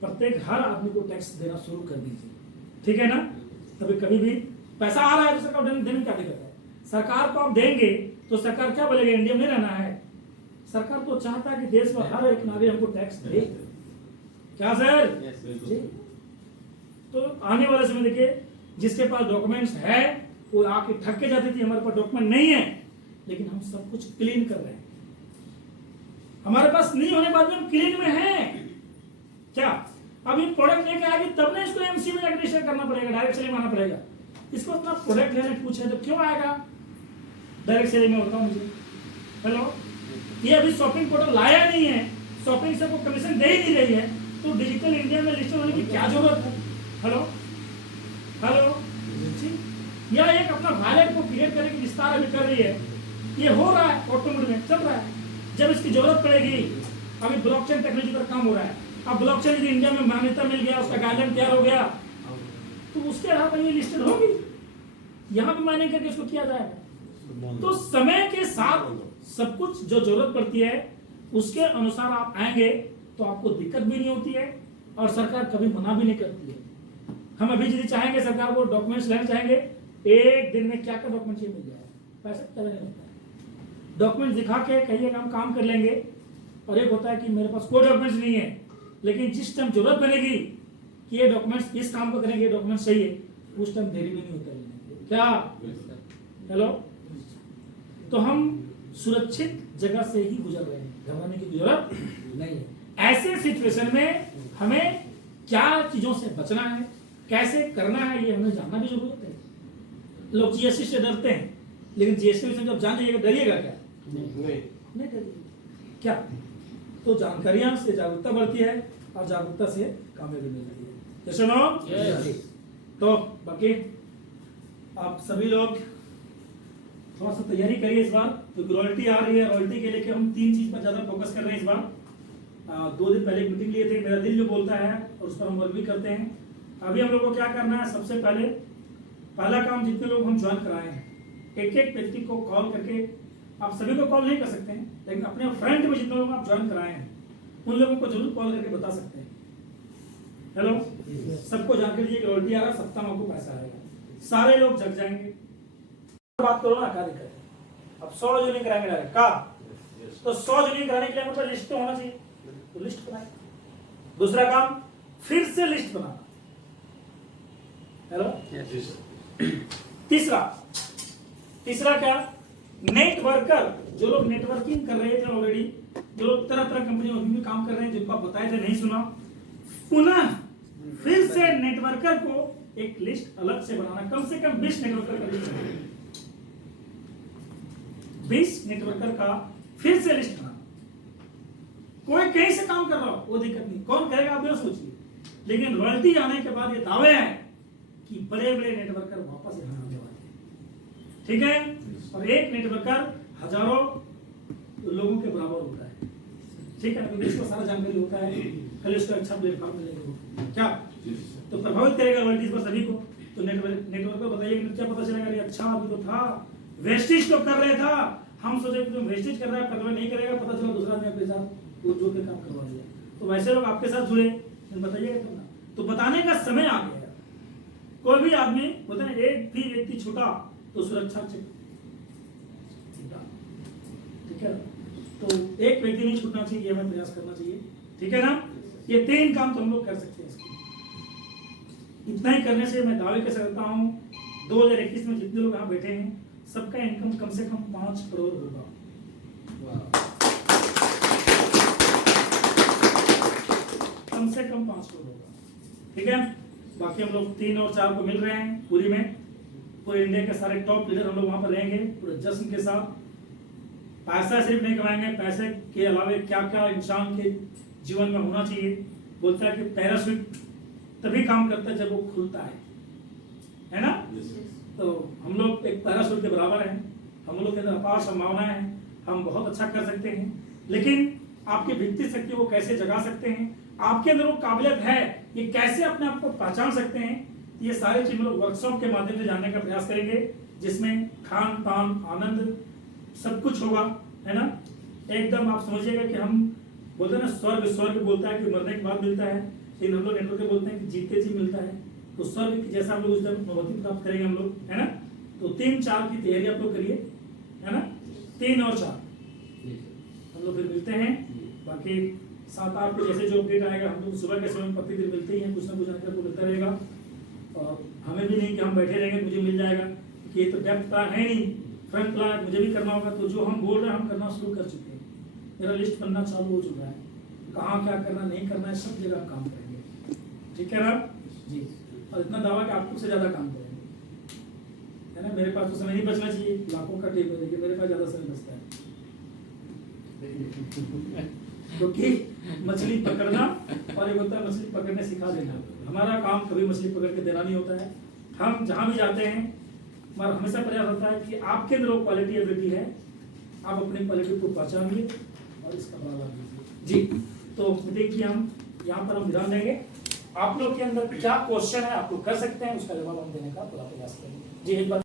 प्रत्येक हर आदमी को टैक्स देना शुरू कर दीजिए, ठीक है ना? तभी कभी भी पैसा आ रहा है तो सरकार देने में क्या दिक्कत है? सरकार को आप देंगे तो सरकार क्या बोलेगा, इंडिया में रहना है? सरकार तो चाहता है कि देश में हर एक नागरिक हमको टैक्स दे, क्या सर? जी। तो आने वाले समय देखिए, जिसके पास डॉक्यूमेंट्स है वो आके ठग के जाती थी, हमारे पास डॉक्यूमेंट नहीं है, लेकिन हम सब कुछ क्लीन कर रहे हैं, हमारे पास नहीं होने के बाद भी हम क्लीन में हैं। क्या अब ये प्रोडक्ट लेके आएगी तब ना इसको एमसी में रजिस्टर करना पड़ेगा, डायरेक्ट सेलिंग आना पड़ेगा। इसको अपना प्रोडक्ट लेने पूछे तो क्यों आएगा? डायरेक्ट सेलिंग में होता मुझे, हेलो, ये अभी शॉपिंग पोर्टल लाया नहीं है, शॉपिंग से वो कमीशन दे ही नहीं रही है, तो डिजिटल इंडिया में लिस्ट होने की क्या जरूरत है? हेलो हेलो, या एक अपना वैलेट को क्रिएट करने की विस्तार अभी कर रही है, ये हो रहा है, ऑटोमेटिक में चल रहा है। जब इसकी जरूरत पड़ेगी, अभी ब्लॉकचेन टेक्नोलॉजी पर काम हो रहा है, अब ब्लॉकचेन यदि इंडिया में मान्यता मिल गया, उसका गाइडलाइन तैयार हो गया, तो उसके आधार पर ये लिस्टेड होगी, यहाँ भी माइनिंग करके इसको किया जाएगा। तो समय के साथ सब कुछ जो जरूरत पड़ती है उसके अनुसार आप आएंगे तो आपको दिक्कत भी नहीं होती है और सरकार कभी मना भी नहीं करती है। हम अभी यदि चाहेंगे सरकार को डॉक्यूमेंट्स लेना चाहेंगे, एक दिन में क्या क्या डॉक्यूमेंट चाहिए मिल जाएगा, पैसा नहीं लगता है, डॉक्यूमेंट दिखा के कहिएगा हम काम कर लेंगे। और एक होता है कि मेरे पास कोई डॉक्यूमेंट्स नहीं है, लेकिन जिस टाइम जरूरत बनेगी कि ये डॉक्यूमेंट्स इस काम को करेंगे, डॉक्यूमेंट सही है, उस टाइम देरी भी नहीं होता है। क्या हेलो, तो हम सुरक्षित जगह से ही गुजर रहे हैं, घबराने की जरूरत नहीं है। ऐसे सिचुएशन में हमें क्या चीजों से बचना है, कैसे करना है, ये हमें जानना भी जरूरत है। लोग जीएसटी से डरते हैं, लेकिन जीएसटी से जब जान जाइएगा डरिएगा क्या? नहीं डरिएगा। क्या? तो जानकारियां से जागरूकता बढ़ती है और जागरूकता से कामयाबी मिल रही है। जैसे नो तो बाकी आप सभी लोग थोड़ा सा तैयारी करिए इस बार, क्योंकि रॉयल्टी आ रही है। रॉयल्टी के लेके हम 3 चीज पर ज्यादा फोकस कर रहे हैं इस बार। 2 दिन पहले एक मीटिंग लिए थे, मेरा दिल जो बोलता है और उस पर हम वर्क भी करते हैं। अभी हम लोग को क्या करना है, सबसे पहला काम, जितने लोग हम ज्वाइन कराए हैं, एक एक व्यक्ति को कॉल करके, आप सभी को कॉल नहीं कर सकते हैं, लेकिन अपने फ्रेंड में जितने लोग आप ज्वाइन कराए हैं उन लोगों को जरूर कॉल करके बता सकते हैं। हेलो, सबको जानकारी दीजिए कि रॉयल्टी आ रहा है, सप्ताह में आपको पैसा आएगा, सारे लोग जग जाएंगे। बात करो ना, क्या दिक्कत है? अब 100 ज्वाइनिंग कराएंगे डायरेक्ट का, तो 100 ज्वाइनिंग कराने के लिए हमारे पास लिस्ट तो होना चाहिए, तो लिस्ट बनाए। दूसरा काम, फिर से लिस्ट बनाना। हेलो, तीसरा क्या, नेटवर्कर, जो लोग नेटवर्किंग कर रहे थे ऑलरेडी, जो लोग तरह तरह कंपनियों में काम कर रहे हैं, जिनको आप बताए थे नहीं सुना, पुनः फिर से नेटवर्कर को एक लिस्ट अलग से बनाना, कम से कम 20 नेटवर्कर का लिस्ट बनाना, 20 नेटवर्कर का फिर से लिस्ट बनाना। कोई कहीं से काम कर रहा हो वो दिक्कत नहीं, कौन करेगा आप ये सोचिए, लेकिन रॉयल्टी आने के बाद ये दावे हैं कि बड़े बड़े नेटवर्कर वापस यहाँ आने वाले हैं, ठीक है? और एक नेटवर्कर हजारों लोगों के बराबर होता है, ठीक है? क्योंकि इसको सारा जानकारी होता है, कल इसको अच्छा प्लेटफॉर्म मिलेगा, क्या तो प्रभावित करेगा रॉयल्टीज पर सभी को। तो नेटवर्क को बताइए क्या पता चलेगा, अरे अच्छा अभी तो था, वेस्टेज तो कर रहे था, हम सोचे कि तुम वेस्टेज कर रहा है, पर नहीं करेगा, पता चला दूसरा ने अपने साथ वो जो के काम करवा दिया। तो वैसे लोग आपके साथ जुड़े, बताइएगा करना, तो बताने का समय आ गया। कोई भी आदमी बोलते हैं एक भी व्यक्ति छूटा तो सुरक्षा चेक, ठीक है? तो तो एक व्यक्ति नहीं छूटना चाहिए, ये हमें प्रयास करना चाहिए, ठीक है ना। ये 3 काम तो हम लोग कर सकते हैं इसके। इतना ही करने से मैं दावे के सकता हूँ 2021 में जितने लोग यहाँ बैठे हैं सबका इनकम कम से कम 5 करोड़ होगा। कम से कम 5 करोड़ होगा, ठीक है। बाकी हम लोग 3 और 4 को मिल रहे हैं पूरी में, पूरे इंडिया के सारे टॉप लीडर हम लोग वहां पर रहेंगे पूरे जश्न के साथ। पैसा सिर्फ नहीं कमाएंगे, पैसे के अलावा क्या क्या इंसान के जीवन में होना चाहिए। बोलता है कि पैराशूट तभी काम करता है जब वो खुलता है ना। तो हम लोग एक पैराशूट के बराबर हैं, हम लोग के अंदर अपार संभावनाएं हैं, हम बहुत अच्छा कर सकते हैं। लेकिन आपकी वित्तीय शक्ति को कैसे जगा सकते हैं, आपके अंदर वो काबिलियत है, ये कैसे अपने आप को पहचान सकते हैं, ये सारे चीज हम लोग वर्कशॉप के माध्यम से जानने का प्रयास करेंगे, जिसमें खान पान आनंद सब कुछ होगा, है ना। एकदम आप समझिएगा कि हम बोलते हैं ना स्वर्ग, स्वर्ग बोलता है कि मरने के बाद मिलता है, लेकिन हम लोग नेटवर्क के बोलते हैं कि जीते जी मिलता है। तो स्वर्ग जैसा हम लोग उस दिन अनुभूति प्राप्त करेंगे हम लोग, है ना। तो 3-4 की तैयारी आप लोग करिए, है ना। 3 और 4 हम लोग फिर मिलते हैं। बाकी 7-8 को जैसे जो अपडेट आएगा हम लोग सुबह के समय प्रतिदिन मिलते ही हैं, कुछ ना कुछ आकर को मिलता रहेगा। और हमें भी नहीं कि हम बैठे रहेंगे मुझे मिल जाएगा, कि ये तो डेप्थ प्लान है नहीं, फ्रंट प्लान मुझे भी करना होगा। तो जो हम बोल रहे हैं हम करना शुरू कर चुके हैं, मेरा लिस्ट बनना चालू हो चुका है, कहाँ क्या करना नहीं करना है सब जगह काम करेंगे, ठीक है ना जी। और इतना दावा कि आप से ज्यादा काम करेंगे, है ना। मेरे पास तो समय नहीं बचना चाहिए, लाखों का टीम है, लेकिन मेरे पास ज्यादा समय बचता है, क्योंकि मछली पकड़ना और एक होता है मछली पकड़ने सिखा देना। हमारा काम कभी मछली पकड़ के देना नहीं होता है। हम जहां भी जाते हैं हमारा हमेशा प्रयास होता है कि आपके अंदर वो क्वालिटी एबिलिटी है, आप अपनी क्वालिटी को पहचानिए और इसका बढ़ावा दीजिए जी। तो देखिए हम यहाँ पर हम ध्यान देंगे, आप लोग के अंदर क्या क्वेश्चन है आप लोग कर सकते हैं, उसका जवाब हम देने का पूरा प्रयास करेंगे जी। एक बार